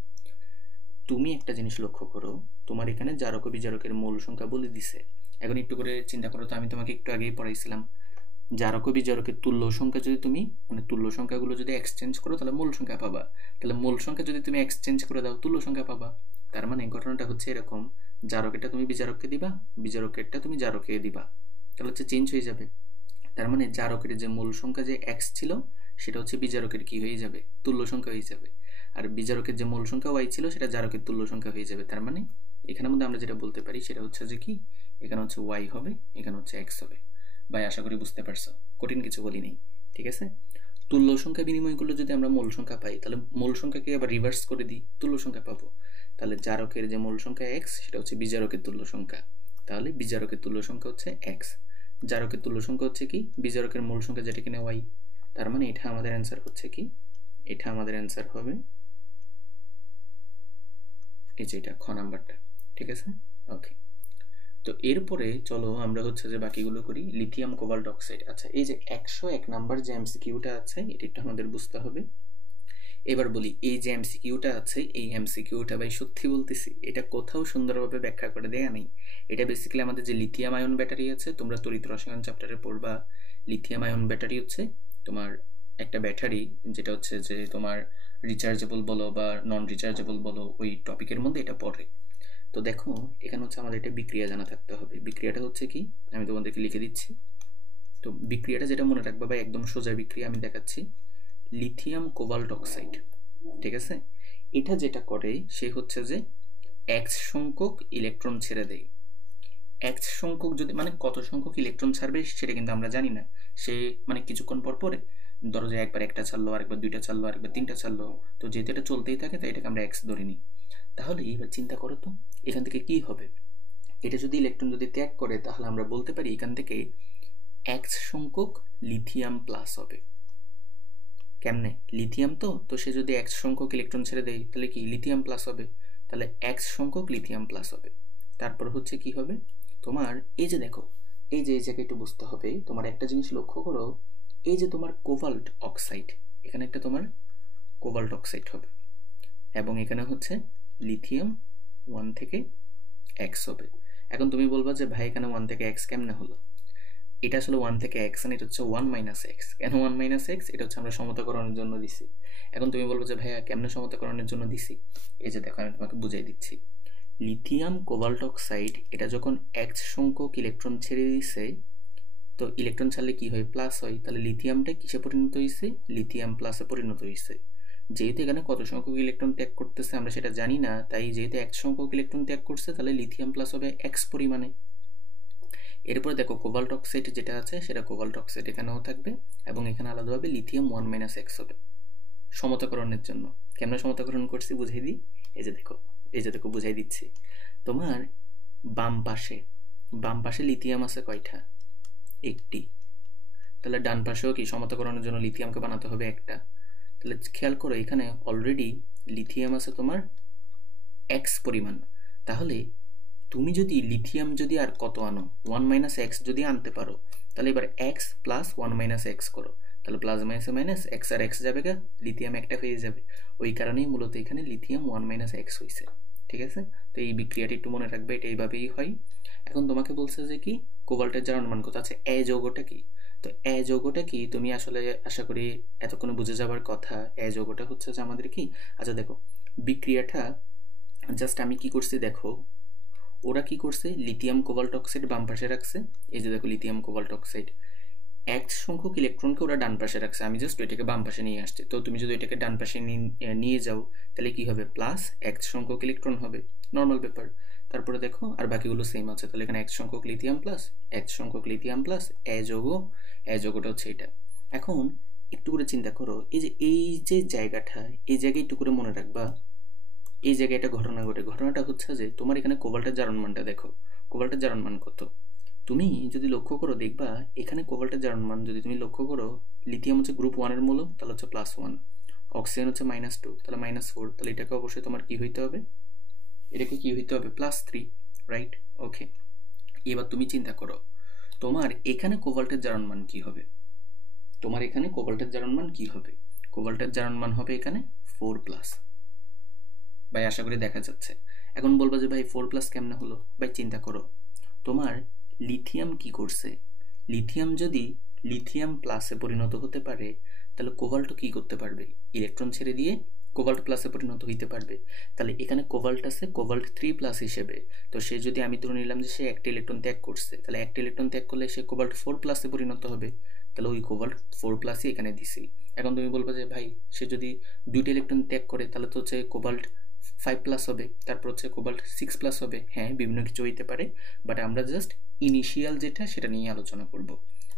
তুমি একটা জিনিস লক্ষ্য করো, তোমার এখানে জারক ও বিজারকের মূল সংখ্যা বলে দিছে। এখন একটু করে চিন্তা করো তো, আমি তোমাকে একটু আগেই পড়াইছিলাম জারক ও বিজারকের তুল্য সংখ্যা যদি তুমি মানে তুল্য সংখ্যাগুলো যদি এক্সচেঞ্জ করো তাহলে মূল সংখ্যা পাবা, তাহলে মূল সংখ্যা যদি তুমি এক্সচেঞ্জ করে দাও তুল্য সংখ্যা পাবা। তার মানে ঘটনাটা হচ্ছে এরকম, জারকেরটা তুমি বিজারককে দিবা, বিজারকেরটা তুমি জারকে দিবা, তাহলে হচ্ছে চেঞ্জ হয়ে যাবে। তার মানে জারকের যে মূল সংখ্যা যে x ছিল সেটা হচ্ছে বিজারকের কি হয়ে যাবে, তুল্য সংখ্যা হয়ে যাবে। আর বিজারকের যে মূল সংখ্যা y ছিল সেটা জারকের তুল্য সংখ্যা হয়ে যাবে। তার মানে এখানের মধ্যে আমরা যেটা বলতে পারি সেটা হচ্ছে যে কি, এখানে হচ্ছে ওয়াই হবে, এখানে হচ্ছে এক্স হবে। ভাই আশা করি বুঝতে পারছো, কঠিন কিছু বলি নেই, ঠিক আছে। তুল্য সংখ্যা বিনিময় করলে যদি আমরা মূল সংখ্যা পাই, তাহলে মূল সংখ্যাকে আবার রিভার্স করে দিই, তুল্য সংখ্যা পাবো। তাহলে জারকের যে মূল সংখ্যা এক্স, সেটা হচ্ছে বিজারকের তুল্য সংখ্যা। তাহলে বিজারকের তুল্য সংখ্যা হচ্ছে এক্স, জারকের তুল্য সংখ্যা হচ্ছে কি, বিজারকের মূল সংখ্যা যেটা কিনা ওয়াই। তার মানে এটা আমাদের অ্যান্সার হচ্ছে কি, এটা আমাদের অ্যান্সার হবে এই যে এটা খ নাম্বারটা, ঠিক আছে। ওকে, তো এরপরে চলো আমরা হচ্ছে যে বাকিগুলো করি। লিথিয়াম কোবাল্ট অক্সাইড, আচ্ছা এই যে 101 নাম্বার যে এমসিকিউটা আছে এটা একটু আমাদের বুঝতে হবে। এবার বলি, এই যে এমসিকিউটা আছে, এই এমসিকিউটা ভাই সত্যি বলতেছি এটা কোথাও সুন্দরভাবে ব্যাখ্যা করে দেয়া নেই। এটা বেসিক্যালি আমাদের যে লিথিয়াম আয়ন ব্যাটারি আছে, তোমরা তড়িৎ রসায়ন চ্যাপ্টারে পড়বা, লিথিয়াম আয়ন ব্যাটারি হচ্ছে তোমার একটা ব্যাটারি যেটা হচ্ছে যে তোমার রিচার্জেবল বলো বা নন রিচার্জেবল বলো, ওই টপিকের মধ্যে এটা পড়ে। তো দেখো এখানে হচ্ছে আমাদের এটা বিক্রিয়া জানা থাকতে হবে। বিক্রিয়াটা হচ্ছে কি, আমি তোমাদেরকে লিখে দিচ্ছি। তো বিক্রিয়াটা যেটা মনে রাখবা ভাই, একদম সোজা বিক্রিয়া আমি দেখাচ্ছি। লিথিয়াম কোবাল্ট অক্সাইড, ঠিক আছে। এটা যেটা করে সে হচ্ছে যে এক্স সংখ্যক ইলেকট্রন ছেড়ে দেয়। এক্স সংখ্যক যদি মানে কত সংখ্যক ইলেকট্রন ছাড়বে সেটা কিন্তু আমরা জানি না। সে মানে কিছুক্ষণ পর পরে ধরো যে একবার একটা ছাড়লো, আরেকবার দুইটা ছাড়লো, আরেকবার তিনটা ছাড়লো, তো যেহেতু এটা চলতেই থাকে তাই এটাকে আমরা এক্স ধরে নিই। তাহলে এবার চিন্তা করো তো এখান থেকে কি হবে। এটা যদি ইলেকট্রন যদি ত্যাগ করে, তাহলে আমরা বলতে পারি এখান থেকে এক্স সংখ্যক লিথিয়াম প্লাস হবে। কেমনে, লিথিয়াম তো সে যদি এক্স সংখ্যক ইলেকট্রন ছেড়ে দেয় তাহলে কি লিথিয়াম প্লাস হবে, তাহলে এক্স সংখ্যক লিথিয়াম প্লাস হবে। তারপর হচ্ছে কি হবে তোমার, এই যে দেখো এই যে এই জায়গায় একটু বুঝতে হবে, তোমার একটা জিনিস লক্ষ্য করো, এই যে তোমার কোবাল্ট অক্সাইড, এখানে একটা তোমার কোবাল্ট অক্সাইড হবে, এবং এখানে হচ্ছে লিথিয়াম 1 থেকে এক্স হবে। এখন তুমি বলবা যে ভাই এখানে 1 থেকে এক্স কেমনে হলো, এটা আসলে 1 থেকে এক্স না, এটা হচ্ছে 1 মাইনাস এক্স। কেন 1 মাইনাস এক্স, এটা হচ্ছে আমরা সমতাকরণের জন্য দিছি। এখন তুমি বলবো যে ভাইয়া কেমনে সমতাকরণের জন্য দিছি, এই যে দেখো আমি তোমাকে বুঝাই দিচ্ছি। লিথিয়াম কোবাল্ট অক্সাইড এটা যখন এক্স সংখ্যক ইলেকট্রন ছেড়ে দিছে, তো ইলেকট্রন ছাড়লে কি হয়, প্লাস হয়, তাহলে লিথিয়ামটা কিসে পরিণত হয়েছে, লিথিয়াম প্লাসে পরিণত হয়েছে। যেহেতু এখানে কত সংখ্যক ইলেকট্রন ত্যাগ করতেছে আমরা সেটা জানি না, তাই যেহেতু এক্স সংখ্যক ইলেকট্রন ত্যাগ করছে তাহলে লিথিয়াম প্লাস হবে এক্স পরিমাণে। এরপরে দেখো কোবাল্ট অক্সাইড যেটা আছে সেটা কোবাল্ট অক্সাইড এখানেও থাকবে, এবং এখানে আলাদাভাবে লিথিয়াম 1 মাইনাস এক্স হবে সমতাকরণের জন্য। কেমন সমতাকরণ করছি বুঝাই দিই, এই যে দেখো এই যে দেখো বুঝাই দিচ্ছি। তোমার বাম পাশে লিথিয়াম আছে কয়টা, একটি। তাহলে ডান পাশেও কি সমতাকরণের জন্য লিথিয়ামকে বানাতে হবে একটা। তাহলে খেয়াল করো এখানে অলরেডি লিথিয়াম আছে তোমার এক্স পরিমাণ। তাহলে তুমি যদি লিথিয়াম যদি আর কত আনো, 1 মাইনাস এক্স যদি আনতে পারো, তাহলে এবার এক্স প্লাস 1 মাইনাস এক্স করো, তাহলে প্লাস মাইনাসে মাইনাস এক্স আর এক্স যাবে গা, লিথিয়াম একটা হয়ে যাবে। ওই কারণেই মূলত এখানে লিথিয়াম 1 মাইনাস এক্স হয়েছে, ঠিক আছে। তো এই বিক্রিয়াটি একটু মনে রাখবে, এটা এইভাবেই হয়। এখন তোমাকে বলছে যে কি কোবাল্টের জারণ মান কত আছে, এ যৌগটা কি। তো এ যৌগটা কি তুমি আসলে আশা করি এতক্ষণে বুঝে যাবার কথা। এ যৌগটা হচ্ছে যে আমাদের কি, আচ্ছা দেখো বিক্রিয়াটা জাস্ট আমি কি করছি দেখো, ওরা কি করছে লিথিয়াম কোবাল্ট অক্সাইড বাম পাশে রাখছে, এই যে দেখো লিথিয়াম কোবাল্ট অক্সাইড এক্স সংখ্যক ইলেকট্রনকে ওরা ডান পাশে রাখছে, আমি জাস্ট এটাকে বাম পাশে নিয়ে আসছি। তো তুমি যদি এটাকে ডান পাশে নিয়ে যাও তাহলে কি হবে, প্লাস এক্স সংখ্যক ইলেকট্রন হবে, নর্মাল ব্যাপার। তারপরে দেখো আর বাকিগুলো সেম আছে, তাহলে এখানে এক্স সংখ্যক লিথিয়াম প্লাস এ যৌগটা হচ্ছে এটা। এখন একটু করে চিন্তা করো, এই যে জায়গাটা, এই জায়গায় একটু করে মনে রাখবা, এই জায়গায় একটা ঘটনা ঘটে। ঘটনাটা হচ্ছে যে তোমার এখানে কোবাল্টের জারণ মানটা দেখো, কোবাল্টের জারণ মান কত, তুমি যদি লক্ষ্য করো দেখবা এখানে কোবাল্টের জারণ মান যদি তুমি লক্ষ্য করো, লিথিয়াম হচ্ছে গ্রুপ 1-এর মূল, তাহলে হচ্ছে +1, অক্সিজেন হচ্ছে -2, তাহলে -4, তাহলে এটাকে অবশ্যই তোমার কি হইতে হবে, এটাকে কি হইতে হবে +3, রাইট। ওকে, এবার তুমি চিন্তা করো তোমার এখানে কোবাল্টের জারণ মান কি হবে, কোবাল্টের জারণ মান হবে এখানে 4+। ভাই আশা করি দেখা যাচ্ছে। এখন বলবো যে ভাই 4+ কেমনে হলো, ভাই চিন্তা করো তোমার লিথিয়াম কি করছে, লিথিয়াম যদি লিথিয়াম প্লাসে পরিণত হতে পারে তাহলে কোবাল্ট কি করতে পারবে, ইলেকট্রন ছেড়ে দিয়ে কোবাল্ট প্লাসে পরিণত হইতে পারবে। তাহলে এখানে কোবাল্ট আছে কোবাল্ট 3+ হিসেবে, তো সে যদি আমি ধরে নিলাম যে সে একটা ইলেকট্রন ত্যাগ করছে, তাহলে একটা ইলেকট্রন ত্যাগ করলে সে কোবাল্ট 4+এ পরিণত হবে, তাহলে ওই কোবাল্ট 4+ই এখানে দিছি। এখন তুমি বলবে যে ভাই সে যদি 2টা ইলেকট্রন ত্যাগ করে তাহলে তো হচ্ছে কোবাল্ট 5+ হবে, তারপর হচ্ছে কোবাল্ট 6+ হবে। হ্যাঁ, বিভিন্ন কিছু হইতে পারে, বাট আমরা জাস্ট ইনিশিয়াল যেটা সেটা নিয়ে আলোচনা করব।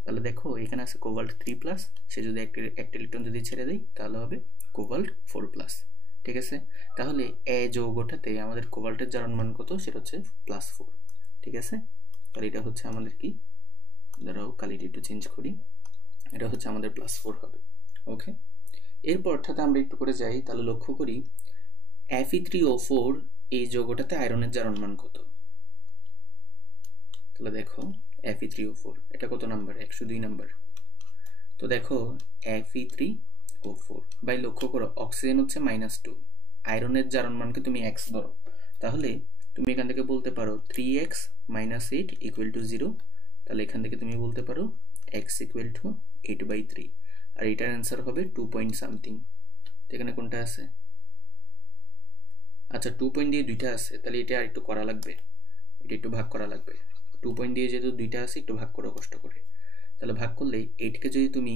তাহলে দেখো এখানে আছে কোবাল্ট 3+, সে যদি একটা ইলেকট্রন যদি ছেড়ে দেয় তাহলে হবে কোবাল্ট 4+। ঠিক আছে, তাহলে এ যৌগটাতে আমাদের কোবাল্টের জারণ মান কত, সেটা হচ্ছে +4। ঠিক আছে, তাহলে এটা হচ্ছে আমাদের কি, দাঁড়াও কালিটি একটু চেঞ্জ করি, এটা হচ্ছে আমাদের +4 হবে। ওকে, এরপর অর্থাৎ আমরা একটু করে যাই, তাহলে লক্ষ্য করি Fe3O4 এই যৌগটাতে আয়রনের জারণ মান কত। তাহলে দেখো Fe3O4 এটা কত নাম্বার, 102 নাম্বার। তো দেখো Fe3O4 বাই, লক্ষ্য করো অক্সিজেন হচ্ছে -2, আয়রনের জারণ মানকে তুমি x ধরো, তাহলে তুমি এখান থেকে বলতে পারো 3x - 8 = 0। তাহলে এখান থেকে তুমি বলতে পারো x = 8/3, আর এটার অ্যান্সার হবে 2 পয়েন্ট সামথিং। তো এখানে কোনটা আছে, আচ্ছা 2 পয়েন্ট দিয়ে দুইটা আছে, তাহলে এটা আর একটু করা লাগবে, এটা একটু ভাগ করা লাগবে। 2 পয়েন্ট দিয়ে যেহেতু দুইটা আছে, একটু ভাগ করো কষ্ট করে। তাহলে ভাগ করলে 8কে যদি তুমি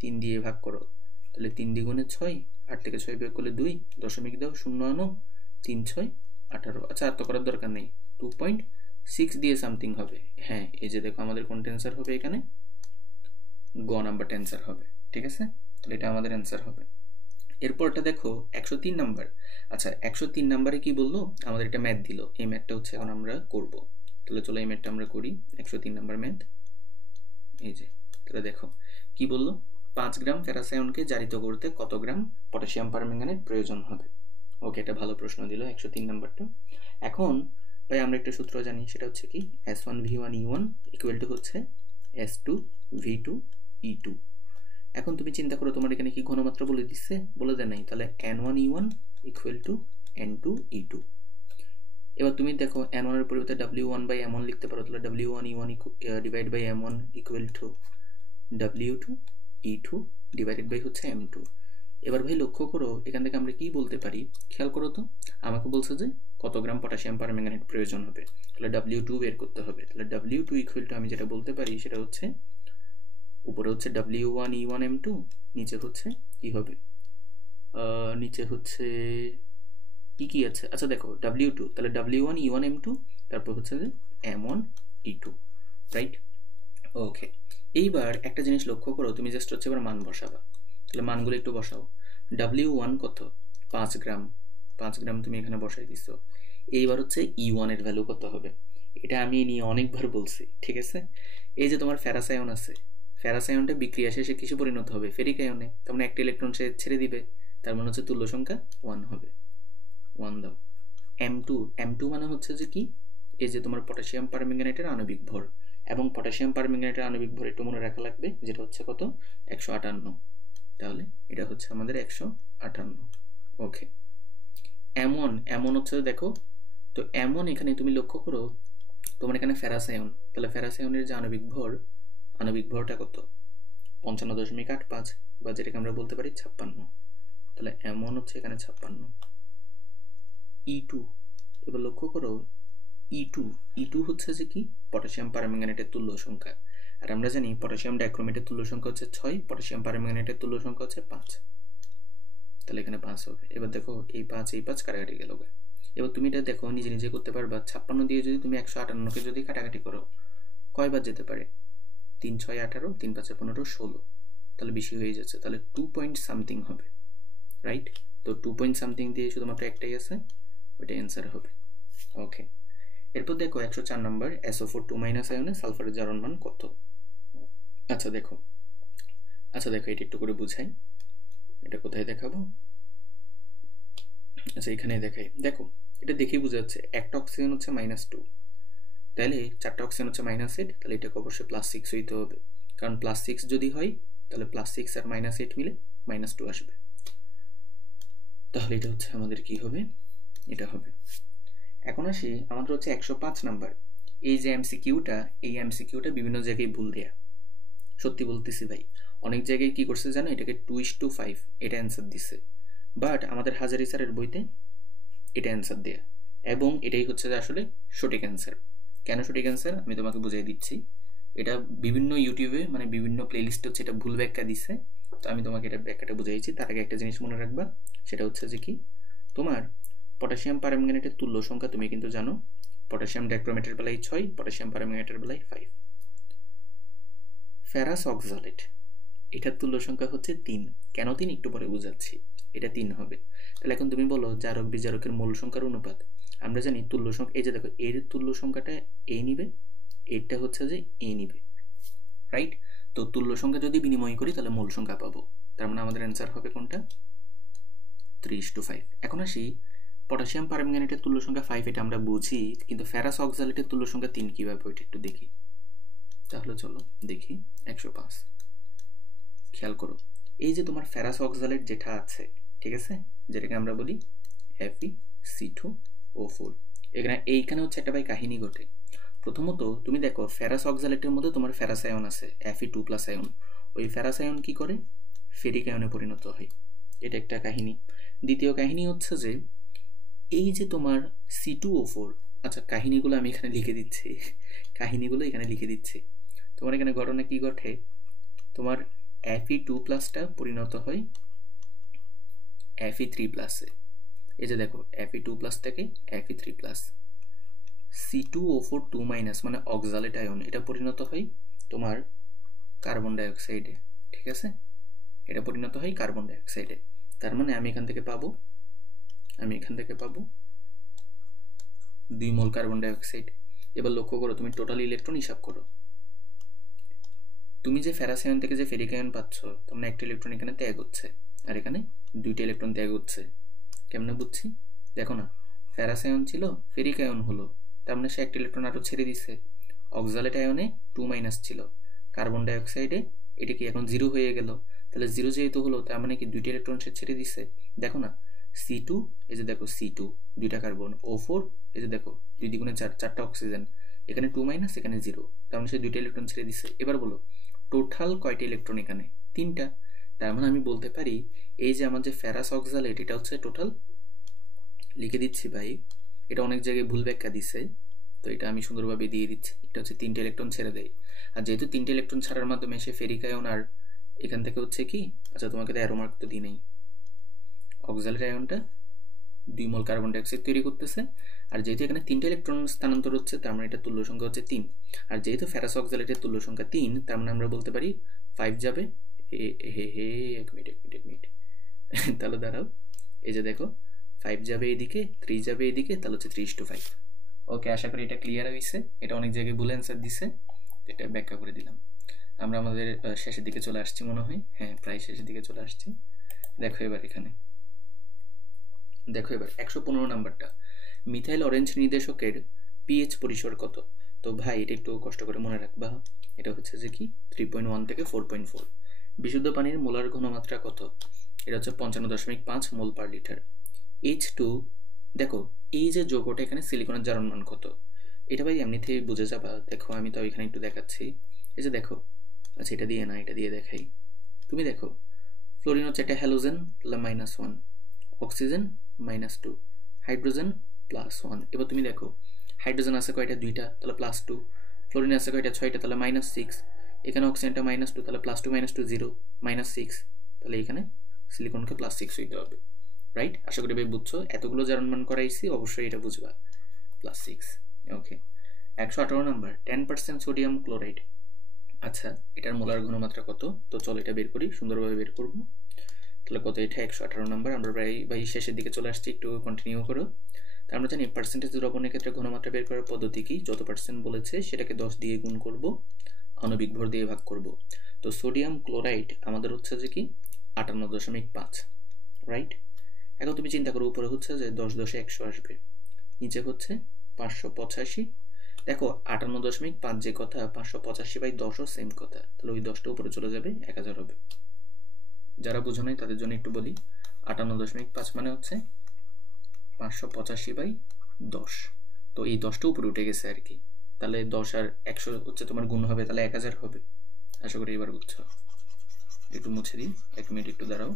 3 দিয়ে ভাগ করো, তাহলে 3 দ্বিগুণে 6, 8 থেকে 6 বিয়োগ করলে 2, দশমিক দাও, 0 আনো, 3 6 18। আচ্ছা আর তো করার দরকার নেই, 2.6 দিয়ে সামথিং হবে। হ্যাঁ, এই যে দেখো আমাদের কোন অ্যান্সার হবে, এখানে গ নাম্বারটা অ্যান্সার হবে। ঠিক আছে, তাহলে এটা আমাদের অ্যান্সার হবে। এরপরটা দেখো 103 নাম্বার। আচ্ছা 103 নাম্বারে কি বললো, আমাদের একটা ম্যাথ দিল, এই ম্যাথটা হচ্ছে এখন আমরা করব। তাহলে চলো এই ম্যাথটা আমরা করি, 103 নাম্বার ম্যাথ। এই যে, তাহলে দেখো কি বললো, 5 গ্রাম ফেরাসায়নকে জারিত করতে কত গ্রাম পটাশিয়াম পারম্যাঙ্গানেট প্রয়োজন হবে। ওকে, এটা ভালো প্রশ্ন দিল 103 নাম্বারটা। এখন ভাই আমরা একটা সূত্র জানি, সেটা হচ্ছে কি S1V1E1 = হচ্ছে S2V2E2। এখন তুমি চিন্তা করো, তোমার এখানে কি ঘনমাত্রা বলে দিচ্ছে, বলে দেয় নাই, তাহলে N1E1 = N2E2। এবার তুমি দেখো N1 এর পরিবর্তে W1/M1 লিখতে পারো, তাহলে W1E1 / M1 = W2E2 / হচ্ছে M2। এবার ভাই লক্ষ্য করো, এখান থেকে আমরা কি বলতে পারি, খেয়াল করো তো, আমাকে বলছে যে কত গ্রাম পটাশিয়াম পারম্যাঙ্গানেট প্রয়োজন হবে, তাহলে W2 বের করতে হবে। তাহলে W2 = আমি যেটা বলতে পারি সেটা হচ্ছে, উপরে হচ্ছে W1E1M2, নিচে হচ্ছে কি হবে, নিচে হচ্ছে কি আছে, আচ্ছা দেখো W2, তাহলে W1E1M2, তারপর হচ্ছে যে M1E2, রাইট। ওকে, এইবার একটা জিনিস লক্ষ্য করো, তুমি জাস্ট হচ্ছে এবার মান বসাবা, তাহলে মানগুলো একটু বসাও। W1 কত, 5 গ্রাম, 5 গ্রাম তুমি এখানে বসাই দিছো। এইবার হচ্ছে E1 এর ভ্যালু কত হবে, এটা আমি নিয়ে অনেকবার বলছি। ঠিক আছে, এই যে তোমার ফেরাসায়ন আছে, ফেরাসায়নটা বিক্রিয়া শেষে কিসে পরিণত হবে, ফেরিক আয়নে, তার মানে একটা ইলেকট্রন সে ছেড়ে দিবে, তার মানে হচ্ছে তুল্য সংখ্যা 1 হবে। 1 দাও। M2 মানে হচ্ছে যে কি, এই যে তোমার পটাশিয়াম পারম্যাঙ্গানেটের আণবিক ভর, এবং পটাশিয়াম পারম্যাঙ্গানেটের আণবিক ভর একটু মনে রাখা লাগবে, যেটা হচ্ছে কত, 158। তাহলে এটা হচ্ছে আমাদের 158। ওকে, এমন হচ্ছে দেখো, তো এমন এখানে তুমি লক্ষ্য করো, তোমার এখানে ফেরাসায়ন, তাহলে ফেরাসায়নের যে আণবিক ভরটা কত, 55.85, বা যেটাকে আমরা বলতে পারি 56। তাহলে এমন হচ্ছে এখানে 56। E2, এবার লক্ষ্য করো E2 হচ্ছে যে কি, পটাশিয়াম পারম্যাঙ্গানেটের তুল্য সংখ্যা, আর আমরা জানি পটাশিয়াম ডাইক্রোমেটের তুল্য সংখ্যা হচ্ছে 6, পটাশিয়াম পারম্যাঙ্গানেটের তুল্য সংখ্যা হচ্ছে 5, তাহলে এখানে 5 হবে। এবার দেখো এই 5 কাটাকাটি গেল। এবার তুমি এটা দেখো নিজে নিজে করতে পারবা, 56 দিয়ে যদি তুমি 158কে যদি কাটাকাটি করো, কয়বার যেতে পারে, 3 6 18, 3 5 15 16, তাহলে বেশি হয়ে যাচ্ছে, তাহলে 2 পয়েন্ট সামথিং হবে, রাইট। তো 2 পয়েন্ট সামথিং দিয়ে শুধুমাত্র একটাই আছে, ওইটা অ্যান্সার হবে। ওকে, এরপর দেখো 104 নম্বর, SO4 2- আয়নে সালফারের জারণ মান কত। আচ্ছা দেখো এটা একটু করে বুঝাই, এটা কোথায় দেখাবো, আচ্ছা এখানে দেখাই। দেখো এটা দেখেই বোঝা যাচ্ছে, একটা অক্সিজেন হচ্ছে -2, তাহলে 4টা অক্সিজেন হচ্ছে -8, তাহলে এটাকে অবশ্যই +6 হইতে হবে, কারণ +6 যদি হয় তাহলে +6 আর -8 মিলে -2 আসবে। তাহলে এটা হচ্ছে আমাদের কি হবে, এটা হবে। এখন আসি আমাদের হচ্ছে 105 নাম্বার, এই যে এমসিকিউটা, এই এমসিকিউটা বিভিন্ন জায়গায় ভুল দেয়া, সত্যি বলতেছি ভাই, অনেক জায়গায় কি করছে জানো, এটাকে 2:5 এটা অ্যান্সার দিছে, বাট আমাদের হাজারি স্যারের বইতে এটা অ্যান্সার দেয়া, এবং এটাই হচ্ছে যে আসলে সঠিক অ্যান্সার। কেন সঠিক অ্যান্সার আমি তোমাকে বুঝিয়ে দিচ্ছি, এটা বিভিন্ন ইউটিউবে মানে বিভিন্ন প্লেলিস্টে হচ্ছে এটা ভুল ব্যাখ্যা দিছে, তো আমি তোমাকে এটা ব্যাখ্যাটা বুঝাইছি। তার আগে একটা জিনিস মনে রাখবা, সেটা হচ্ছে যে কি, তোমার পটাশিয়াম পারম্যাঙ্গানেটের তুল্য সংখ্যা তুমি কিন্তু জানো, পটাশিয়াম ডাইক্রোমেটের বেলায় 6, পটাশিয়াম পারম্যাঙ্গানেটের বেলায় 5। ফেরাস অক্সালেট, এটার তুল্য সংখ্যা হচ্ছে 3। কেন 3 একটু পরে বুঝাচ্ছি। এটা 3 হবে। তাহলে এখন তুমি বলো জারক বিজারকের মূল সংখ্যার অনুপাত। আমরা জানি তুল্য সংখ্যা, এই যে দেখো এর তুল্য সংখ্যাটা এ নিবে, এরটা হচ্ছে যে এ নিবে, রাইট? তো তুল্য সংখ্যা যদি বিনিময় করি তাহলে মূল সংখ্যা পাবো। তার মানে আমাদের অ্যান্সার হবে কোনটা? 3:5। এখন আসি পটাশিয়াম পারম্যাঙ্গানেটের তুল্য সংখ্যা 5, এটা আমরা বুঝি, কিন্তু ফেরাস অক্সালেটের তুল্য সংখ্যা 3 কীভাবে, ওইটা একটু দেখি। তাহলে চলো দেখি। 105। খেয়াল করো, এই যে তোমার ফেরাস অক্সালেট যেটা আছে, ঠিক আছে, যেটাকে আমরা বলি Fe2O4, এইখানে হচ্ছে একটা ভাই কাহিনী ঘটে। প্রথমত তুমি দেখো ফেরাস অক্সালেটের মধ্যে তোমার ফেরাস আয়ন আছে, Fe2+ আয়ন। ওই ফেরাস আয়ন কি করে? ফেরিক আয়নে পরিণত হয়। এটা একটা কাহিনী। দ্বিতীয় কাহিনী হচ্ছে যে এই যে তোমার C2O4, আচ্ছা কাহিনীগুলো আমি এখানে লিখে দিচ্ছি, কাহিনীগুলো এখানে লিখে দিচ্ছি। তোমার এখানে ঘটনা কি ঘটে, তোমার Fe2+টা পরিণত হয় Fe3+-এ। এই যে দেখো Fe2+ থেকে Fe3+, C2O4 2- মানে অক্সালেট আয়ন, এটা পরিণত হয় তোমার কার্বন ডাইঅক্সাইডে, ঠিক আছে? এটা পরিণত হয় কার্বন ডাইঅক্সাইডে। তার মানে আমি এখান থেকে পাবো 2 মোল কার্বন ডাইঅক্সাইড। এবার লক্ষ্য করো, তুমি টোটাল ইলেকট্রন হিসাব করো। তুমি যে ফেরাস আয়ন থেকে যে ফেরিক আয়ন পাচ্ছ, তার মানে একটা ইলেকট্রন এখানে ত্যাগ হচ্ছে, আর এখানে 2টা ইলেকট্রন ত্যাগ হচ্ছে। কেমনে বুঝছি? দেখো না, ফেরাস আয়ন ছিল, ফেরিক আয়ন হলো, তার মানে সে একটা ইলেকট্রন আরও ছেড়ে দিছে। অক্সালেট আয়নে 2- ছিল, কার্বন ডাইঅক্সাইডে এটা কি এখন 0 হয়ে গেল। তাহলে 0 যেহেতু হলো, তার মানে কি 2টা ইলেকট্রন সে ছেড়ে দিছে। দেখো না, C2, এই যে দেখো C2 2টা কার্বন, O4 এই যে দেখো 2 দ্বিগুণে 4, 4টা অক্সিজেন, এখানে 2- এখানে 0, তার মানে সে 2টা ইলেকট্রন ছেড়ে দিছে। এবার বলো টোটাল কয়টা ইলেকট্রন? এখানে 3টা। তার মানে আমি বলতে পারি এই যে আমার যে ফেরাস অক্সালেট, এটা হচ্ছে টোটাল, লিখে দিচ্ছি ভাই, এটা অনেক জায়গায় ভুল ব্যাখ্যা দিছে, তো এটা আমি সুন্দরভাবে দিয়ে দিচ্ছি। এটা হচ্ছে 3টে ইলেকট্রন ছেড়ে দেয়, আর যেহেতু 3টে ইলেকট্রন ছাড়ার মাধ্যমে সে ফেরিক আয়ন, আর এখান থেকে হচ্ছে কি, আচ্ছা তোমাকে তো অ্যারো মার্ক তো দিই নেই, অক্সালেট আয়নটা 2 মোল কার্বন ডাইঅক্সাইড তৈরি করতেছে, আর যেহেতু এখানে 3টে ইলেকট্রন স্থানান্তর হচ্ছে, তার মানে এটা তুল্য সংখ্যা হচ্ছে 3। আর যেহেতু ফেরাস অক্সালেটের তুল্য সংখ্যা 3, তার মানে আমরা বলতে পারি 5 যাবে, এক মিনিট তাহলে দাঁড়াও, এই যে দেখো 5 যাবে এইদিকে, 3 যাবে এইদিকে, তাহলে হচ্ছে 3:5। ওকে, আশা করি এটা ক্লিয়ার হয়েছে। এটা অনেক জায়গায় ভুল অ্যান্সার দিছে, এটা ব্যাখ্যা করে দিলাম। আমরা আমাদের শেষের দিকে চলে আসছি মনে হয়, হ্যাঁ প্রায় শেষের দিকে চলে আসছি। দেখো এবার এখানে, দেখো এবার 115 নাম্বারটা, মিথাইল অরেঞ্জ নির্দেশকের পিএইচ পরিসর কত? তো ভাই এটা একটু কষ্ট করে মনে রাখবা, এটা হচ্ছে যে কি 3.1 থেকে 4.4। বিশুদ্ধ পানির মোলার ঘনমাত্রা কত? এটা হচ্ছে 55.5 মোল পার লিটার। H2, দেখো এই যে যৌগটা এখানে সিলিকনের জারণ মান কত? এটা ভাই এমনিতেই বুঝে যাবা। দেখো আমি তো এখানে একটু দেখাচ্ছি, এই যে দেখো, আচ্ছা এটা দিয়ে না, এটা দিয়ে দেখাই। তুমি দেখো ফ্লোরিন হচ্ছে একটা হ্যালোজেন, -1, অক্সিজেন -2, হাইড্রোজেন +1। এবার তুমি দেখো হাইড্রোজেন আছে কয়টা? 2টা, তাহলে +2। ফ্লোরিন আছে কয়টা? 6টা, তাহলে -6। এখানে অক্সিজেনটা -2, তাহলে +2 -2 0, -6, তাহলে এখানে সিলিকনকে +6 হইতে হবে, রাইট? আশা করি ভাই বুঝছো, এতগুলো জারণ মান করাইছি, অবশ্যই এটা বুঝবা, +6। ওকে, 118 নাম্বার, 10% সোডিয়াম ক্লোরাইড, আচ্ছা এটার মোলার ঘনমাত্রা কত? তো চলো এটা বের করি, সুন্দরভাবে বের করবো। তাহলে কত? এটা 118 নাম্বার। আমরা প্রায় ভাই শেষের দিকে চলে আসছি, একটু কন্টিনিউ করো। তা আমরা জানি পার্সেন্টেজ দ্রবণের ক্ষেত্রে ঘনমাত্রা বের করার পদ্ধতি কি? যত পার্সেন্ট বলেছে সেটাকে 10 দিয়ে গুণ করব, আণবিক ভর দিয়ে ভাগ করব। তো সোডিয়াম ক্লোরাইড আমাদের হচ্ছে যে কি 58.5, রাইট? এখন তুমি চিন্তা করো, উপরে হচ্ছে যে 10 10 100 আসবে, নিচে হচ্ছে 585। দেখো 58.5 যে কথা, 585/10ও সেম কথা, তাহলে ওই 10টা উপরে চলে যাবে, 1000 হবে। যারা বুঝো নাই তাদের জন্য একটু বলি, 58.5 মানে হচ্ছে 585/10, তো এই 10টা উপরে উঠে গেছে আর কি। তাহলে 10 আর 100 হচ্ছে তোমার গুণ হবে, তাহলে 1000 হবে। আশা করি এবার বুঝছো। একটু মুছে দিই, 1 মিনিট একটু দাঁড়াও।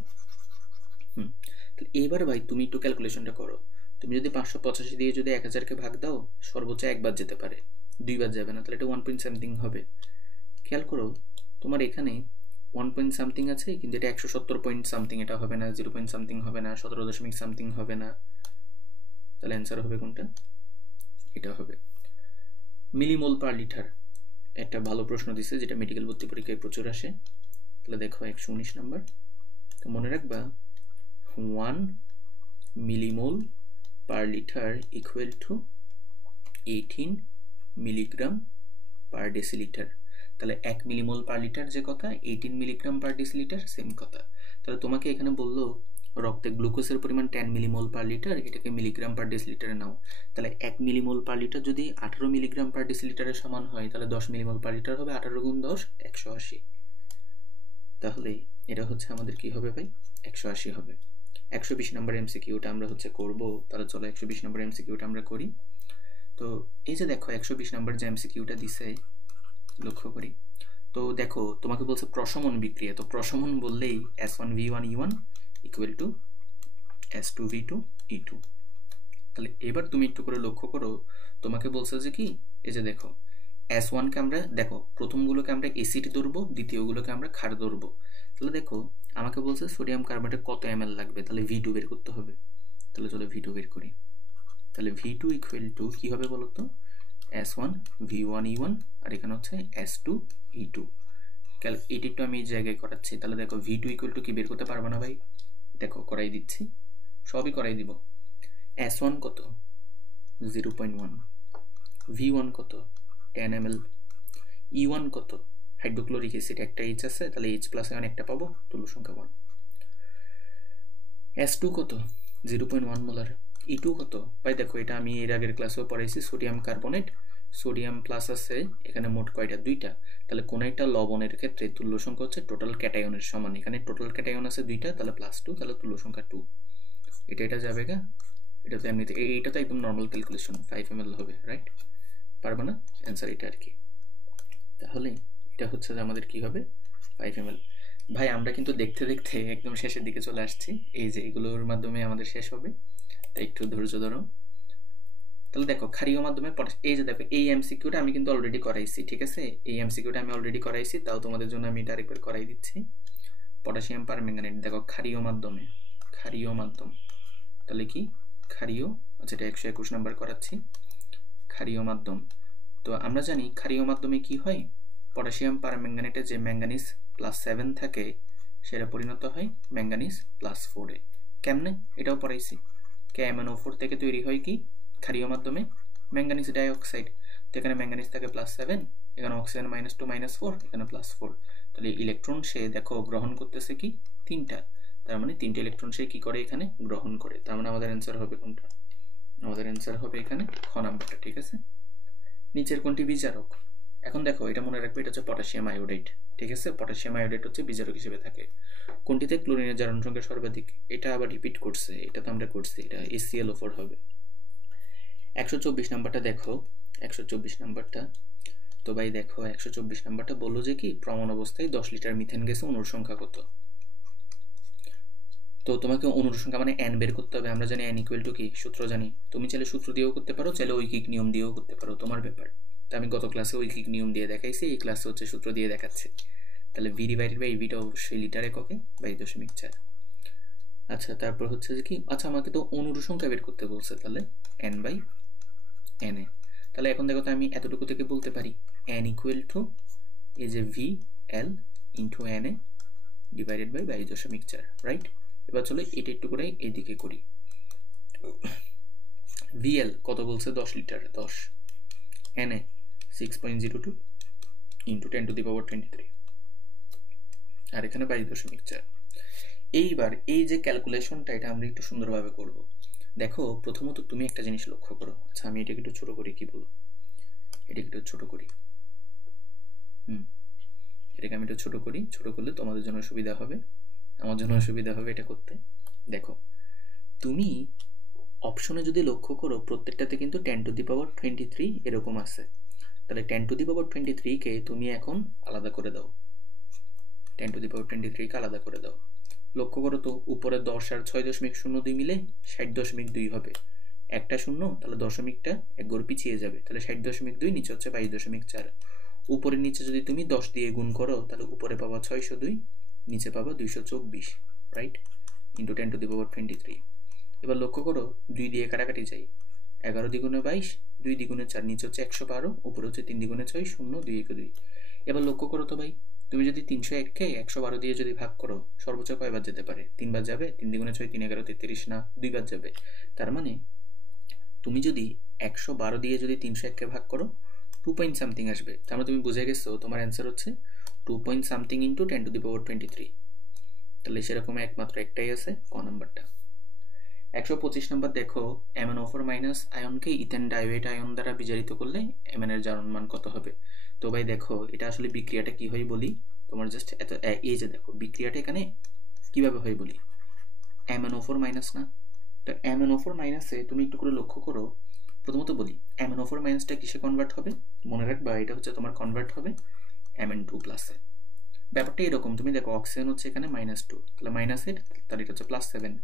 তাহলে এবার ভাই তুমি একটু ক্যালকুলেশনটা করো। তুমি যদি 585 দিয়ে যদি 1000কে ভাগ দাও, সর্বোচ্চ একবার যেতে পারে, 2বার যাবে না, তাহলে এটা 1 পয়েন্ট সামথিং হবে। খেয়াল করো তোমার এখানে 1 পয়েন্ট সামথিং আছে, কিন্তু এটা 170 পয়েন্ট সামথিং, এটা হবে না, 0 পয়েন্ট সামথিং হবে না, 17 দশমিক সামথিং হবে না, তাহলে অ্যান্সার হবে কোনটা? এটা হবে। মিলিমোল পার লিটার একটা ভালো প্রশ্ন দিছে, যেটা মেডিকেল ভর্তি পরীক্ষায় প্রচুর আসে। তাহলে দেখো 119 নাম্বার, তো মনে রাখবা 1 millimole per litre equal to 18 milligram per decilitre. তাহলে 1 মিলিমোল পার লিটার যে কথা, 18 মিলিগ্রাম পার ডেসিলিটার সেম কথা। তাহলে তোমাকে এখানে বললো রক্তে গ্লুকোজের পরিমাণ 10 মিলিমোল পার লিটার, এটাকে মিলিগ্রাম পার ডেসিলিটারে নাও। তাহলে 1 মিলিমোল পার লিটার যদি 18 মিলিগ্রাম পার ডেসিলিটারের সমান হয়, তাহলে 10 মিলিমোল পার লিটার হবে 18 গুণ 10 180। তাহলে এটা হচ্ছে আমাদের কি হবে ভাই? 180 হবে। 120 নম্বর এমসিকিউটা আমরা হচ্ছে করব। তাহলে চলো 120 নম্বর এমসিকিউটা আমরা করি। তো এই যে দেখো 120 নম্বর যে এমসিকিউটা দিছে, লক্ষ্য করি। তো দেখো তোমাকে বলছে প্রশমন বিক্রিয়া। তো প্রশমন বললেই S1V1E1 ইকুয়াল টু S2V2E2। তাহলে এবার তুমি একটু করে লক্ষ্য করো, তোমাকে বলছে যে কি, এই যে দেখো S1কে আমরা, দেখো প্রথমগুলোকে আমরা অ্যাসিড ধরবো, দ্বিতীয়গুলোকে আমরা ক্ষার ধরবো। তাহলে দেখো আমাকে বলছে সোডিয়াম কার্বনেটে কত ml লাগবে, তাহলে V2 বের করতে হবে। তাহলে চলো V2 বের করি। তাহলে V2 ইকুয়াল টু কী হবে বলো তো? S1V1E1 আর এখানে হচ্ছে S2E2। এটি একটু আমি এই জায়গায় করাচ্ছি। তাহলে দেখো V2 ইকুয়াল টু কি বের করতে পারবো না ভাই? দেখো করাই দিচ্ছি, সবই করাই দিব। S1 কত? 0.1। V1 কত? 10 ml। E1 কত? হাইড্রোক্লোরিক অ্যাসিড, একটা H আছে, তাহলে H প্লাস আয়ন একটা পাবো, তুল্য সংখ্যা 1। S2 কত? 0.1 মোলার। E2 কত ভাই? দেখো এটা আমি এর আগের ক্লাসেও পড়াইছি, সোডিয়াম কার্বনেট, সোডিয়াম প্লাস আছে এখানে মোট কয়টা? 2টা। তাহলে কোন একটা লবণের ক্ষেত্রে তুল্য সংখ্যা হচ্ছে টোটাল ক্যাটায়নের সমান। এখানে টোটাল ক্যাটায়ন আছে 2টা, তাহলে +2, তাহলে তুল্য সংখ্যা 2। এটা যাবে গা, এটা তো এমনিতে, এইটা তো একদম নর্মাল ক্যালকুলেশন, 5 ml হবে, রাইট? পারবে না? অ্যান্সার এটা আর কি। তাহলে এটা হচ্ছে যে আমাদের কি হবে? 5 ml। ভাই আমরা কিন্তু দেখতে দেখতে একদম শেষের দিকে চলে আসছি, এই যে এগুলোর মাধ্যমে আমাদের শেষ হবে, তাই একটু ধৈর্য ধরো। তাহলে দেখো ক্ষারীয় মাধ্যমে এই যে দেখো এই এমসিকিউটা আমি কিন্তু অলরেডি করাইছি, ঠিক আছে? এই এমসিকিউটা আমি অলরেডি করাইছি, তাও তোমাদের জন্য আমি এটা আরেকবার করাই দিচ্ছি। পটাশিয়াম পারম্যাঙ্গানেট, দেখো ক্ষারীয় মাধ্যমে, ক্ষারীয় মাধ্যম, তাহলে কি ক্ষারীয়, আচ্ছা এটা 121 নাম্বার করাচ্ছি। ক্ষারীয় মাধ্যম, তো আমরা জানি ক্ষারীয় মাধ্যমে কি হয়, পটাশিয়াম পারম্যাঙ্গানেটে যে ম্যাঙ্গানিজ +7 থাকে সেটা পরিণত হয় ম্যাঙ্গানিজ +4-এ। কেমনে? এটাও পড়াইছি। KMnO4 থেকে তৈরি হয় কি ক্ষারীয় মাধ্যমে? Manganese dioxide. তো এখানে ম্যাঙ্গানিজ থাকে +7, এখানে অক্সিজেন -2 -4, এখানে +4। তাহলে ইলেকট্রন সে দেখো গ্রহণ করতেছে কি 3টা, তার মানে 3টে ইলেকট্রন সে কি করে এখানে গ্রহণ করে। তার মানে আমাদের অ্যান্সার হবে কোনটা? আমাদের অ্যান্সার হবে এখানে খ নাম্বারটা, ঠিক আছে? নিচের কোনটি বিজারক? এখন দেখো এটা মনে রাখবে, এটা হচ্ছে পটাশিয়াম আয়োডাইড, ঠিক আছে? পটাশিয়াম আয়োডাইড হচ্ছে বিজারক হিসেবে থাকে। কোনটিতে ক্লোরিনের জারণ সংখ্যা সর্বাধিক? এটা আবার রিপিট করছে, এটা তো আমরা করছি, এটা AClO4 হবে। 124 নাম্বারটা দেখো, 124 নাম্বারটা, তো ভাই দেখো 124 নাম্বারটা বললো যে কি প্রমাণ অবস্থায় 10 লিটার মিথেন গ্যাসে অণুর সংখ্যা কত? তো তোমাকে অণুর সংখ্যা মানে n বের করতে হবে। আমরা জানি n ইকুয়াল টু কি, সূত্র জানি। তুমি চাইলে সূত্র দিয়েও করতে পারো, চাইলে ঐকিক নিয়ম দিয়েও করতে পারো, তোমার ব্যাপার। তো আমি গত ক্লাসে ঐকিক নিয়ম দিয়ে দেখাইছি, এই ক্লাসে হচ্ছে সূত্র দিয়ে দেখাচ্ছি। তাহলে V ডিভাইডেড বাই ভিটা অবশ্যই লিটার এককে 22.4। আচ্ছা তারপর হচ্ছে যে কি, আচ্ছা আমাকে তো অণুর সংখ্যা বের করতে বলছে, তাহলে n/na। তাহলে এখন দেখো তো আমি এতটুকু থেকে বলতে পারি n ইকুয়াল টু এই যে VL into na divided by 22.4, right? এবার চলো এটা একটু করে এইদিকে করি। VL কত বলছে? 10 লিটার, 10, na 6.02 ইন্টু 10⁻23, আর এখানে 22.4। এইবার এই যে ক্যালকুলেশনটা, এটা আমরা একটু সুন্দরভাবে করব। দেখো প্রথমত তুমি একটা জিনিস লক্ষ্য করো। আচ্ছা আমি এটাকে একটু ছোট করি, কি বলো? এটাকে একটু ছোট করি, এটাকে আমি একটু ছোট করি। ছোট করলে তোমাদের জন্য সুবিধা হবে, আমার জন্য সুবিধা হবে এটা করতে। দেখো তুমি অপশনে যদি লক্ষ্য করো, প্রত্যেকটাতে কিন্তু 10⁻23 এরকম আছে। তাহলে 10⁻23কে তুমি এখন আলাদা করে দাও, 10⁻23কে আলাদা করে দাও। লক্ষ্য করো তো উপরে 10 আর 6.02 মিলে 60.2 হবে। একটা শূন্য, তাহলে দশমিকটা এক ঘর পিছিয়ে যাবে, তাহলে 60.2, নিচে হচ্ছে 22.4। উপরে নিচে যদি তুমি 10 দিয়ে গুণ করো, তাহলে উপরে পাবা 602, নিচে পাবা 224, রাইট? ইন্টু 10⁻23। এবার লক্ষ্য করো 2 দিয়ে কাটাকাটি যাই, 11 দ্বিগুণে 22, 2 দ্বিগুণে 4, নিচে হচ্ছে 112, উপরে হচ্ছে 3 দ্বিগুণে 6, 0, 2 একে 2। এবার লক্ষ্য করো তো ভাই, তুমি যদি 301কে 112 দিয়ে যদি ভাগ করো, সর্বোচ্চ কয়বার যেতে পারে? 3 বার যাবে। 3 দ্বিগুণে 6, 3 11 33, না 2 বার যাবে। তার মানে তুমি যদি 112 দিয়ে যদি 301কে ভাগ করো 2 পয়েন্ট সামথিং আসবে। তার মানে তুমি বুঝে গেছো তোমার অ্যান্সার হচ্ছে 2 পয়েন্ট সামথিং ইন্টু 10⁻23। তাহলে সেরকম একমাত্র একটাই আছে, ক নাম্বারটা। 125 নম্বর দেখো, MnO4 মাইনাস আয়নকে ইথেন ডাইওয়েট আয়ন দ্বারা বিজারিত করলে Mn এর জারণ মান কত হবে? তো ভাই দেখো, এটা আসলে বিক্রিয়াটা কি হয় বলি তোমার, জাস্ট এত এই যে দেখো বিক্রিয়াটা এখানে কিভাবে হয় বলি। MnO4 মাইনাস না, তো MnO4 মাইনাসে তুমি একটু করে লক্ষ্য করো। প্রথমত বলি MnO4 মাইনাসটা কিসে কনভার্ট হবে, মনে রাখবা এটা হচ্ছে তোমার কনভার্ট হবে Mn2 প্লাসে। ব্যাপারটা এরকম, তুমি দেখো অক্সিজেন হচ্ছে এখানে -2, তাহলে -8, তাহলে এটা হচ্ছে +7।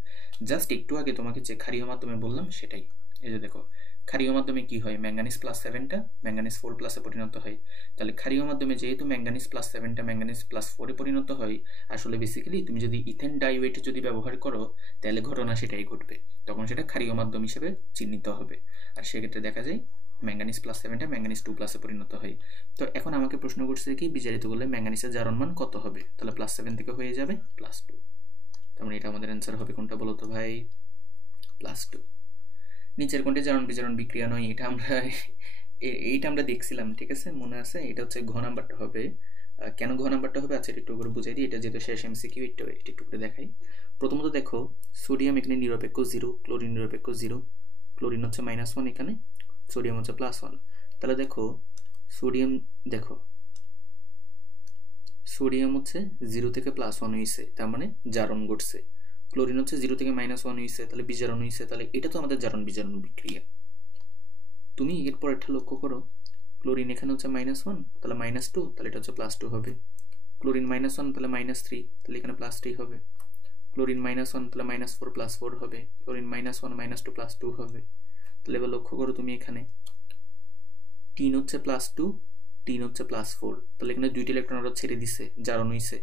জাস্ট একটু আগে তোমাকে যে ক্ষারীয় মাধ্যমে বললাম সেটাই। এই যে দেখো ক্ষারীয় মাধ্যমে কি হয়, ম্যাঙ্গানিজ +7টা ম্যাঙ্গানিজ 4 প্লাসে পরিণত হয়। তাহলে ক্ষারীয় মাধ্যমে যেহেতু ম্যাঙ্গানিজ +7টা ম্যাঙ্গানিজ +4-এ পরিণত হয়, আসলে বেসিক্যালি তুমি যদি ইথেন ডাইওয়েট যদি ব্যবহার করো তাহলে ঘটনা সেটাই ঘটবে, তখন সেটা ক্ষারীয় মাধ্যম হিসেবে চিহ্নিত হবে। আর সেক্ষেত্রে দেখা যায় ম্যাঙ্গানিজ +7টা ম্যাঙ্গানিজ 2 প্লাসে পরিণত হয়। তো এখন আমাকে প্রশ্ন করছে কি, বিজারিত করলে ম্যাঙ্গানিজের জারণ মান কত হবে? তাহলে +7 থেকে হয়ে যাবে +2। তার মানে এটা আমাদের অ্যান্সার হবে কোনটা বলো তো ভাই? +2। নিচের কোনটি জারণ বিজারণ বিক্রিয়া নয়? এইটা আমরা দেখছিলাম, ঠিক আছে, মনে আছে? এটা হচ্ছে ঘ নাম্বারটা হবে। কেন ঘ নাম্বারটা হবে আচ্ছা একটু করে বুঝাই দিই, এটা যেহেতু শেষ MCQ একটু করে দেখাই। প্রথমত দেখো সোডিয়াম এখানে নিরপেক্ষ 0, ক্লোরিন নিরপেক্ষ 0, ক্লোরিন হচ্ছে -1 এখানে, সোডিয়াম হচ্ছে +1। তাহলে দেখো সোডিয়াম, দেখো সোডিয়াম হচ্ছে 0 থেকে +1 হয়েছে, তার মানে জারণ ঘটছে। ক্লোরিন হচ্ছে 0 থেকে -1 হয়েছে, তাহলে বিজারণ হয়েছে। তাহলে এটা তো আমাদের জারণ বিজারণ বিক্রিয়া। তুমি এরপর একটা লক্ষ্য করো, ক্লোরিন এখানে হচ্ছে -1, তাহলে -2, তাহলে এটা হচ্ছে +2 হবে। ক্লোরিন -1 তাহলে -3, তাহলে এখানে +3 হবে। ক্লোরিন -1 তাহলে -4 +4 হবে। ক্লোরিন -1 -2 +2 হবে। তাহলে এবার লক্ষ্য করো তুমি এখানে টিন হচ্ছে +2, টিন হচ্ছে +4, তাহলে এখানে 2টি ইলেকট্রন আরো ছেড়ে দিছে, জারণ হইছে।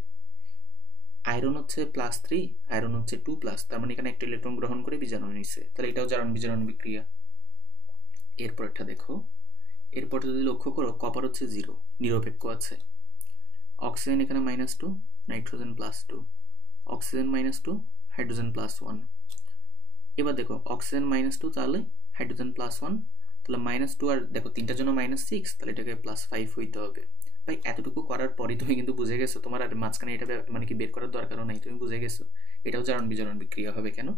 আয়রন হচ্ছে +3, আয়রন হচ্ছে 2+, তার মানে এখানে একটা ইলেকট্রন গ্রহণ করে বিজারণ হইছে, তাহলে এটাও জারণ বিজারণ বিক্রিয়া। এরপরটা দেখো, এরপর যদি লক্ষ্য করো কপার হচ্ছে 0, নিরপেক্ষ আছে। অক্সিজেন এখানে -2, নাইট্রোজেন +2, অক্সিজেন -2, হাইড্রোজেন +1। এবার দেখো অক্সিজেন -2 তাহলে হাইড্রোজেন +1, তাহলে -2 আর দেখো তিনটার জন্য -6, তাহলে এটাকে +5 হইতে হবে। ভাই এতটুকু করার পরই তুমি কিন্তু বুঝে গেছো, তোমার আর মাঝখানে এটা মানে কি বের করার দরকারও নাই, তুমি বুঝে গেছো এটাও জারণ বিজারণ বিক্রিয়া হবে। কেন?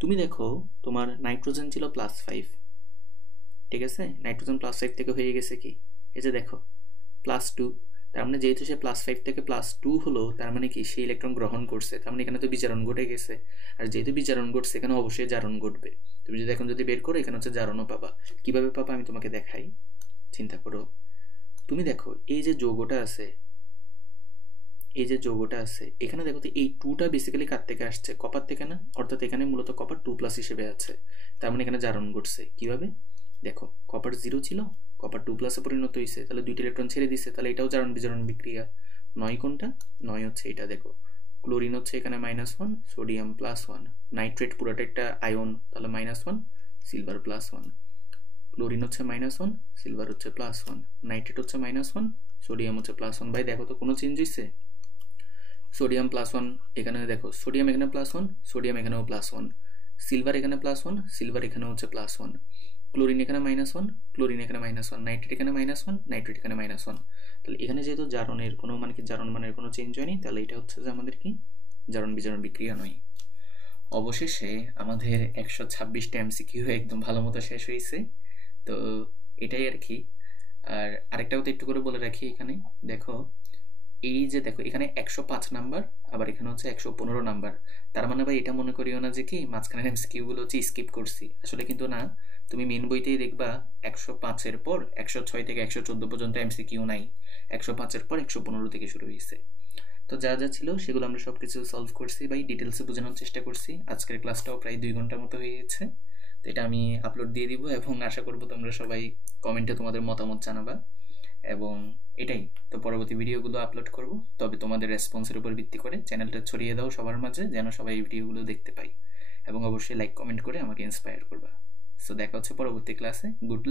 তুমি দেখো তোমার নাইট্রোজেন ছিল +5, ঠিক আছে, নাইট্রোজেন +5 থেকে হয়ে গেছে কি, এই যে দেখো +2, তার মানে যেহেতু সে +5 থেকে +2 হলো, তার মানে কি সে ইলেকট্রন গ্রহণ করছে, তার মানে এখানে তো বিজারণ ঘটে গেছে। আর যেহেতু বিজারণ ঘটছে এখানে অবশ্যই জারণ ঘটবে। তুমি যদি এখন যদি বের করো এখানে হচ্ছে জারণও পাবা। কিভাবে পাবা আমি তোমাকে দেখাই, চিন্তা করো। তুমি দেখো এই যে যৌগটা আছে, এই যে যৌগটা আছে এখানে দেখো তো এই 2টা বেসিক্যালি কার থেকে আসছে? কপার থেকে না? অর্থাৎ এখানে মূলত কপার 2+ হিসেবে আছে, তার মানে এখানে জারণ ঘটছে। কিভাবে? দেখো কপার 0 ছিল, কপার 2+এ পরিণত হয়েছে, তাহলে 2টি ইলেকট্রন ছেড়ে দিছে, তাহলে এটাও জারণ বিজারণ বিক্রিয়া। 9 কোনটা? 9 হচ্ছে এটা। দেখো ক্লোরিন হচ্ছে এখানে -1, সোডিয়াম +1, নাইট্রেট পুরোটা একটা আয়ন, তাহলে -1, সিলভার +1। ক্লোরিন হচ্ছে -1, সিলভার হচ্ছে +1, নাইট্রেট হচ্ছে -1, সোডিয়াম হচ্ছে +1। ভাই দেখো তো কোনো চেঞ্জ হয়েছে? সোডিয়াম +1 এখানে, দেখো সোডিয়াম এখানে +1, সোডিয়াম এখানেও +1, সিলভার এখানে +1, সিলভার এখানে হচ্ছে +1, ক্লোরিন এখানে -1, ক্লোরিন এখানে -1, নাইট্রেট এখানে -1, নাইট্রেট এখানে -1। তাহলে এখানে যেহেতু জারণের কোনো মানে কি জারণ মানের কোনো চেঞ্জ হয়নি, তাহলে এটা হচ্ছে যে আমাদের কি জারণ বিজারণ বিক্রিয়া নয়। অবশেষে আমাদের 126টা MCQ একদম ভালো মতো শেষ হয়েছে। তো এটাই আর কি। আর আরেকটা কথা একটু করে বলে রাখি, এখানে দেখো এই যে দেখো এখানে 105 নাম্বার, আবার এখানে হচ্ছে 115 নাম্বার। তার মানে ভাই এটা মনে করিও না যে কি মাঝখানের MCQ গুলো হচ্ছে স্কিপ করছি, আসলে কিন্তু না। তুমি মেন বইতেই দেখবা 105-এর পর 106 থেকে 114 পর্যন্ত MCQ নাই, 105-এর পর 115 থেকে শুরু হয়েছে। তো যা যা ছিল সেগুলো আমরা সব কিছু সলভ করছি, ভাই ডিটেলসে বোঝানোর চেষ্টা করছি। আজকের ক্লাসটাও প্রায় 2 ঘন্টার মতো হয়ে গেছে। তো এটা আমি আপলোড দিয়ে দিব এবং আশা করবো তোমরা সবাই কমেন্টে তোমাদের মতামত জানাবা। এবং এটাই তো, পরবর্তী ভিডিওগুলো আপলোড করব, তবে তোমাদের রেসপন্সের উপর ভিত্তি করে চ্যানেলটা ছড়িয়ে দাও সবার মাঝে, যেন সবাই এই ভিডিওগুলো দেখতে পায়। এবং অবশ্যই লাইক কমেন্ট করে আমাকে ইন্সপায়ার করবা। সো দেখা হচ্ছে পরবর্তী ক্লাসে। গুড